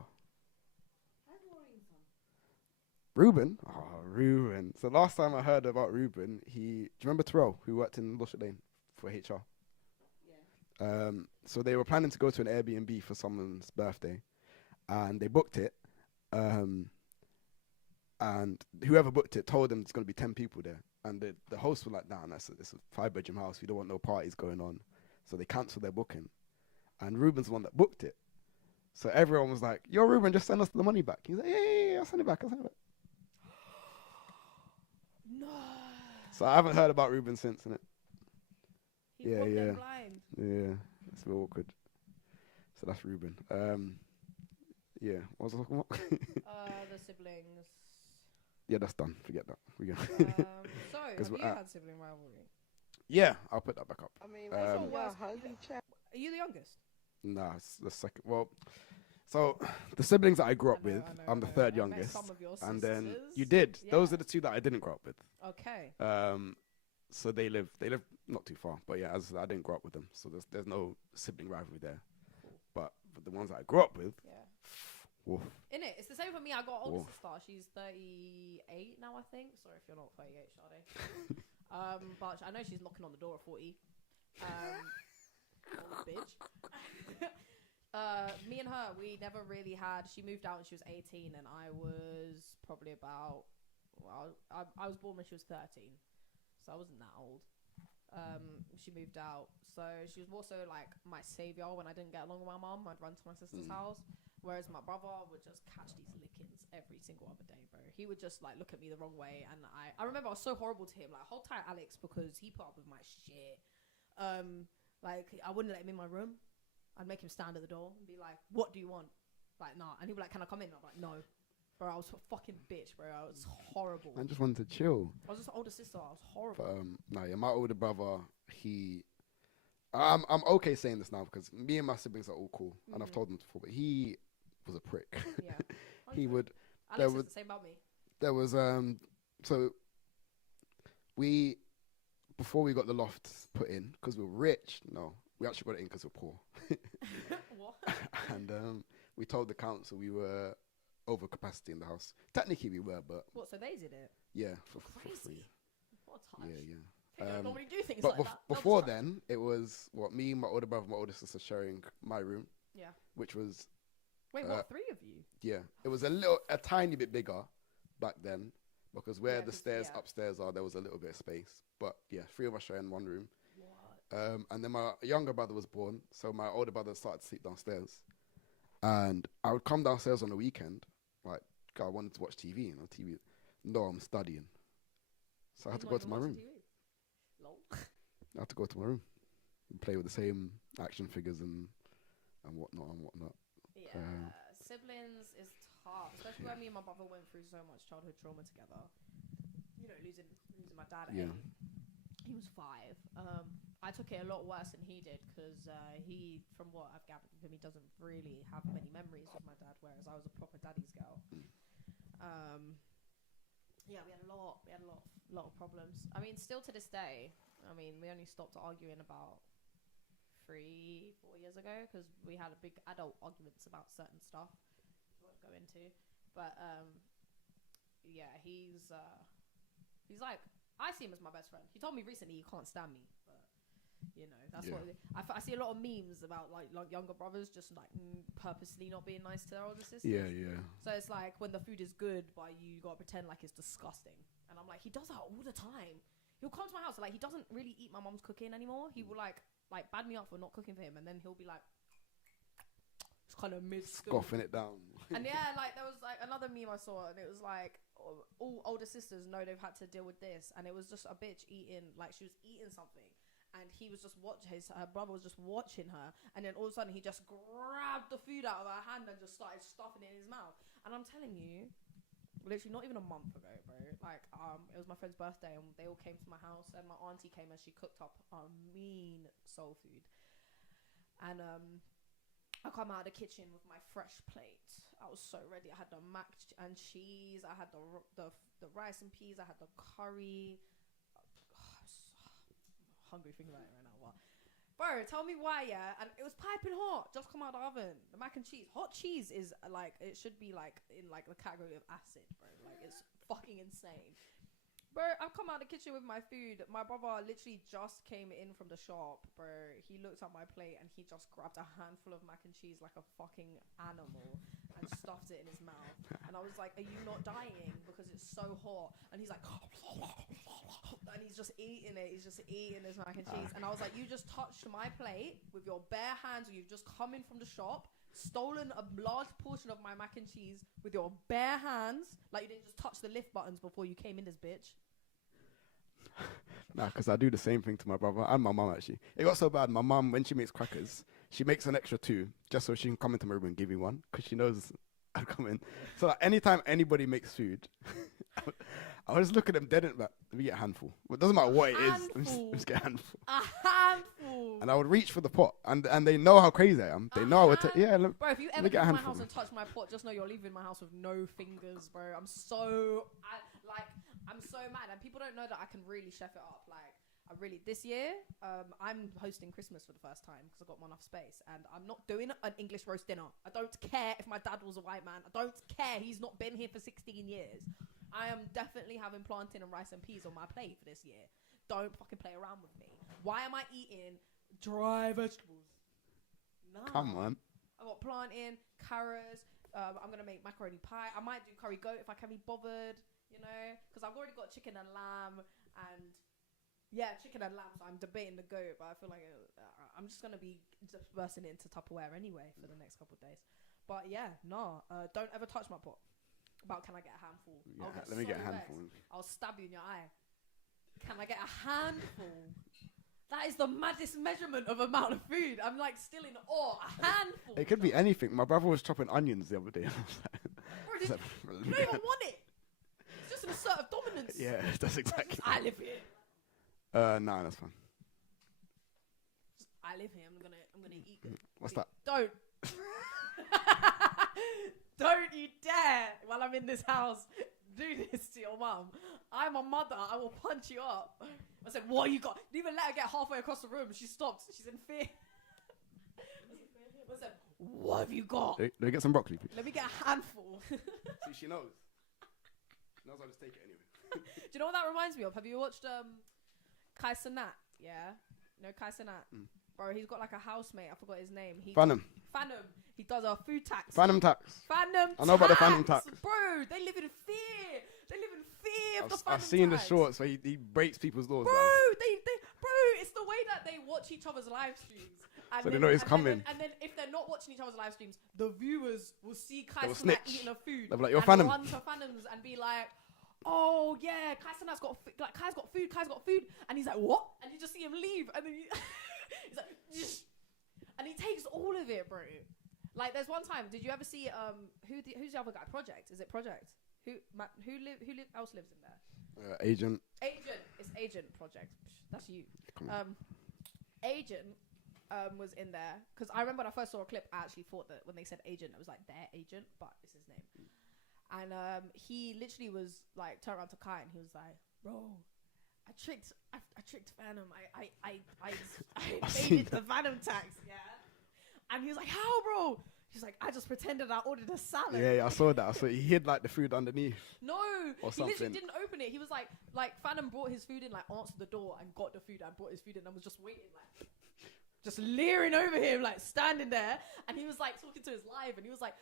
Ruben? Oh, Ruben. So last time I heard about Ruben, do you remember Terrell, who worked in Lushett Lane for HR? Yeah. So they were planning to go to an Airbnb for someone's birthday, and they booked it. And whoever booked it told them there's going to be 10 people there. And the hosts were like, nah, it's a 5-bedroom house. We don't want no parties going on. So they cancelled their booking. And Ruben's the one that booked it. So everyone was like, yo, Ruben, just send us the money back. He's like, yeah, I'll send it back. No. So I haven't heard about Ruben since, innit? You Yeah, robbed yeah. them blind. Yeah, it's a bit awkward. So that's Ruben. Yeah, what was I talking about? The siblings. Yeah, that's done. Forget that. We go. So, 'Cause have we're you at- had sibling rivalry? Yeah, I'll put that back up. I mean, What's your Um, y'all worst? hug each other. Are you the youngest? Nah, it's the second. Well, so the siblings that I grew up with, I'm the third I met youngest. some of your And then you sisters. did. Those Yeah. are the two that I didn't grow up with. Okay. So they live not too far, but yeah, as I didn't grow up with them, so there's no sibling rivalry there. But for the ones that I grew up with, Yeah. woof. In it, it's the same for me. I got an older Woof. sister. She's 38 now, I think. Sorry if you're not 38, Sade. But I know she's knocking on the door at 40. Old bitch. Me and her, we never really had. She moved out when she was 18, and I was probably about. Well, I was born when she was 13, so I wasn't that old. She moved out, so she was more so like my savior when I didn't get along with my mum. I'd run to my sister's house, whereas my brother would just catch these lickings every single other day, bro. He would just like look at me the wrong way, and I remember I was so horrible to him. Like, hold tight, Alex, because he put up with my shit. Like, I wouldn't let him in my room. I'd make him stand at the door and be like, "What do you want?" Like, nah. And he'd be like, "Can I come in?" I'm like, "No." Bro, I was a fucking bitch, bro. I was horrible. I just wanted to chill. I was just an older sister. I was horrible. But no, yeah, my older brother, I'm okay saying this now because me and my siblings are all cool, and I've told them before. But he was a prick. Yeah. He would. Alex there is was the same about me. there was so we before we got the loft put in because we were rich. No, we actually got it in because we're poor. What? And we told the council we were over capacity in the house. Technically we were, but What? So they did it? yeah, for Crazy. free. What a touch. Yeah, They don't Um, normally do things But like that. They'll before just- then, it was what me, my older brother, my older sister sharing my room, Yeah. which was Wait, what? 3 of you? yeah, it was a tiny bit bigger back then because where Yeah, the 'cause- stairs yeah. upstairs are, there was a little bit of space. But yeah, 3 of us sharing one room. What? And then my younger brother was born, so my older brother started to sleep downstairs, and I would come downstairs on the weekend, like I wanted to watch TV, TV. No, I'm studying, so I had to go to my room. Lol. I had to go to my room and play with the same action figures and whatnot. Yeah, siblings is tough, especially when me and my brother went through so much childhood trauma together. You know, losing my dad at Yeah. 8. He was 5. I took it a lot worse than he did because he, from what I've gathered from him, he doesn't really have many memories with my dad, whereas I was a proper daddy's girl. Yeah, we had a lot of problems. I mean, still to this day. I mean, we only stopped arguing about 3-4 years ago because we had a big adult arguments about certain stuff I won't go into. But yeah, he's like, I see him as my best friend. He told me recently he can't stand me, but you know, that's Yeah. what I see a lot of memes about like younger brothers just like purposely not being nice to their older sisters. Yeah. So it's like when the food is good, but you gotta pretend like it's disgusting. And I'm like, he does that all the time. He'll come to my house, like he doesn't really eat my mom's cooking anymore. He will like bad me up for not cooking for him, and then he'll be like, it's kind of mid Scoffing it down. And yeah, like there was like another meme I saw, and it was like all older sisters know they've had to deal with this, and it was just a bitch eating, like she was eating something, and he was just her brother was just watching her, and then all of a sudden he just grabbed the food out of her hand and just started stuffing it in his mouth. And I'm telling you, literally not even a month ago, bro, like it was my friend's birthday, and they all came to my house, and my auntie came and she cooked up a mean soul food, and I come out of the kitchen with my fresh plate. I was so ready. I had the mac and cheese. I had the rice and peas. I had the curry. I'm hungry thinking about it right now. What? Bro, tell me why, yeah? And it was piping hot. Just come out of the oven. The mac and cheese. Hot cheese is like, it should be like in like the category of acid, bro. Like it's fucking insane. Bro, I've come out of the kitchen with my food. My brother literally just came in from the shop, bro. He looked at my plate and he just grabbed a handful of mac and cheese like a fucking animal and stuffed it in his mouth. And I was like, are you not dying? Because it's so hot. And he's like, and he's just eating it. He's just eating his mac and cheese. And I was like, you just touched my plate with your bare hands, or you've just come in from the shop, stolen a large portion of my mac and cheese with your bare hands. Like you didn't just touch the lift buttons before you came in this bitch. Nah, because I do the same thing to my brother and my mum, actually. It got so bad, my mum, when she makes crackers, she makes an extra 2 just so she can come into my room and give me one because she knows I'll come in. So like, anytime anybody makes food, I would just look at them dead and like, let me get a handful. Well, it doesn't matter what it is. Just get a handful. A handful. And I would reach for the pot. And they know how crazy I am. They know I would take, yeah. Bro, if you ever leave my house and touch my pot, just know you're leaving my house with no fingers, bro. I'm so mad. And people don't know that I can really chef it up. Like, this year, I'm hosting Christmas for the first time because I've got enough space. And I'm not doing an English roast dinner. I don't care if my dad was a white man. I don't care. He's not been here for 16 years. I am definitely having plantain and rice and peas on my plate for this year. Don't fucking play around with me. Why am I eating dry vegetables? No. Come on. I got plantain, carrots. I'm going to make macaroni pie. I might do curry goat if I can be bothered, you know, because I've already got chicken and lamb and... Yeah, chicken and lamb, so I'm debating the goat, but I feel like I'm just going to be just bursting it into Tupperware anyway for the next couple of days. But yeah, don't ever touch my pot. About can I get a handful? Yeah, let me get a handful. I'll stab you in your eye. Can I get a handful? That is the maddest measurement of amount of food. I'm like still in awe. A handful. It could be anything. My brother was chopping onions the other day. Bro, you don't even want it. It's just an assert of dominance. Yeah, that's exactly. I live here. No, that's fine. I live here. I'm gonna eat good. What's that? Don't. Don't you dare, while I'm in this house, do this to your mum. I'm a mother. I will punch you up. I said, what you got? Didn't even let her get halfway across the room. She stopped. She's in fear. I said, what have you got? Let me get some broccoli, please. Let me get a handful. See, she knows. She knows I'll just take it anyway. Do you know what that reminds me of? Have you watched Kai Cenat? Yeah? You know Kai Cenat? Bro, he's got like a housemate. I forgot his name. Phantom. He does a food tax. Phantom tax. I know about the phantom tax. Bro, they live in fear. They live in fear of the phantom tax. I've seen the shorts where he breaks people's doors. Bro, it's the way that they watch each other's live streams. So they know it's coming. And then if they're not watching each other's live streams, the viewers will see Kai Cenat eating a food. They'll be like, you're and Phantom. run to Phantoms and be like, oh yeah, Kai Cenat's got Kai's got food. And he's like, what? And you just see him leave. And then he's like, and he takes all of it, bro. Like, there's one time, did you ever see who's the other guy? Project? Is it Project? Who else lives in there? Agent. It's Agent Project. That's you. Agent was in there because I remember when I first saw a clip, I actually thought that when they said Agent, it was like their agent, but it's his name. And he literally was like turned around to Kai and he was like, "Bro, I tricked Phantom. I evaded the Phantom tax, yeah." And he was like, "How, bro?" He's like, "I just pretended I ordered a salad." Yeah, I saw that. So he hid like the food underneath. No, or he something. literally didn't open it. He was like Phantom brought his food in, like answered the door and got the food and brought his food in and was just waiting, like just leering over him, like standing there. And he was like talking to his live and he was like,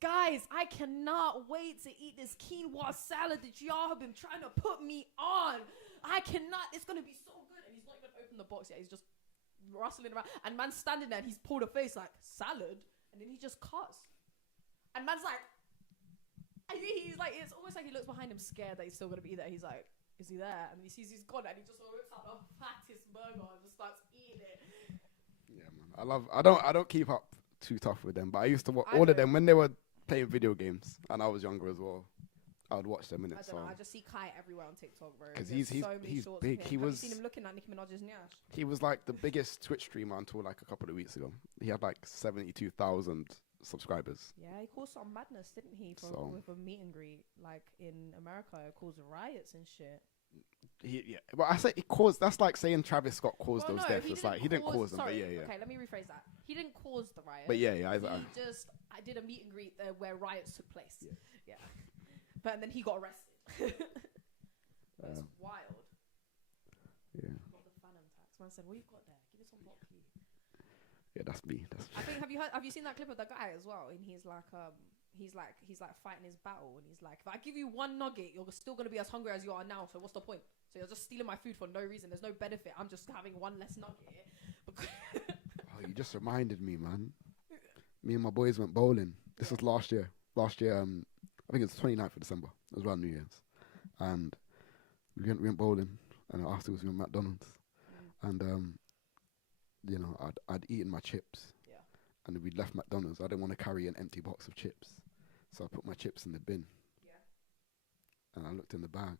"Guys, I cannot wait to eat this quinoa salad that y'all have been trying to put me on. I cannot. It's gonna be so good." And he's not even opened the box yet. He's just rustling around. And man's standing there and he's pulled a face like, "Salad?" And then he just cuts. And man's like, he's like, it's almost like he looks behind him scared that he's still gonna be there. He's like, "Is he there?" And he sees he's gone and he just whips out the fattest burger and just starts eating it. Yeah, man. I don't keep up too tough with them, but I used to watch all of them when they were playing video games and I was younger as well. I would watch them in it. I don't know. I just see Kai everywhere on TikTok, bro. Because he's big. Have you seen him looking at Nicki Minaj's nyash? He was like the biggest Twitch streamer until like a couple of weeks ago. He had like 72,000 subscribers. Yeah, he caused some madness, didn't he? With a meet and greet, like in America, it caused riots and shit. Well, I say it caused. That's like saying Travis Scott caused those deaths. It's like he didn't cause them, but yeah. Okay, let me rephrase that. He didn't cause the riot. But yeah. I did a meet and greet there where riots took place. Yeah. But and then he got arrested. That's wild. Yeah. Got the Phantom tax. Man said, "What you got there? Give me some broccoli." Yeah, that's me. I think have you seen that clip of the guy as well? And he's like fighting his battle, and he's like, "If I give you one nugget, you're still gonna be as hungry as you are now. So what's the point? So you're just stealing my food for no reason. There's no benefit. I'm just having one less nugget." Oh, you just reminded me, man. Me and my boys went bowling. This was last year. I think it's 29th of December. It was around New Year's, and we went bowling. and afterwards we went to McDonald's, and you know, I'd eaten my chips, Yeah. and we'd left McDonald's. I didn't want to carry an empty box of chips, so I put my chips in the bin, and I looked in the bag.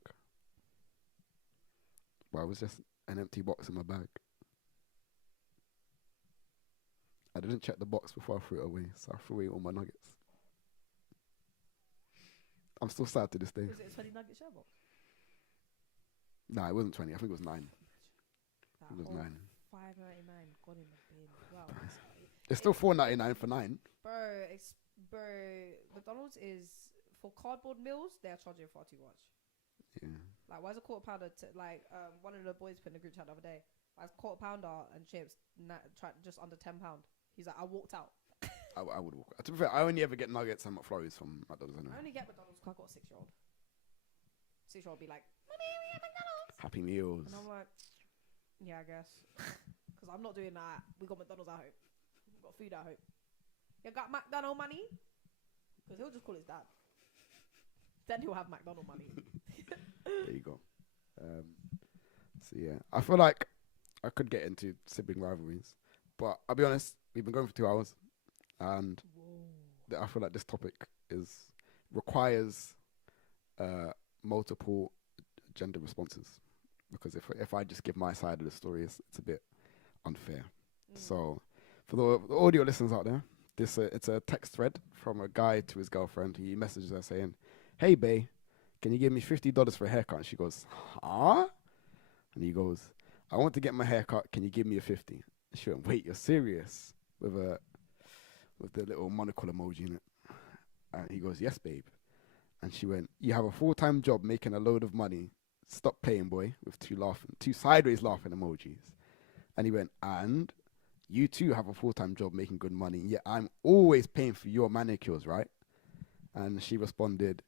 Well, it was just an empty box in my bag. I didn't check the box before I threw it away, so I threw away all my nuggets. I'm still sad to this day. Was it a 20 nugget share box? Nah, it wasn't 20. I think it was 9. That It was whole 9. $5.99 gone in the bin. Wow. It's still $4.99 for 9. Bro, McDonald's is for cardboard meals. They're charging far too much. Yeah. Like, why is a quarter pounder? One of the boys put in the group chat the other day. Why is quarter pounder and chips just under £10? He's like, I walked out. I would walk. To be fair, I only ever get nuggets and McFlurries from McDonald's anyway. I only get McDonald's because I got a 6-year-old. 6-year-old be like, Mommy, we have McDonald's. Happy Meals. And I'm like, yeah, I guess. Because I'm not doing that. We got McDonald's at home. We got food at home. You got McDonald's money? Because he'll just call his dad. Then he'll have McDonald's money. There you go. So yeah, I feel like I could get into sibling rivalries, but I'll be honest, we've been going for 2 hours, and I feel like this topic requires multiple gender responses, because if I just give my side of the story, it's a bit unfair. So for the audio listeners out there, it's a text thread from a guy to his girlfriend. He messages her saying, "Hey bae, can you give me $50 for a haircut?" And she goes, "Huh?" And he goes, "I want to get my hair cut. Can you give me a 50?" And she went, "Wait, you're serious?" With the little monocle emoji in it. And he goes, "Yes, babe." And she went, "You have a full-time job making a load of money. Stop playing, boy," with two sideways laughing emojis. And he went, "And you too have a full-time job making good money. Yet I'm always paying for your manicures, right?" And she responded,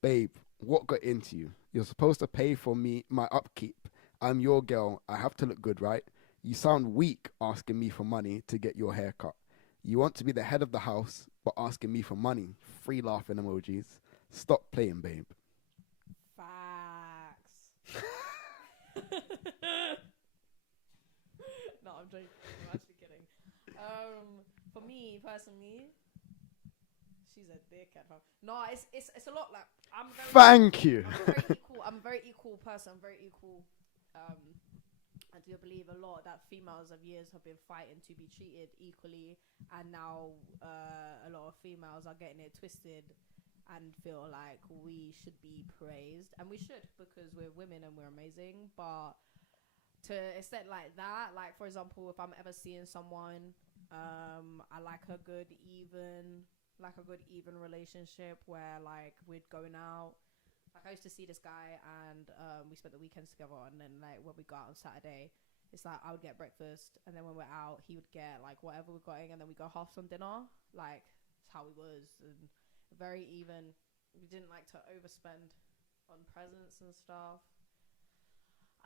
"Babe, what got into you? You're supposed to pay for me, my upkeep. I'm your girl. I have to look good, right? You sound weak asking me for money to get your hair cut. You want to be the head of the house, but asking me for money." 3 laughing emojis. Stop playing, babe. Facts. No, I'm joking. I'm actually kidding. For me personally, she's a dickhead. Huh? No, it's a lot. Like Thank you. I'm a very equal person. I'm very equal. I do believe a lot that females of years have been fighting to be treated equally, and now a lot of females are getting it twisted and feel like we should be praised, and we should, because we're women and we're amazing. But to extent like that, like for example, if I'm ever seeing someone, I like a good even relationship where like we're going out. Like I used to see this guy, and we spent the weekends together, and then like when we go out on Saturday, it's like I would get breakfast, and then when we're out, he would get like whatever we're going, and then we go half on dinner. Like it's how he was, and very even. We didn't like to overspend on presents and stuff.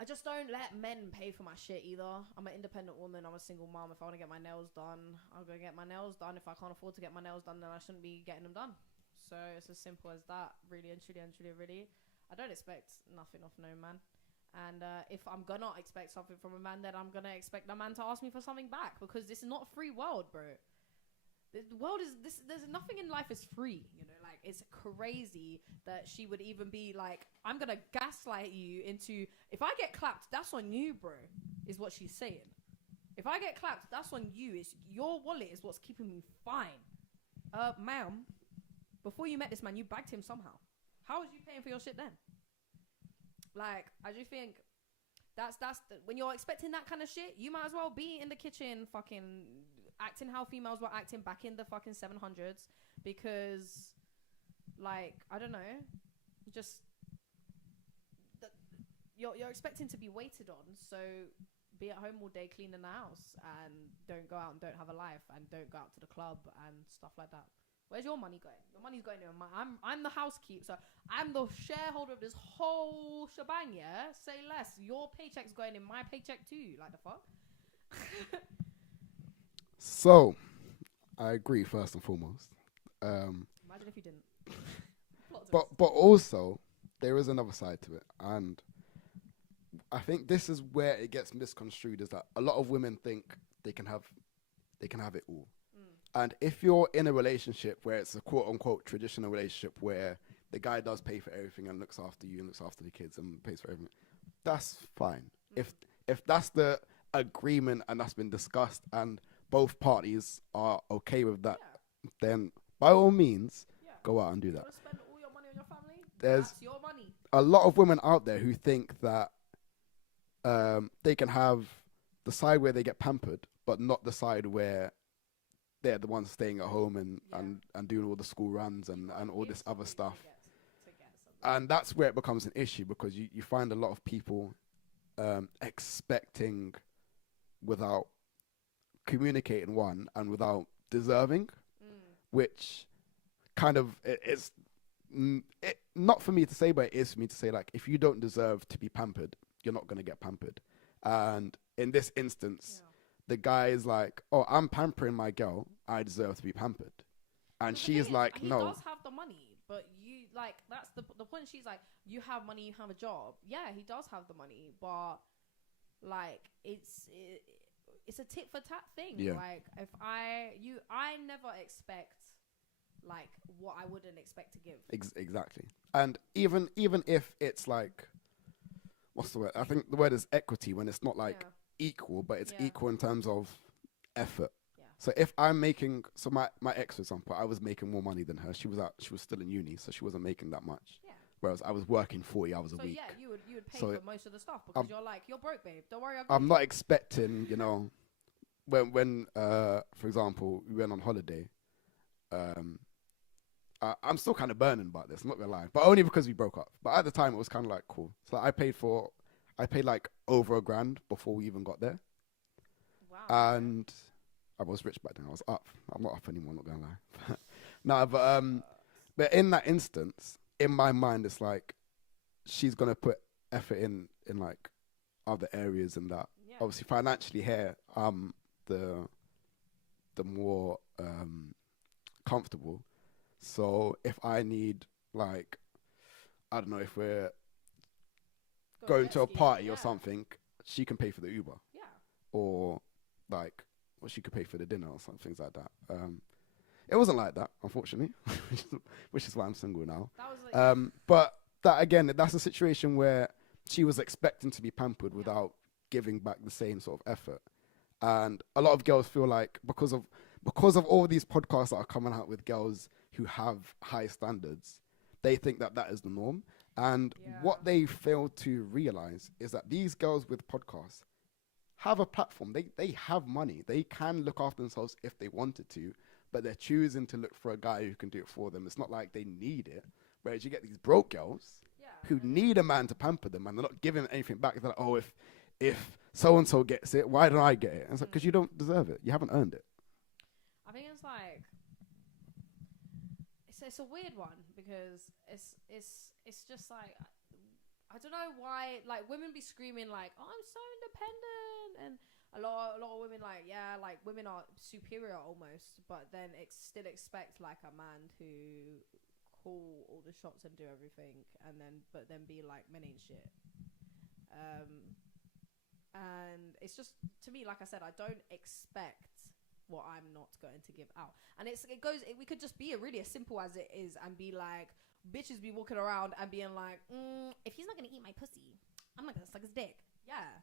I just don't let men pay for my shit either. I'm an independent woman. I'm a single mom. If I want to get my nails done, I'll go get my nails done. If I can't afford to get my nails done, then I shouldn't be getting them done. So it's as simple as that, really and truly. I don't expect nothing off no man. And if I'm gonna expect something from a man, then I'm gonna expect the man to ask me for something back, because this is not a free world, bro. The world is this. There's nothing in life is free, you know. Like it's crazy that she would even be like, "I'm gonna gaslight you into if I get clapped, that's on you, bro," is what she's saying. If I get clapped, that's on you. It's your wallet is what's keeping me fine. Ma'am, before you met this man, you bagged him somehow. How was you paying for your shit then? Like, I do think when you're expecting that kind of shit, you might as well be in the kitchen fucking acting how females were acting back in the fucking 700s, because like, I don't know, just you're expecting to be waited on, so be at home all day cleaning the house and don't go out and don't have a life and don't go out to the club and stuff like that. Where's your money going? Your money's going in I'm the housekeeper, so I'm the shareholder of this whole shebang, yeah? Say less. Your paycheck's going in my paycheck too. Like the fuck? So, I agree first and foremost. Imagine if you didn't. But also, there is another side to it. And I think this is where it gets misconstrued. Is that a lot of women think they can have it all, and if you're in a relationship where it's a quote unquote traditional relationship where the guy does pay for everything and looks after you and looks after the kids and pays for everything, that's fine. If that's the agreement and that's been discussed and both parties are okay with that, then by all means, go out and do You that. want to spend all your money on your family? There's That's your money. a lot of women out there who think that they can have the side where they get pampered, but not the side where they're the ones staying at home and doing all the school runs and all this other stuff. To get something. And that's where it becomes an issue, because you find a lot of people expecting without communicating, one, and without deserving, which kind of it's not for me to say, but it is for me to say, like, if you don't deserve to be pampered, you're not going to get pampered. And in this instance, the guy is like, oh, I'm pampering my girl, I deserve to be pampered. And she's like, he no. He does have the money, but you, like, that's the point. She's like, you have money, you have a job. Yeah, he does have the money, but like, it's a tit for tat thing. Yeah. Like, if I never expect like what I wouldn't expect to give. Exactly. And even if it's like, what's the word? I think the word is equity, when it's not like equal, but it's equal in terms of effort. Yeah. So if I'm making, so my ex, for example, I was making more money than her. She was still in uni, so she wasn't making that much. Yeah. Whereas I was working 40 hours a week. So yeah, you would pay for most of the stuff because you're broke, babe. Don't worry. I'm not expecting, when for example, we went on holiday, I'm still kind of burning about this, I'm not gonna lie, but only because we broke up. But at the time, it was kind of like cool. So I paid like over $1,000 before we even got there. Wow. And I was rich back then. I was up. I'm not up anymore, I'm not gonna lie. No, but in that instance, in my mind, it's like she's gonna put effort in like other areas, and that obviously financially here, the more comfortable. So if I need, like, I don't know, if we're going to a party or something, she can pay for the Uber. Yeah. Or she could pay for the dinner or some things like that. It wasn't like that, unfortunately, which is why I'm single now. That was like but that, again, that's a situation where she was expecting to be pampered without giving back the same sort of effort. And a lot of girls feel like because of all these podcasts that are coming out with girls who have high standards, they think that is the norm. And what they fail to realize is that these girls with podcasts have a platform. They have money. They can look after themselves if they wanted to, but they're choosing to look for a guy who can do it for them. It's not like they need it. Whereas you get these broke girls who need a man to pamper them, and they're not giving anything back. They're like, oh, if so-and-so gets it, why don't I get it? And it's like, because you don't deserve it. You haven't earned it. I think it's like, it's a weird one, because it's just like, I don't know why, like, women be screaming like, oh, I'm so independent, and a lot of women like, like, women are superior almost, but then still expect like a man to call all the shots and do everything, and then be like, men ain't shit. And it's just, to me, like I said, I don't expect what I'm not going to give out. And we could just be really as simple as it is, and be like, bitches be walking around and being like, if he's not going to eat my pussy, I'm not going to suck his dick. Yeah.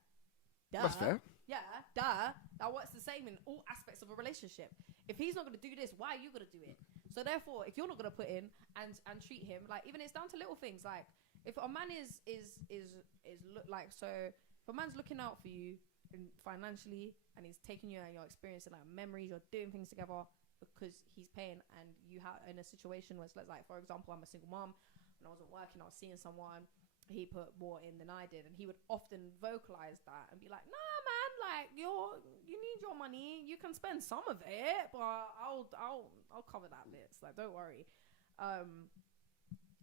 Duh. That's fair. Yeah, duh. That works the same in all aspects of a relationship. If he's not going to do this, why are you going to do it? So therefore, if you're not going to put in and treat him, like, even it's down to little things, like, if a man is like, so if a man's looking out for you financially, and he's taking you and you're experiencing like memories, you're doing things together because he's paying, and you have in a situation where it's like, for example, I'm a single mom, and I wasn't working, I was seeing someone, he put more in than I did, and he would often vocalize that and be like, nah man, like, you need your money, you can spend some of it, but I'll cover that bit, like, don't worry.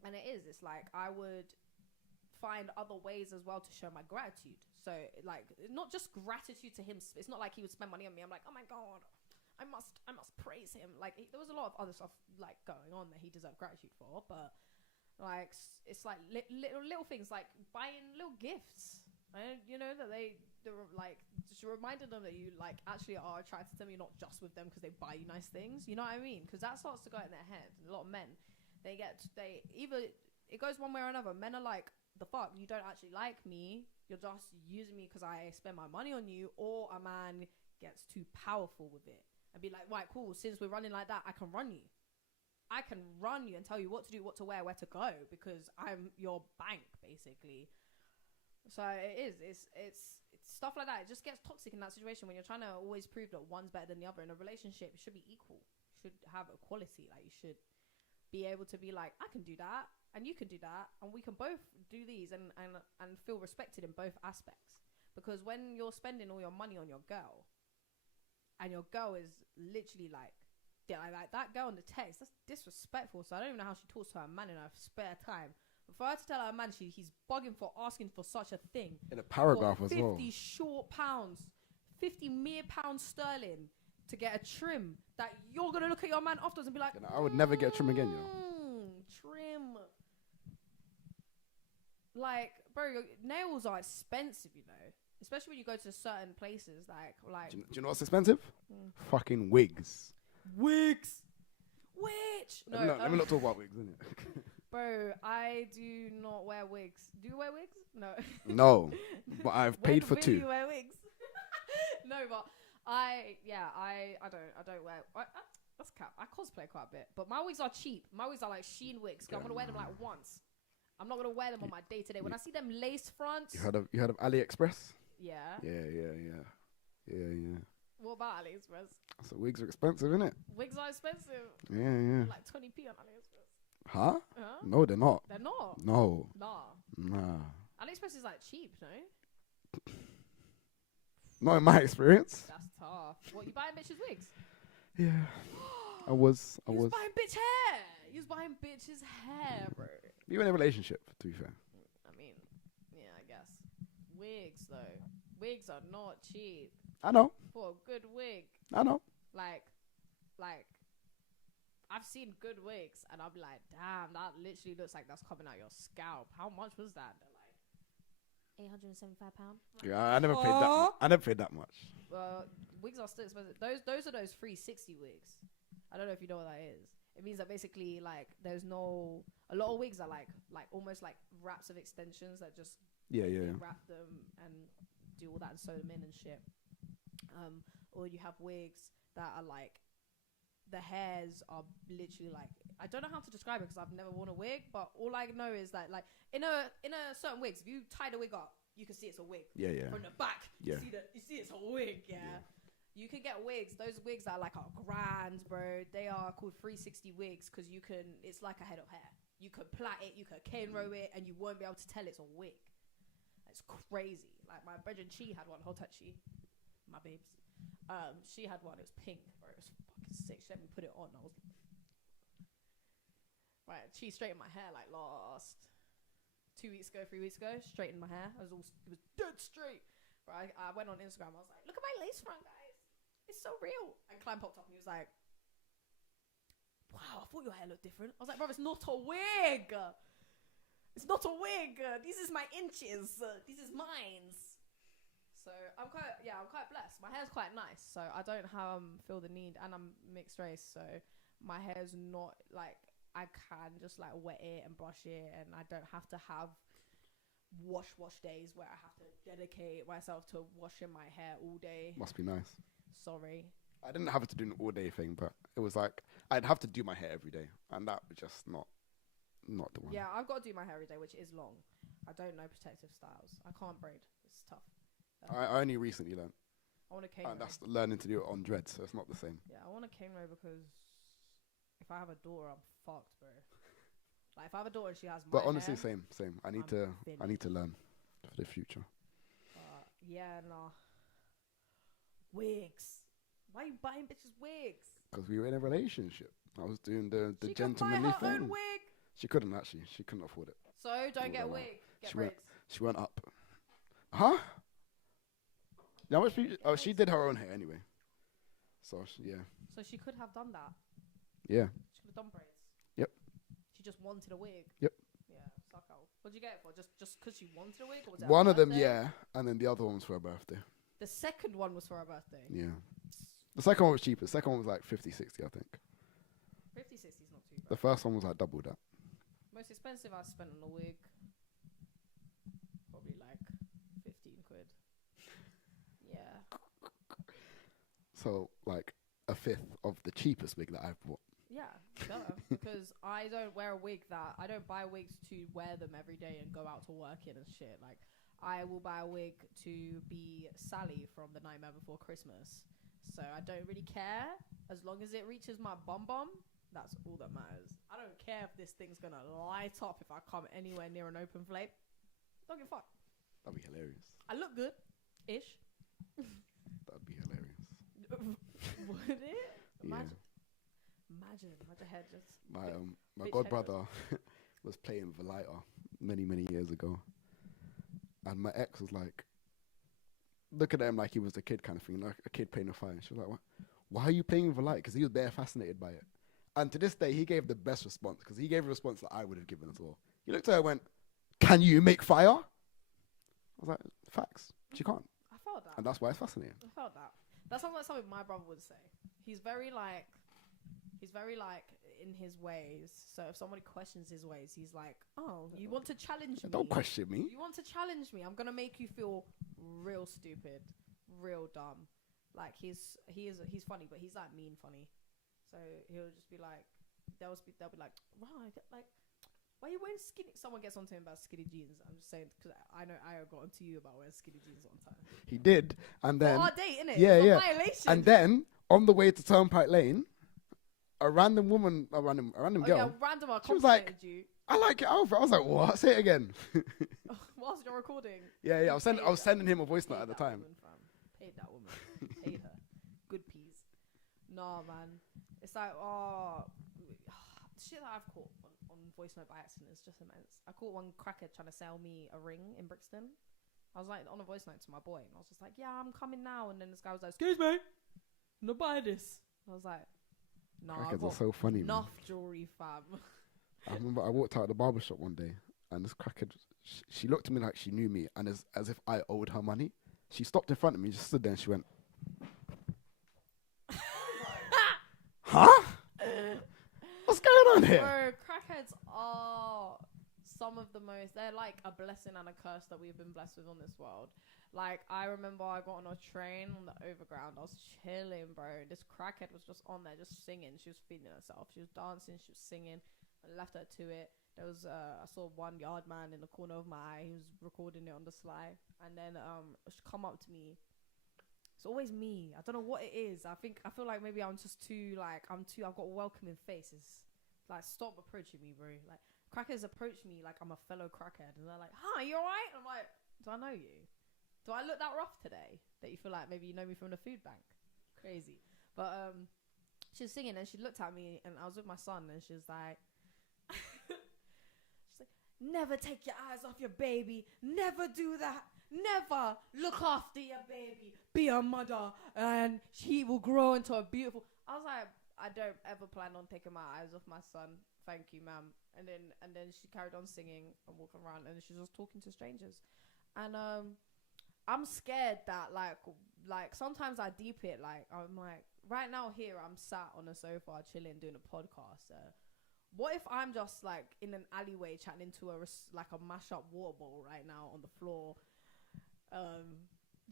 And it's like, I would find other ways as well to show my gratitude. So, like, not just gratitude to him. It's not like he would spend money on me. I'm like, oh my god, I must praise him. Like, there was a lot of other stuff like going on that he deserved gratitude for. But like, it's like little things, like buying little gifts. And you know that they're like, just reminding them that you like actually are attracted to them. You're not just with them because they buy you nice things. You know what I mean? Because that starts to go in their head. A lot of men, they either it goes one way or another. Men are like, the fuck, you don't actually like me. You're just using me because I spend my money on you. Or a man gets too powerful with it and be like, right, cool. Since we're running like that, I can run you. I can run you and tell you what to do, what to wear, where to go, because I'm your bank, basically. So it is. It's stuff like that. It just gets toxic in that situation when you're trying to always prove that one's better than the other. In a relationship, it should be equal. You should have equality. Like, you should be able to be like, I can do that, and you can do that, and we can both do these and feel respected in both aspects. Because when you're spending all your money on your girl, and your girl is literally like, yeah, like that girl in the text, that's disrespectful. So I don't even know how she talks to her man in her spare time. But for her to tell her man he's bugging for asking for such a thing in a paragraph as well. 50 short pounds, 50 mere pounds sterling to get a trim that you're gonna look at your man afterwards and be like, I would never get a trim again, you know. Trim. Like, bro, your nails are expensive, you know. Especially when you go to certain places, like. Do you know what's expensive? Fucking wigs. Wigs. Which? No, Let me not talk about wigs, innit? Bro, I do not wear wigs. Do you wear wigs? No. No, but I've paid for When two. do you wear wigs? No, but I don't wear. That's cap. I cosplay quite a bit, but my wigs are cheap. My wigs are like Sheen wigs. I'm gonna wear them like once. I'm not gonna wear them on my day to day. When I see them lace fronts. You heard of AliExpress? Yeah. Yeah. What about AliExpress? So wigs are expensive, innit? Wigs are expensive. Yeah. Like 20p on AliExpress. Huh? Huh? No, they're not. They're not. No. Nah. AliExpress is like cheap, no? Not in my experience. That's tough. What, you buying bitches' wigs? Yeah. I was. You was buying bitch hair. You was buying bitches' hair, bro. You in a relationship, to be fair. I mean, yeah, I guess. Wigs, though. Wigs are not cheap. I know. For a good wig. I know. Like, I've seen good wigs, and I'm like, damn, that literally looks like that's coming out your scalp. How much was that? They're like, £875. Yeah, I never paid that. I never paid that much. Well, wigs are still expensive. Those are those 360 wigs. I don't know if you know what that is. It means that basically, like, there's no. A lot of wigs are like almost like wraps of extensions that just wrap them and do all that and sew them in and shit. Or you have wigs that are like, the hairs are literally like, I don't know how to describe it because I've never worn a wig, but all I know is that, like, in a certain wigs, if you tie the wig up, you can see it's a wig. Yeah. From the back, Yeah. you see it's a wig. Yeah. You can get wigs. Those wigs are like grand, bro. They are called 360 wigs because it's like a head of hair. You could plait it, you could cane row it, and you won't be able to tell it's a wig. It's crazy. Like, my brethren, she had one. Hold tight, my babes. She had one. It was pink, bro. It was fucking sick. She let me put it on. I was right. She straightened my hair like last 3 weeks ago. Straightened my hair. It was dead straight. Right. I went on Instagram. I was like, look at my lace front, guys. It's so real. And Klein popped up and he was like, wow, I thought your hair looked different. I was like, bro, it's not a wig. It's not a wig. These is my inches. These is mines. So I'm quite blessed. My hair's quite nice. So I don't feel the need, and I'm mixed race. So my hair's not like, I can just like wet it and brush it, and I don't have to have wash days where I have to dedicate myself to washing my hair all day. Must be nice. Sorry. I didn't have to do an all day thing, but it was like I'd have to do my hair every day, and that was just not the one. Yeah, I've got to do my hair every day, which is long. I don't know protective styles. I can't braid. It's tough. I only recently learned. I want a cane row. That's learning to do it on dread, so it's not the same. Yeah, I want a cane row because if I have a daughter, I'm fucked, bro. Like, if I have a daughter and she has my But honestly, hair, same. I need to learn for the future. Yeah, nah. Wigs. Why are you buying bitches wigs? Because we were in a relationship. I was doing the She gentlemanly can buy her thing. own wig. She couldn't actually. She couldn't afford it. So don't get a wig. Get She braids. She went up. Huh? Yeah, how much she did her own hair anyway. So yeah. So she could have done that. Yeah. She could have done braids. Yep. She just wanted a wig. Yep. Yeah, suck out. What'd you get it for? Just because you wanted a wig, or was it? One a of them, birthday? yeah, and then the other one was for her birthday. The second one was for her birthday. Yeah. The second one was cheaper. The second one was like 50, 60, I think. 50, 60 is not too bad. The first one was like double that. Most expensive I spent on a wig, probably like 15 quid. Yeah. So like a fifth of the cheapest wig that I've bought. Yeah, duh. Because I don't wear a wig I don't buy wigs to wear them every day and go out to work in and shit. Like, I will buy a wig to be Sally from The Nightmare Before Christmas. So I don't really care. As long as it reaches my bum, that's all that matters. I don't care if this thing's gonna light up if I come anywhere near an open flame. Don't give a fuck. That'd be hilarious. I look good. Ish. That'd be hilarious. Would it? Yeah. Imagine her head just... My bitch god head brother was playing Velita many years ago. And my ex was like, looking at him like he was a kid kind of thing, like a kid playing a fire. And she was like, why are you playing Velita? Because he was bare fascinated by it. And to this day, he gave the best response, because he gave a response that I would have given as well. He looked at her and went, can you make fire? I was like, facts. She can't. I felt that. And that's why it's fascinating. I felt that. That sounds like something my brother would say. He's very like in his ways. So if somebody questions his ways, he's like, "Oh, you want to challenge me? Don't question me. You want to challenge me? I'm gonna make you feel real stupid, real dumb." Like he's funny, but he's like mean funny. So he'll just be like, they'll be like, "Right, like, why are you wearing skinny?" Someone gets onto him about skinny jeans. I'm just saying because I know I got onto you about wearing skinny jeans one time. He did, and then our date, innit? yeah, It's a yeah. violation. And then on the way to Turnpike Lane, a random woman, a random girl. Yeah, randomer She was like, complimented you I like your outfit. I was like, what? Say it again. whilst you're recording. Yeah. I was sending him a voice note at the time. Paid that woman. Paid her. Good peas. Nah, man. It's like, shit that I've caught on voice note by accident is just immense. I caught one crackhead trying to sell me a ring in Brixton. I was like on a voice note to my boy, and I was just like, yeah, I'm coming now. And then this guy was like, excuse me, I'm not buying this. I was like, nah, I Crackheads got are so funny, man. enough jewelry, fam. I remember I walked out of the barber shop one day, and this crackhead, she looked at me like she knew me, and as if I owed her money. She stopped in front of me, just stood there, and she went, huh? What's going on here? Bro, crackheads are some of the most, they're like a blessing and a curse that we've been blessed with on this world. Like, I remember I got on a train on the overground. I was chilling, bro. This crackhead was just on there, just singing. She was feeling herself. She was dancing. She was singing. I left her to it. There was, I saw one yard man in the corner of my eye. He was recording it on the sly. And then, she come up to me. It's always me. I don't know what it is. I feel like maybe I'm just too, like, I've got a welcoming face. It's like, stop approaching me, bro. Like, crackheads approach me like I'm a fellow crackhead. And they're like, hi, you alright? I'm like, do I know you? Do I look that rough today? That you feel like maybe you know me from the food bank? Crazy. But, she was singing and she looked at me and I was with my son and she was like, never take your eyes off your baby. Never do that. Never look after your baby. Be a mother and he will grow into a beautiful... I was like, I don't ever plan on taking my eyes off my son. Thank you, ma'am. And then she carried on singing and walking around and she was just talking to strangers. And I'm scared that like sometimes I deep it. Like I'm like, right now here I'm sat on a sofa chilling doing a podcast. What if I'm just like in an alleyway chatting into a mash up water bowl right now on the floor,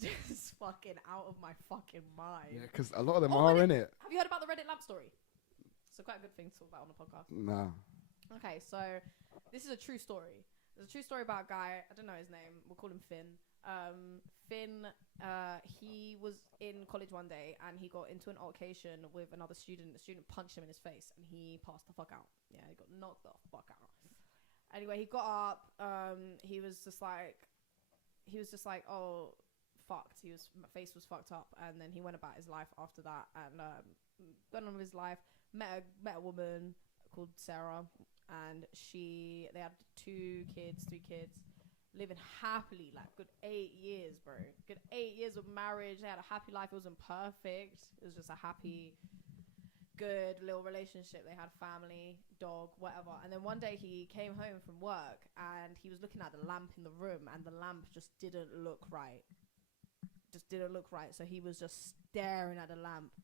just fucking out of my fucking mind. Yeah, because a lot of them are in it. Have you heard about the Reddit lab story? It's quite a good thing to talk about on the podcast. Nah. Okay, so this is a true story. There's a true story about a guy. I don't know his name. We'll call him Finn. Finn, he was in college one day and he got into an altercation with another student. The student punched him in his face and he passed the fuck out. Yeah, he got knocked the fuck out. Anyway, he got up. He was just like, oh, fucked. My face was fucked up. And then he went about his life after that and went on with his life. Met a woman called Sarah, and they had 3 kids, living happily, like good 8 years, bro. Good 8 years of marriage. They had a happy life. It wasn't perfect. It was just a happy good little relationship. They had family, dog, whatever. And then one day he came home from work and he was looking at the lamp in the room, and the lamp just didn't look right. So he was just staring at the lamp,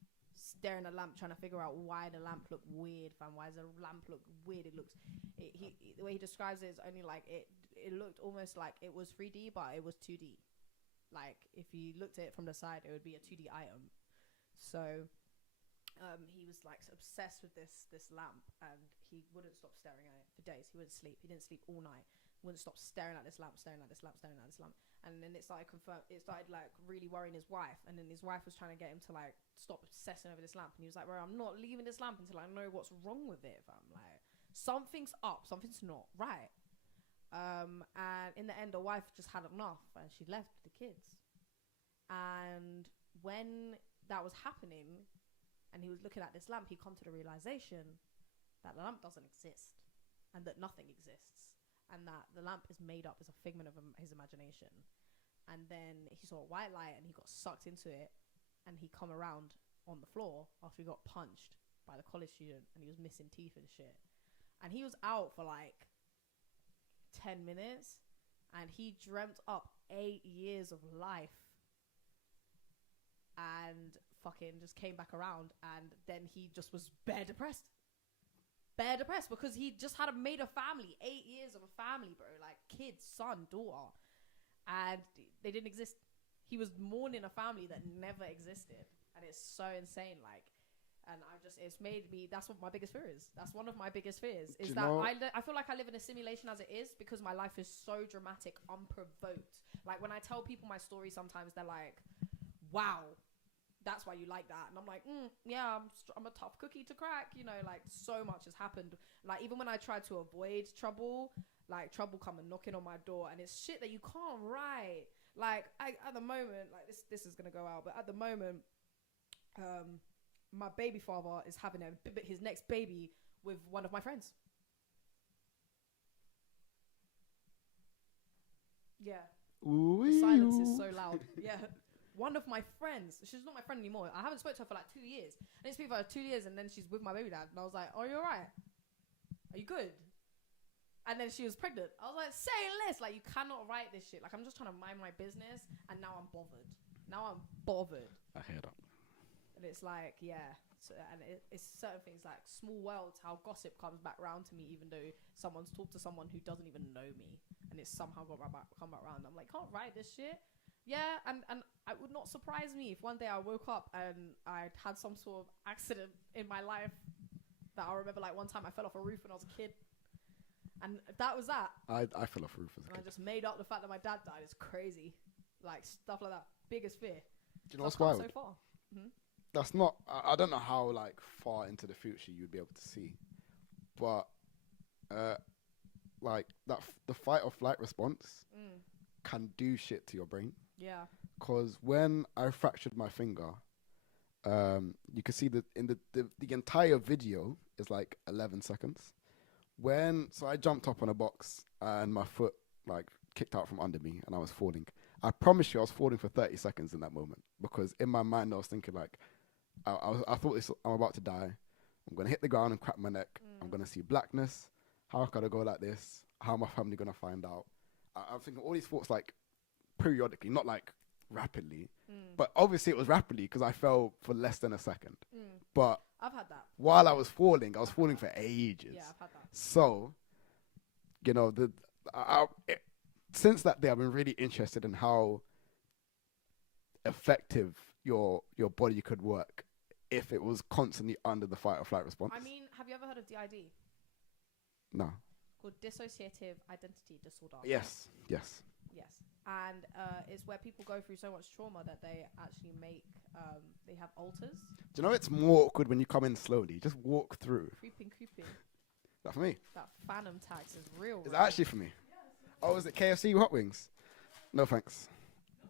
trying to figure out why the lamp looked weird, fam. Why does the lamp look weird? The way he describes it is only like it looked almost like it was 3D, but it was 2D. Like if you looked at it from the side, it would be a 2D item. So he was like obsessed with this lamp, and he wouldn't stop staring at it for days. He wouldn't sleep. He didn't sleep all night. Wouldn't stop staring at this lamp. And then it started like really worrying his wife. And then his wife was trying to get him to like stop obsessing over this lamp. And he was like, bro, I'm not leaving this lamp until I know what's wrong with it, fam. Like something's up, something's not right. And in the end, the wife just had enough and she left the kids. And when that was happening and he was looking at this lamp, he come to the realization that the lamp doesn't exist and that nothing exists, and that the lamp is made up, is a figment of his imagination. And then he saw a white light and he got sucked into it, and he come around on the floor after he got punched by the college student and he was missing teeth and shit. And he was out for like 10 minutes and he dreamt up 8 years of life and fucking just came back around, and then he just was bare depressed because he just had made a family, 8 years of a family, bro, like kids, son, daughter, and they didn't exist. He was mourning a family that never existed, and it's so insane. Like, and it's made me, that's what my biggest fear is. That's one of my biggest fears, is that I feel like I live in a simulation as it is, because my life is so dramatic, unprovoked. Like when I tell people my story, sometimes they're like, wow, that's why you like that. And I'm like, yeah, I'm a tough cookie to crack, you know, like so much has happened. Like even when I try to avoid trouble, like trouble come and knocking on my door, and it's shit that you can't write. Like at the moment, like this is gonna go out, but at the moment, my baby father is having his next baby with one of my friends. Yeah. The silence is so loud. Yeah. One of my friends, she's not my friend anymore. I haven't spoken to her for like 2 years. I didn't speak for her 2 years, and then she's with my baby dad. And I was like, oh, you're right. Are you good? And then she was pregnant. I was like, say less. Like, you cannot write this shit. Like, I'm just trying to mind my business, and now I'm bothered. I hear that. And it's like, yeah. So, and it's certain things like small worlds, how gossip comes back round to me, even though someone's talked to someone who doesn't even know me, and it's somehow come back round. I'm like, can't write this shit. Yeah, and it would not surprise me if one day I woke up and I had some sort of accident in my life. That I remember, like one time I fell off a roof when I was a kid, and that was that. I fell off a roof as a kid. I just made up the fact that my dad died. It's crazy, like stuff like that. Biggest fear. Do you know what's wild? So far. Mm-hmm. That's not. I don't know how like far into the future you'd be able to see, but like that the fight or flight response can do shit to your brain. Yeah. Because when I fractured my finger, you can see that in the entire video is like 11 seconds. So I jumped up on a box and my foot like kicked out from under me and I was falling. I promise you I was falling for 30 seconds in that moment, because in my mind I was thinking like, I thought I'm about to die. I'm going to hit the ground and crack my neck. I'm going to see blackness. How could I go like this? How are my family going to find out? I'm thinking all these thoughts like periodically, not like rapidly, but obviously it was rapidly because I fell for less than a second. But I've had that. While I was falling for ages. Yeah, I've had that. So, you know, since that day, I've been really interested in how effective your body could work if it was constantly under the fight or flight response. I mean, have you ever heard of DID? No. Called dissociative identity disorder. Yes. And it's where people go through so much trauma that they actually they have alters. Do you know it's more awkward when you come in slowly? Just walk through. Creeping. That for me? That phantom tax is real. Is that actually for me? Oh, is it KFC hot wings? No thanks.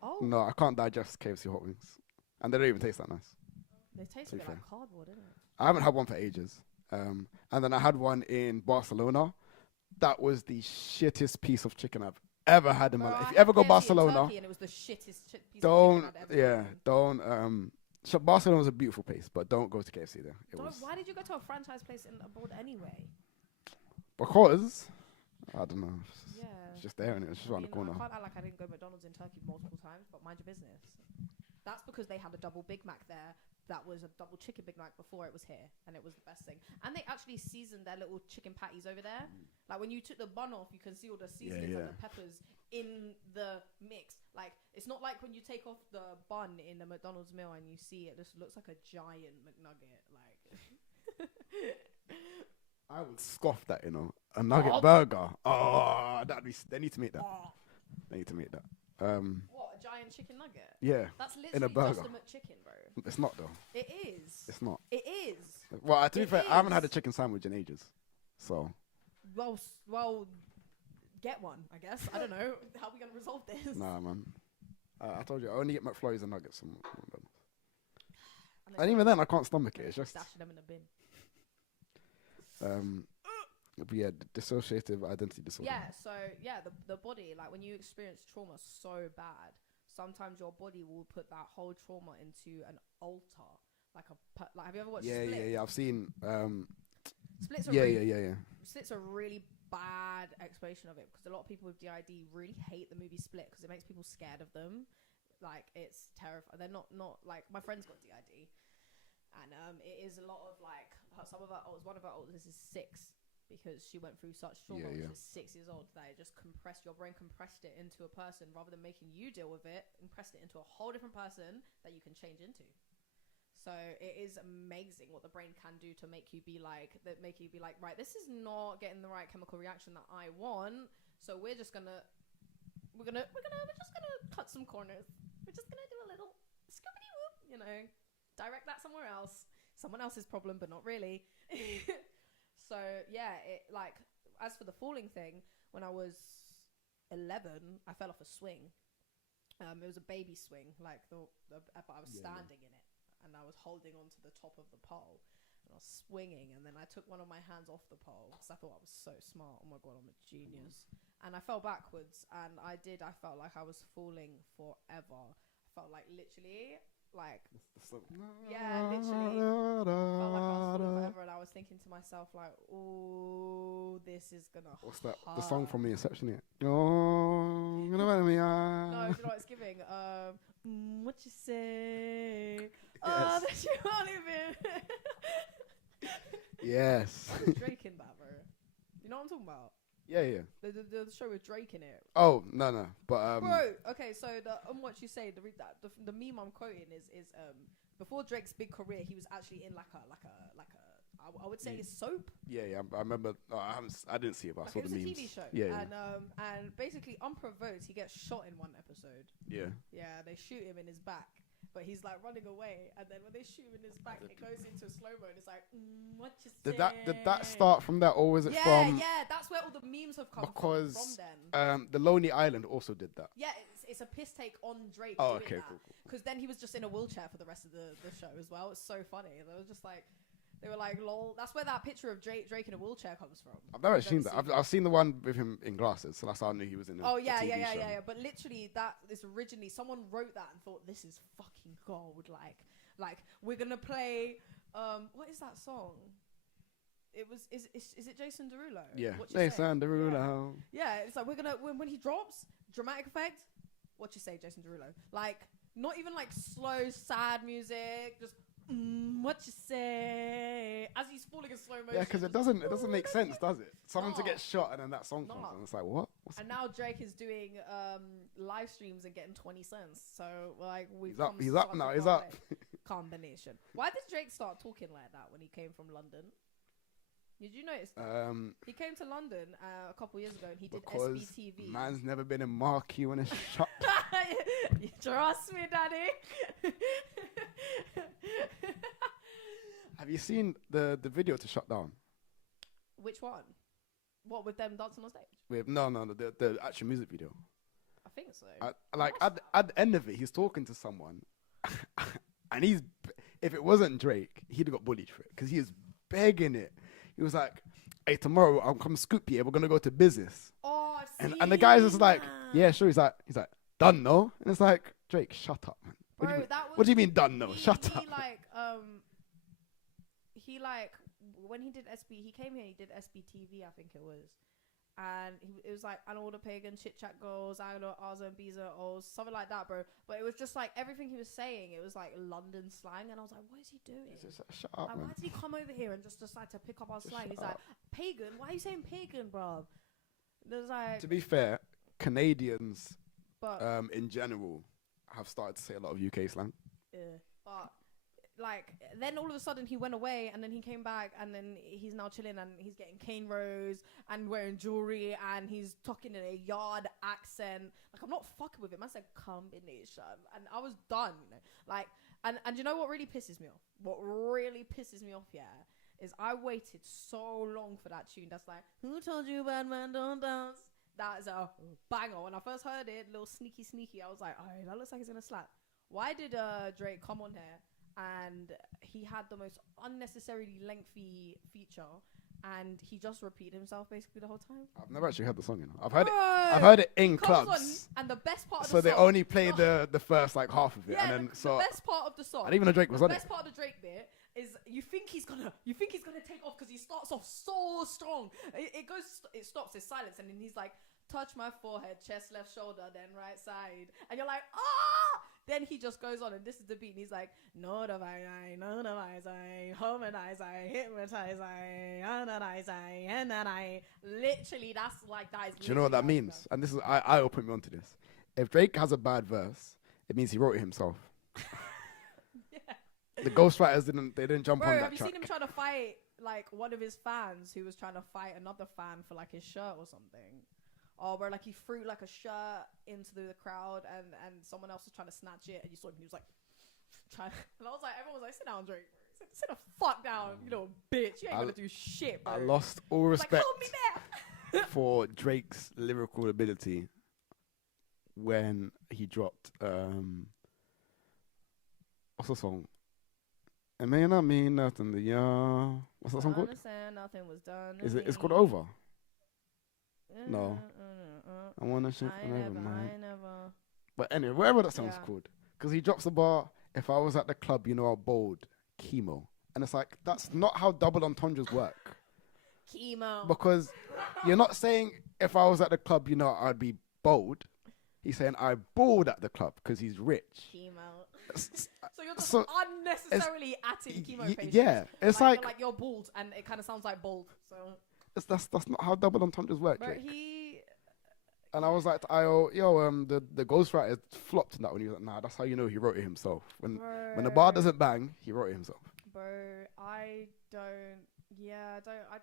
Oh. No, I can't digest KFC hot wings. And they don't even taste that nice. They taste a bit like cardboard, isn't it? I haven't had one for ages. And then I had one in Barcelona. That was the shittest piece of chicken I've ever had in my life. If you ever go Barcelona, and it was the shittest piece of chicken I've ever eaten. So Barcelona was a beautiful place, but don't go to KFC there. Why did you go to a franchise place abroad anyway? Because I don't know. Yeah. It's just there and it's just around the corner. I can't act like I didn't go to McDonald's in Turkey multiple times, but mind your business. That's because they had a double Big Mac there. That was a double chicken Big Mac before it was here, and it was the best thing. And they actually seasoned their little chicken patties over there. Like when you took the bun off, you can see all the seasonings and the peppers in the mix. Like it's not like when you take off the bun in a McDonald's meal and you see it just looks like a giant McNugget. Like I would scoff that, you know, a nugget burger. Oh, they need to make that. They need to make that. What, a giant chicken nugget? Yeah, that's literally in a burger. just a McChicken, bro. It's not though. It is. It's not. It is. Well, to be fair, I haven't had a chicken sandwich in ages, so. Well, get one, I guess. I don't know. How are we gonna resolve this? Nah, man. I told you, I only get McFlurries and nuggets. And even then, I can't stomach it. It's just. Stashing them in a bin. But yeah, dissociative identity disorder. Yeah, so the body, like when you experience trauma so bad, sometimes your body will put that whole trauma into an altar, like have you ever watched Split? Yeah. I've seen. Split's a really bad explanation of it because a lot of people with DID really hate the movie Split because it makes people scared of them. Like it's terrifying. They're not like my friend's got DID, and it is a lot of like one of our oldest is 6. Because she went through such trauma when she was 6 years old that it just your brain compressed it into a person rather than making you deal with it, compressed it into a whole different person that you can change into. So it is amazing what the brain can do to make you be like, right, this is not getting the right chemical reaction that I want. So we're just gonna cut some corners. We're just gonna do a little scoopity whoop, you know, direct that somewhere else. Someone else's problem, but not really. So yeah, it like as for the falling thing, when I was 11, I fell off a swing. It was a baby swing, like but I was standing in it, and I was holding onto the top of the pole, and I was swinging, and then I took one of my hands off the pole because I thought I was so smart. Oh my god, I'm a genius! And I fell backwards, and I felt like I was falling forever. I felt like literally. Like literally felt like I was falling forever, and I was thinking to myself like, oh, this is gonna what's that hurt. The song from the Inception here? Oh, you know what I mean? No, do you know what it's giving? What you say? Yes. Oh, that you won't even. Yes. Drake in that, bro. You know what I'm talking about? Yeah. The show with Drake in it. Oh no, but bro. Okay, so what you say, the meme I'm quoting is before Drake's big career, he was actually in like a I would say a soap. Yeah. I remember. I didn't see it, but I saw the memes. It was a TV show. Yeah. And basically unprovoked, he gets shot in one episode. Yeah. Yeah, they shoot him in his back. But he's like running away, and then when they shoot him in his back, it goes into slow-mo, and it's like, what you say? Did that start from that, or was it from? Yeah, that's where all the memes have come from then. The Lonely Island also did that. Yeah, it's a piss take on Drake. Oh, doing okay, that. cool. Because then he was just in a wheelchair for the rest of the show as well. It's so funny. They were like, lol. That's where that picture of Drake in a wheelchair comes from. I've never seen that. I've seen the one with him in glasses, so that's how I knew he was in the TV show. But literally, that is originally someone wrote that and thought this is fucking gold. Like we're gonna play. What is that song? Is it Jason Derulo? Yeah, Jason Derulo. Yeah, it's like we're gonna when he drops dramatic effect. What you say, Jason Derulo? Like not even like slow sad music, just. What you say? As he's falling in slow motion. Yeah, because it doesn't make sense, does it? Someone to get shot and then that song comes on. It's like what? And now Drake is doing live streams and getting 20 cents. So like he's up now. He's up. Combination. Why did Drake start talking like that when he came from London? Did you notice that? He came to London a couple years ago and he did SBTV. Man's never been in Marquee when it's shut. You trust me, daddy. Have you seen the video to Shut Down? Which one? What, with them dancing on stage? With no, the actual music video. I think so. At the end of it, he's talking to someone, and if it wasn't Drake, he'd have got bullied for it because he is begging it. He was like, "Hey, tomorrow I'll come scoop you. We're gonna go to business." Oh, I've seen and the guy's just like, that. "Yeah, sure." He's like, "Done, no?" And it's like, Drake, shut up, man. What do you Bro, mean? that was. What do you mean done? No, he, shut he up. He like when he did SB, he came here. He did SBTV, I think it was, and it was like and all the pagan chit chat girls, I know R's and B's and O's, something like that, bro. But it was just like everything he was saying, it was like London slang, and I was like, what is he doing? Shut up, Like, man. why did he come over here and just decide to pick up our slang? shut He's like, up. pagan? Why are you saying pagan, bro? There's like, To be fair, Canadians but in general have started to say a lot of UK slang. but like then all of a sudden he went away and then he came back and then he's now chilling and he's getting cane rows and wearing jewelry and he's talking in a yard accent. Like, I'm not fucking with him. I said combination and I was done. Like, and you know what really pisses me off? What really pisses me off, yeah, is I waited so long for that tune that's like, who told you bad man don't dance? That is a banger. When I first heard it, little sneaky, I was like, alright, that looks like it's gonna slap. Why did Drake come on here and he had the most unnecessarily lengthy feature and he just repeated himself basically the whole time? I've never actually heard the song, you know. I've heard it. Bro, I've heard it in comes clubs. on, and the best part of So the they song, only play the first like half of it, yeah, and then the best part of the song. I didn't even know Drake was the on it. best part of the Drake bit is you think he's gonna take off because he starts off so strong. It stops, it's silence, and then he's like, touch my forehead, chest, left shoulder, then right side, and you're like, ah. Then he just goes on, and this is the beat, and he's like, notify, hominize, hypnotize, analyze, and then I literally, that's like, that is. Do you know what that means? And this is I will put me onto this. If Drake has a bad verse, it means he wrote it himself. Yeah. The ghostwriters didn't jump Bro, on that have you track. seen him trying to fight like one of his fans who was trying to fight another fan for like his shirt or something? Or where like he threw like a shirt into the crowd and someone else was trying to snatch it and you saw him, he was like trying, and I was like, everyone was like, sit down, Drake. Sit the fuck down, you little bitch. You ain't gonna do shit, bro. I lost all Like, respect hold me back. for Drake's lyrical ability when he dropped what's the song? It may not mean nothing to ya. What's that song called? Understand nothing was done. Is it? It's called Over. No. I I wanna shit forever, never, man. I never. But anyway, whatever that song's Yeah. called, because he drops the bar. If I was at the club, you know, I'll bold chemo, and it's like that's not how double entendres work. Chemo. Because you're not saying if I was at the club, you know, I'd be bold. He's saying I balled at the club because he's rich. Chemo. So you're just So, unnecessarily adding chemo patients. yeah, it's like you're bald, and it kind of sounds like bold. So, that's not how double entendres work, but Drake. he, And I was like, the ghostwriter flopped in that when he was like, nah, that's how you know he wrote it himself. When the bar doesn't bang, he wrote it himself. bro, I don't. Yeah, I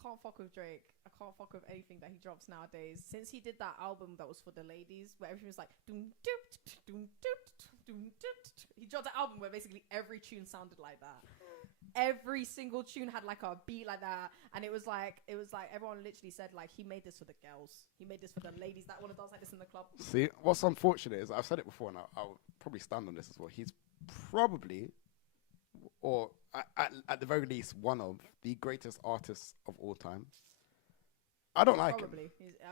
can't fuck with Drake. I can't fuck with anything that he drops nowadays. Since he did that album that was for the ladies, where everything was like, doom, doom, doom, doom, doom, doom. He dropped an album where basically every tune sounded like that. Every single tune had like a beat like that, and it was like everyone literally said like he made this for the girls. He made this for the ladies that want to dance like this in the club. See, what's unfortunate is I've said it before, and I'll probably stand on this as well. He's probably, or at the very least, one of the greatest artists of all time. I don't like him.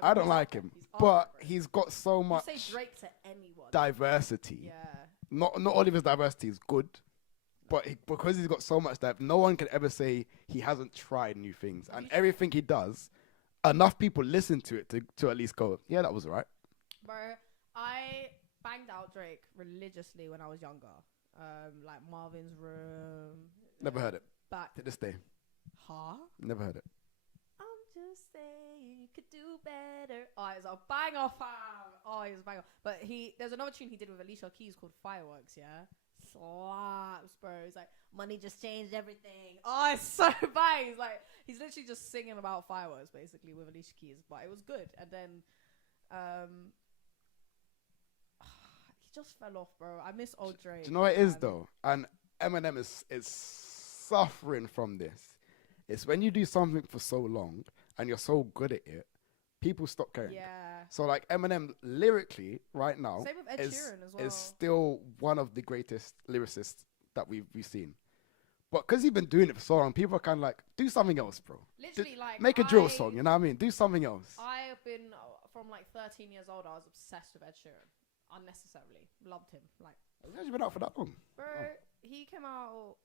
I don't like him, but he's got so much You say Drake to anyone. diversity. Yeah. Not all of his diversity is good, but because he's got so much that no one can ever say he hasn't tried new things, and everything he does, enough people listen to it to at least go, yeah, that was alright. Bro, I banged out Drake religiously when I was younger. Like Marvin's Room. Never heard it Back. to this day. Huh? Never heard it. I'm just saying you could do better. Oh, it's a banger, fam. Oh, it was a banger. But there's another tune he did with Alicia Keys called Fireworks, yeah? Slaps, bro. It's like, money just changed everything. Oh, it's so bad. He's literally just singing about fireworks, basically, with Alicia Keys. But it was good. And then, he just fell off, bro. I miss old Drake. Do you know what it is though? And Eminem is suffering from this. It's when you do something for so long and you're so good at it, people stop caring. Yeah. So like Eminem lyrically right now Same with Ed Sheeran as well. is still one of the greatest lyricists that we've seen. But because he's been doing it for so long, people are kind of like, do something else, bro. Literally, like, make a drill song, you know what I mean? Do something else. I have been, from like 13 years old, I was obsessed with Ed Sheeran. unnecessarily. Loved him. Like, Has he actually been out for that long? bro, he came out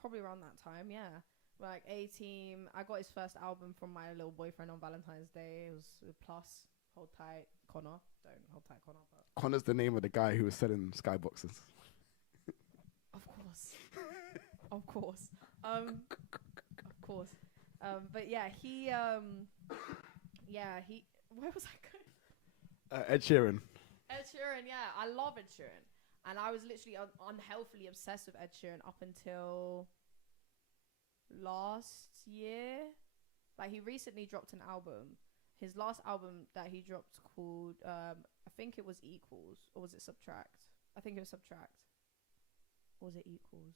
probably around that time, yeah. Like A-Team. I got his first album from my little boyfriend on Valentine's Day. It was Plus. Hold tight, Connor. Don't hold tight, Connor. But Connor's the name of the guy who was selling skyboxes. of course, of course, of course. But yeah, he. Where was I going? Ed Sheeran. Ed Sheeran, yeah, I love Ed Sheeran, and I was literally unhealthily obsessed with Ed Sheeran up until last year. Like, he recently dropped an album. His last album that he dropped called I think it was Equals, or was it Subtract? I think it was Subtract. Or was it Equals?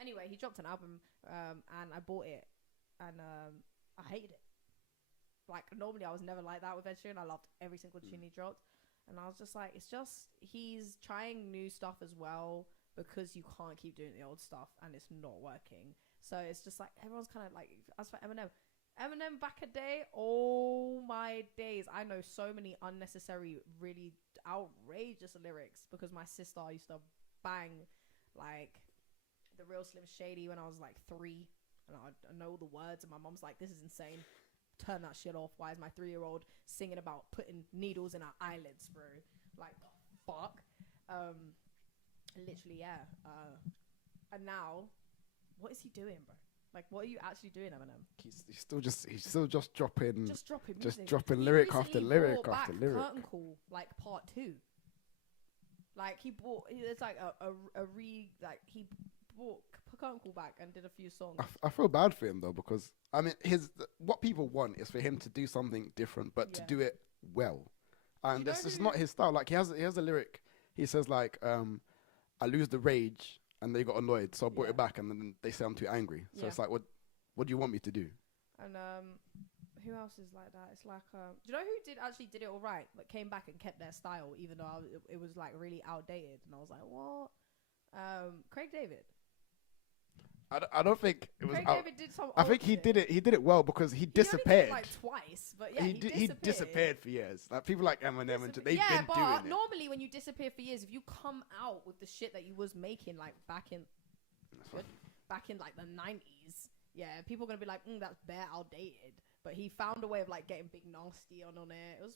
Anyway, he dropped an album and I bought it, and I hated it. Like, normally I was never like that with Ed Sheeran. I loved every single tune he dropped, and I was just like, it's just he's trying new stuff as well, because you can't keep doing the old stuff and it's not working. So it's just like everyone's kind of like, as for Eminem back a day, oh my days, I know so many unnecessary, really outrageous lyrics because my sister used to bang like The Real Slim Shady when I was like 3, and I know the words, and my mom's like, this is insane, turn that shit off. Why is my 3-year-old singing about putting needles in her eyelids, bro? Like, the fuck. Literally, yeah. And now, what is he doing, bro? Like, what are you actually doing, Eminem? He's still just dropping He lyric after recently lyric brought after back lyric. Curtain Call, like part 2. Like, he brought Curtain Call back and did a few songs. I feel bad for him though, because I mean, what people want is for him to do something different, but to do it well. And that's just not his style. Like, he has a lyric. He says like, "I lose the rage." And they got annoyed, so I brought it back, and then they say I'm too angry. So it's like, what do you want me to do? And who else is like that? It's like, do you know who did it all right, but came back and kept their style, even though it was like really outdated, and I was like, what? Craig David. I don't think it was. Craig David did some. I think he did it. He did it well because he disappeared. He only did it like twice, but yeah, he disappeared for years. Like, people like Eminem and they've been doing it. Normally when you disappear for years, if you come out with the shit that you was making like back in like the 90s, yeah, people are gonna be like, that's bare outdated. But he found a way of like getting Big Nasty on it. It was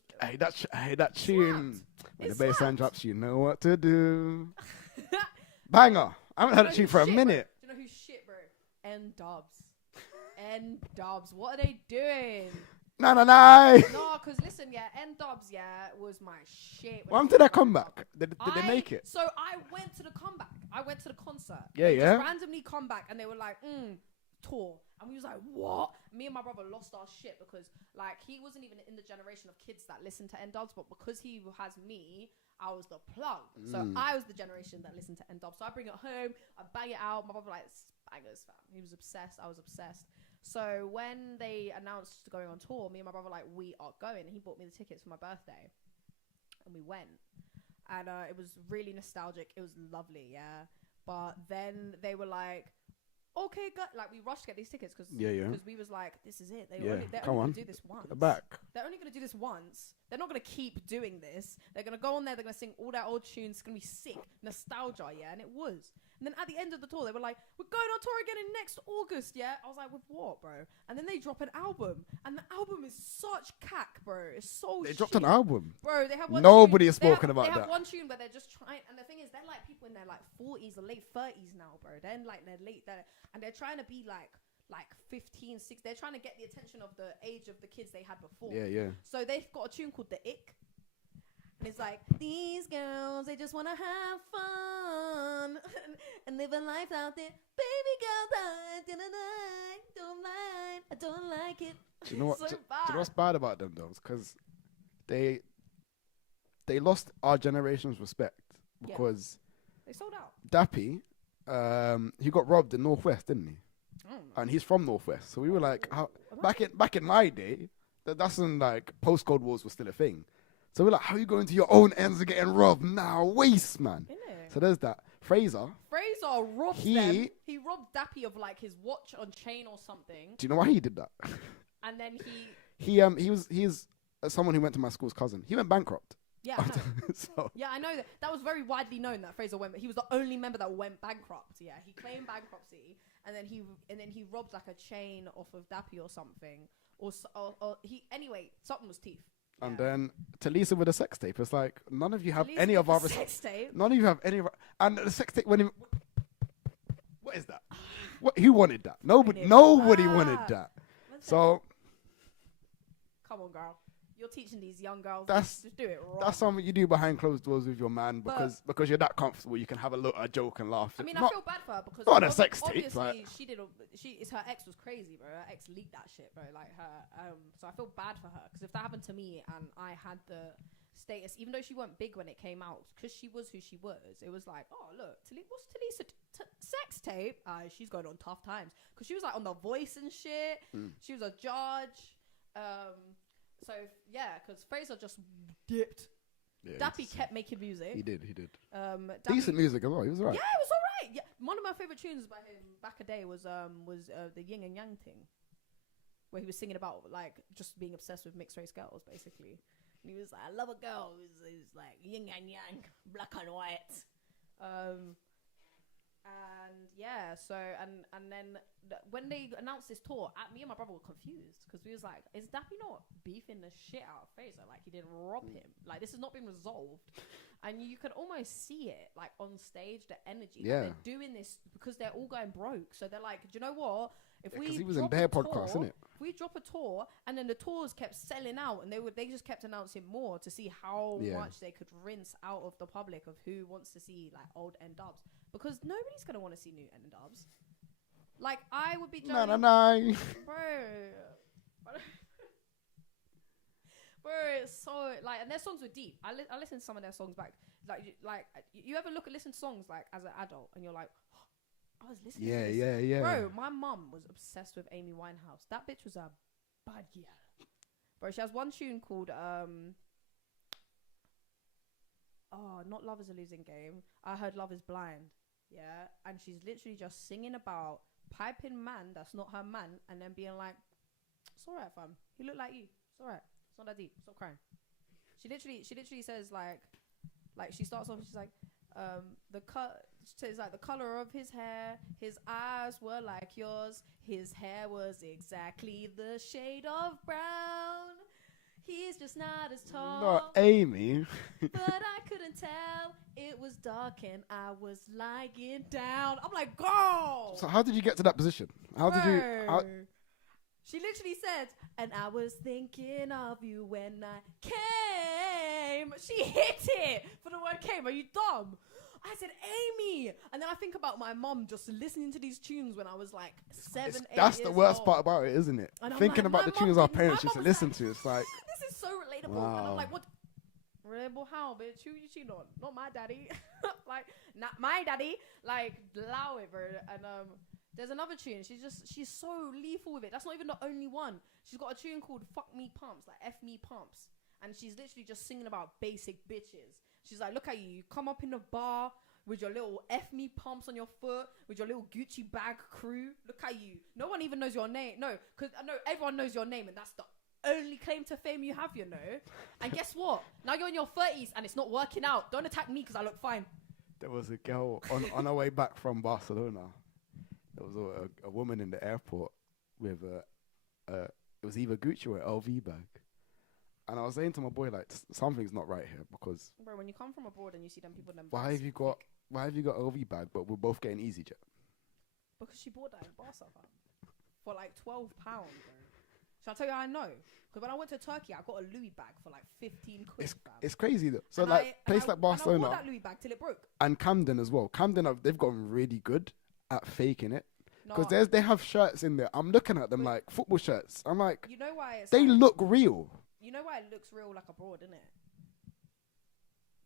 Hey, that tune. When the bass line slapped. drops, you know what to do. Banger. I haven't heard that tune for a minute. Do you know who's shit, bro? N-Dubs. N-Dubs. What are they doing? No. No, because listen, N-Dubs, was my shit. When did that come back? Did they make it? So I went to the comeback. I went to the concert. Yeah. Just randomly come back, and they were like, tour. And we was like, what? Me and my brother lost our shit because, like, he wasn't even in the generation of kids that listened to N-Dubs, but because he has me, I was the plug. So I was the generation that listened to N-Dubs. So I bring it home, I bang it out. My brother like, bangers, fam. He was obsessed. I was obsessed. So when they announced going on tour, me and my brother like, we are going. And he bought me the tickets for my birthday, and we went. And it was really nostalgic. It was lovely, yeah. But then they were like, okay, like, we rushed to get these tickets because we was like, this is it. They're only going to do this once. They're only going to do this once. They're not going to keep doing this. They're going to go on there. They're going to sing all their old tunes. It's going to be sick. Nostalgia, yeah. And it was. And then at the end of the tour, they were like, we're going on tour again in next August, yeah? I was like, with what, bro? And then they drop an album. And the album is such cack, bro. It's so They dropped an album? Bro, they have one Nobody has tune. spoken about They that. have one tune where they're just trying, and the thing is, they're like people in their like 40s or late 30s now, bro. They're in like their late, and they're trying to be like 15, 6. They're trying to get the attention of the age of the kids they had before. Yeah. So they've got a tune called The Ick. And it's like, these girls, they just want to have fun and live a life out there. Baby girl, I don't like it. Do you know what? So Do you know what's bad about them though? Because they lost our generation's respect because they sold out. Dappy, he got robbed in Northwest, didn't he? And he's from Northwest, so we were like, how, back in my day, that's when like postcode wars was still a thing. So we're like, how are you going to your own ends and getting robbed? Nah, waste, man. Innit? So there's that. Fraser robbed them. He robbed Dappy of like his watch on chain or something. Do you know why he did that? And then he's someone who went to my school's cousin. He went bankrupt. Yeah, I know. So Yeah, I know that was very widely known that Fraser went. He was the only member that went bankrupt. Yeah, he claimed bankruptcy, and then he robbed like a chain off of Dappy or something, or he anyway something was teeth. and Yeah. then Talisa with a sex tape. It's like none of you have Talisa any with of the our sex tape. none of you have any. And the sex tape when he, what is that? What who wanted that? Nobody. it Nobody wanted back. that. One second. So Come on, girl. You're teaching these young girls. That's- just do it wrong. that's something you do behind closed doors with your man because you're that comfortable. You can have a joke and laugh. I mean, I Not- feel bad for her because not on a sex tape, obviously like- it's her ex was crazy, bro. Her ex leaked that shit, bro. Like her, so I feel bad for her because if that happened to me and I had the status, even though she wasn't big when it came out, because she was who she was, it was like, oh look, what's Talisa sex tape? She's going on tough times because she was like on The Voice and shit. She was a judge. So yeah, because Fraser just dipped. Yeah, Dappy kept making music. He did. Dappy- Decent music as well. He was right. Yeah, it was alright. Yeah, one of my favorite tunes by him back a day was the Yin and Yang thing, where he was singing about like just being obsessed with mixed race girls, basically. And he was like, "I love a girl who's like yin and yang, black and white." And yeah, so and then when they announced this tour, me and my brother were confused because we was like, "Is Dappy not beefing the shit out of Fraser? Like he didn't rob him? Like this has not been resolved." And you can almost see it like on stage, the energy. Yeah. Like, they're doing this because they're all going broke. So they're like, "Do you know what? If Yeah, we 'cause he was in drop their a podcast, tour, innit? if we drop a tour and then the tours kept selling out and they just kept announcing more to see how Yeah. much they could rinse out of the public of who wants to see like old N dubs, because nobody's gonna want to see new N dubs. Like I would be No, joking, bro. Bro, it's so like, and their songs were deep. I listened to some of their songs back. Like you ever listen to songs like as an adult and you're like, I was listening. to this. Yeah. Bro, my mum was obsessed with Amy Winehouse. That bitch was a bad girl. Bro, she has one tune called not Love Is a Losing Game. I heard Love Is Blind. Yeah, and she's literally just singing about piping man that's not her man, and then being like, "It's alright, fam. He look like you. It's alright. It's not that deep. Stop crying." She literally says like she starts off. She's like, says like the color of his hair, his eyes were like yours, his hair was exactly the shade of brown. He's just not as tall. Not Amy. But I couldn't tell. It was dark and I was lying down. I'm like, girl. So how did you get to that position? How did you? Bro. She literally said, "And I was thinking of you when I came." She hit it for the word "came." Are you dumb? I said, "Amy," and then I think about my mom just listening to these tunes when I was like 7, 8 That's the years worst old. part about it, isn't it? And I'm Thinking like, about my the mum tunes our did- parents my used to mum was listen like, to. It's like, This is so relatable. Wow. And I'm like, what? Relatable how, bitch? Who you cheating on? Not my daddy. Like, not my daddy. Like, allow it, bro. And there's another tune. She's so lethal with it. That's not even the only one. She's got a tune called "Fuck Me Pumps," like "F Me Pumps," and she's literally just singing about basic bitches. She's like, "Look at you. You come up in the bar with your little F Me Pumps on your foot, with your little Gucci bag crew. Look at you. No one even knows your name. No, because I know everyone knows your name, and that's the only claim to fame you have, you know. And guess what? Now you're in your 30s and it's not working out. Don't attack me because I look fine." there was a girl on our way back from Barcelona. There was a woman in the airport with it was either Gucci or an LV bag. And I was saying to my boy, like, something's not right here because Bro, when you come from abroad and you see them people, them why have you got LV bag, but we're both getting EasyJet? Because she bought that in Barca, fam, for like £12, bro. Shall I tell you how I know? Because when I went to Turkey, I got a Louis bag for like 15 quid, fam. It's crazy though. So And like place like and I Barcelona wore that Louis bag till it broke. and Camden as well. Camden they've gotten really good at faking it No, because they have shirts in there. I'm looking at them like football shirts. I'm like, you know why it's they like, look real. You know why it looks real like abroad, innit?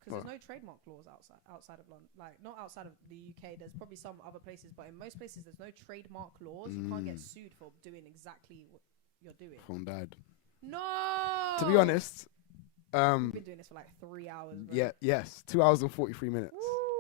Because there's no trademark laws outside of London. Like, not outside of the UK. There's probably some other places, but in most places there's no trademark laws. You can't get sued for doing exactly what you're doing. Phone died. No! To be honest, We've been doing this for like 3 hours, bro. yes, 2 hours and 43 minutes.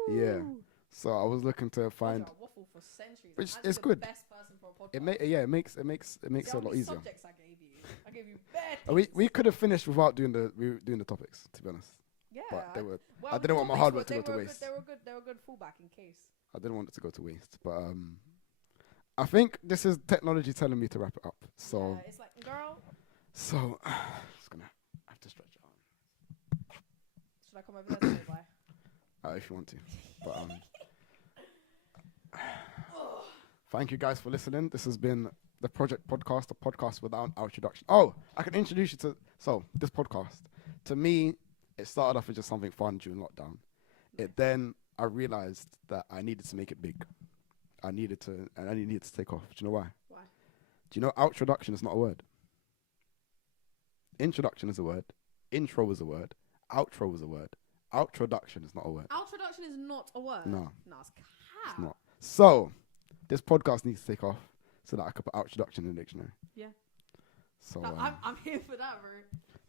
Yeah. Woo! So I was looking to find. Told you I waffle for centuries. Which I'm is the good. Best person for a podcast. It makes it makes See it how a lot many easier. subjects I gave you. I gave you bare We things. could have finished without doing the topics. To be honest, Yeah. But they were. well, I with didn't want my topics, hard but work to they go to were waste. Good, they were a good fallback in case. I didn't want it to go to waste. But I think this is technology telling me to wrap it up. So Yeah, it's like, girl, just gonna have to stretch it should I come over there to say bye? out if you want to. But thank you guys for listening. This has been the Project Podcast, a podcast without an introduction. Oh, I can introduce you to this podcast. To me, it started off as just something fun during lockdown. Then I realized that I needed to make it big. I needed to take off. Do you know why? Why? Do you know introduction is not a word? Introduction is a word. Intro is a word. Outro is a word. Outroduction is not a word. Outroduction is not a word. No. No, it's It's not. So, this podcast needs to take off so that I could put outroduction in the dictionary. Yeah. So, No, I'm here for that, bro.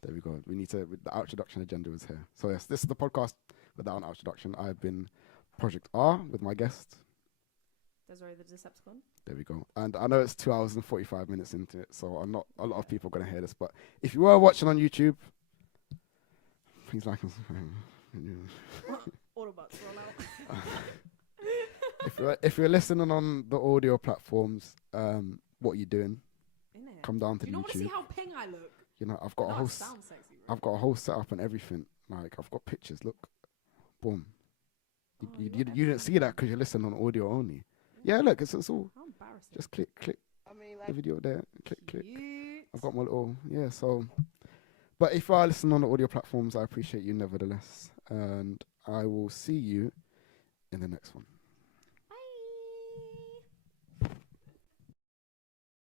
there we go. We need to. The outroduction agenda is here. So yes, this is the podcast without an outroduction. I've been Project R with my guest. Desiree the Decepticon. There we go. And I know it's 2 hours and 45 minutes into it, so I'm not a lot of people are going to hear this. But if you were watching on YouTube, please like and subscribe. Autobots roll out. If you're listening on the audio platforms, what are you doing? Innit? Come down to You don't want to YouTube. see how ping I look. You know, I've got a No, I whole sound sexy, bro. I've got a whole setup and everything. Like I've got pictures. Look, boom. Oh, You you're didn't see that because you're listening on audio only. Yeah, look, it's all. How embarrassing. Just click I mean, the like, video there. Click. Cute. I've got my little So, but if you are listening on the audio platforms, I appreciate you nevertheless, and I will see you in the next one. Bye.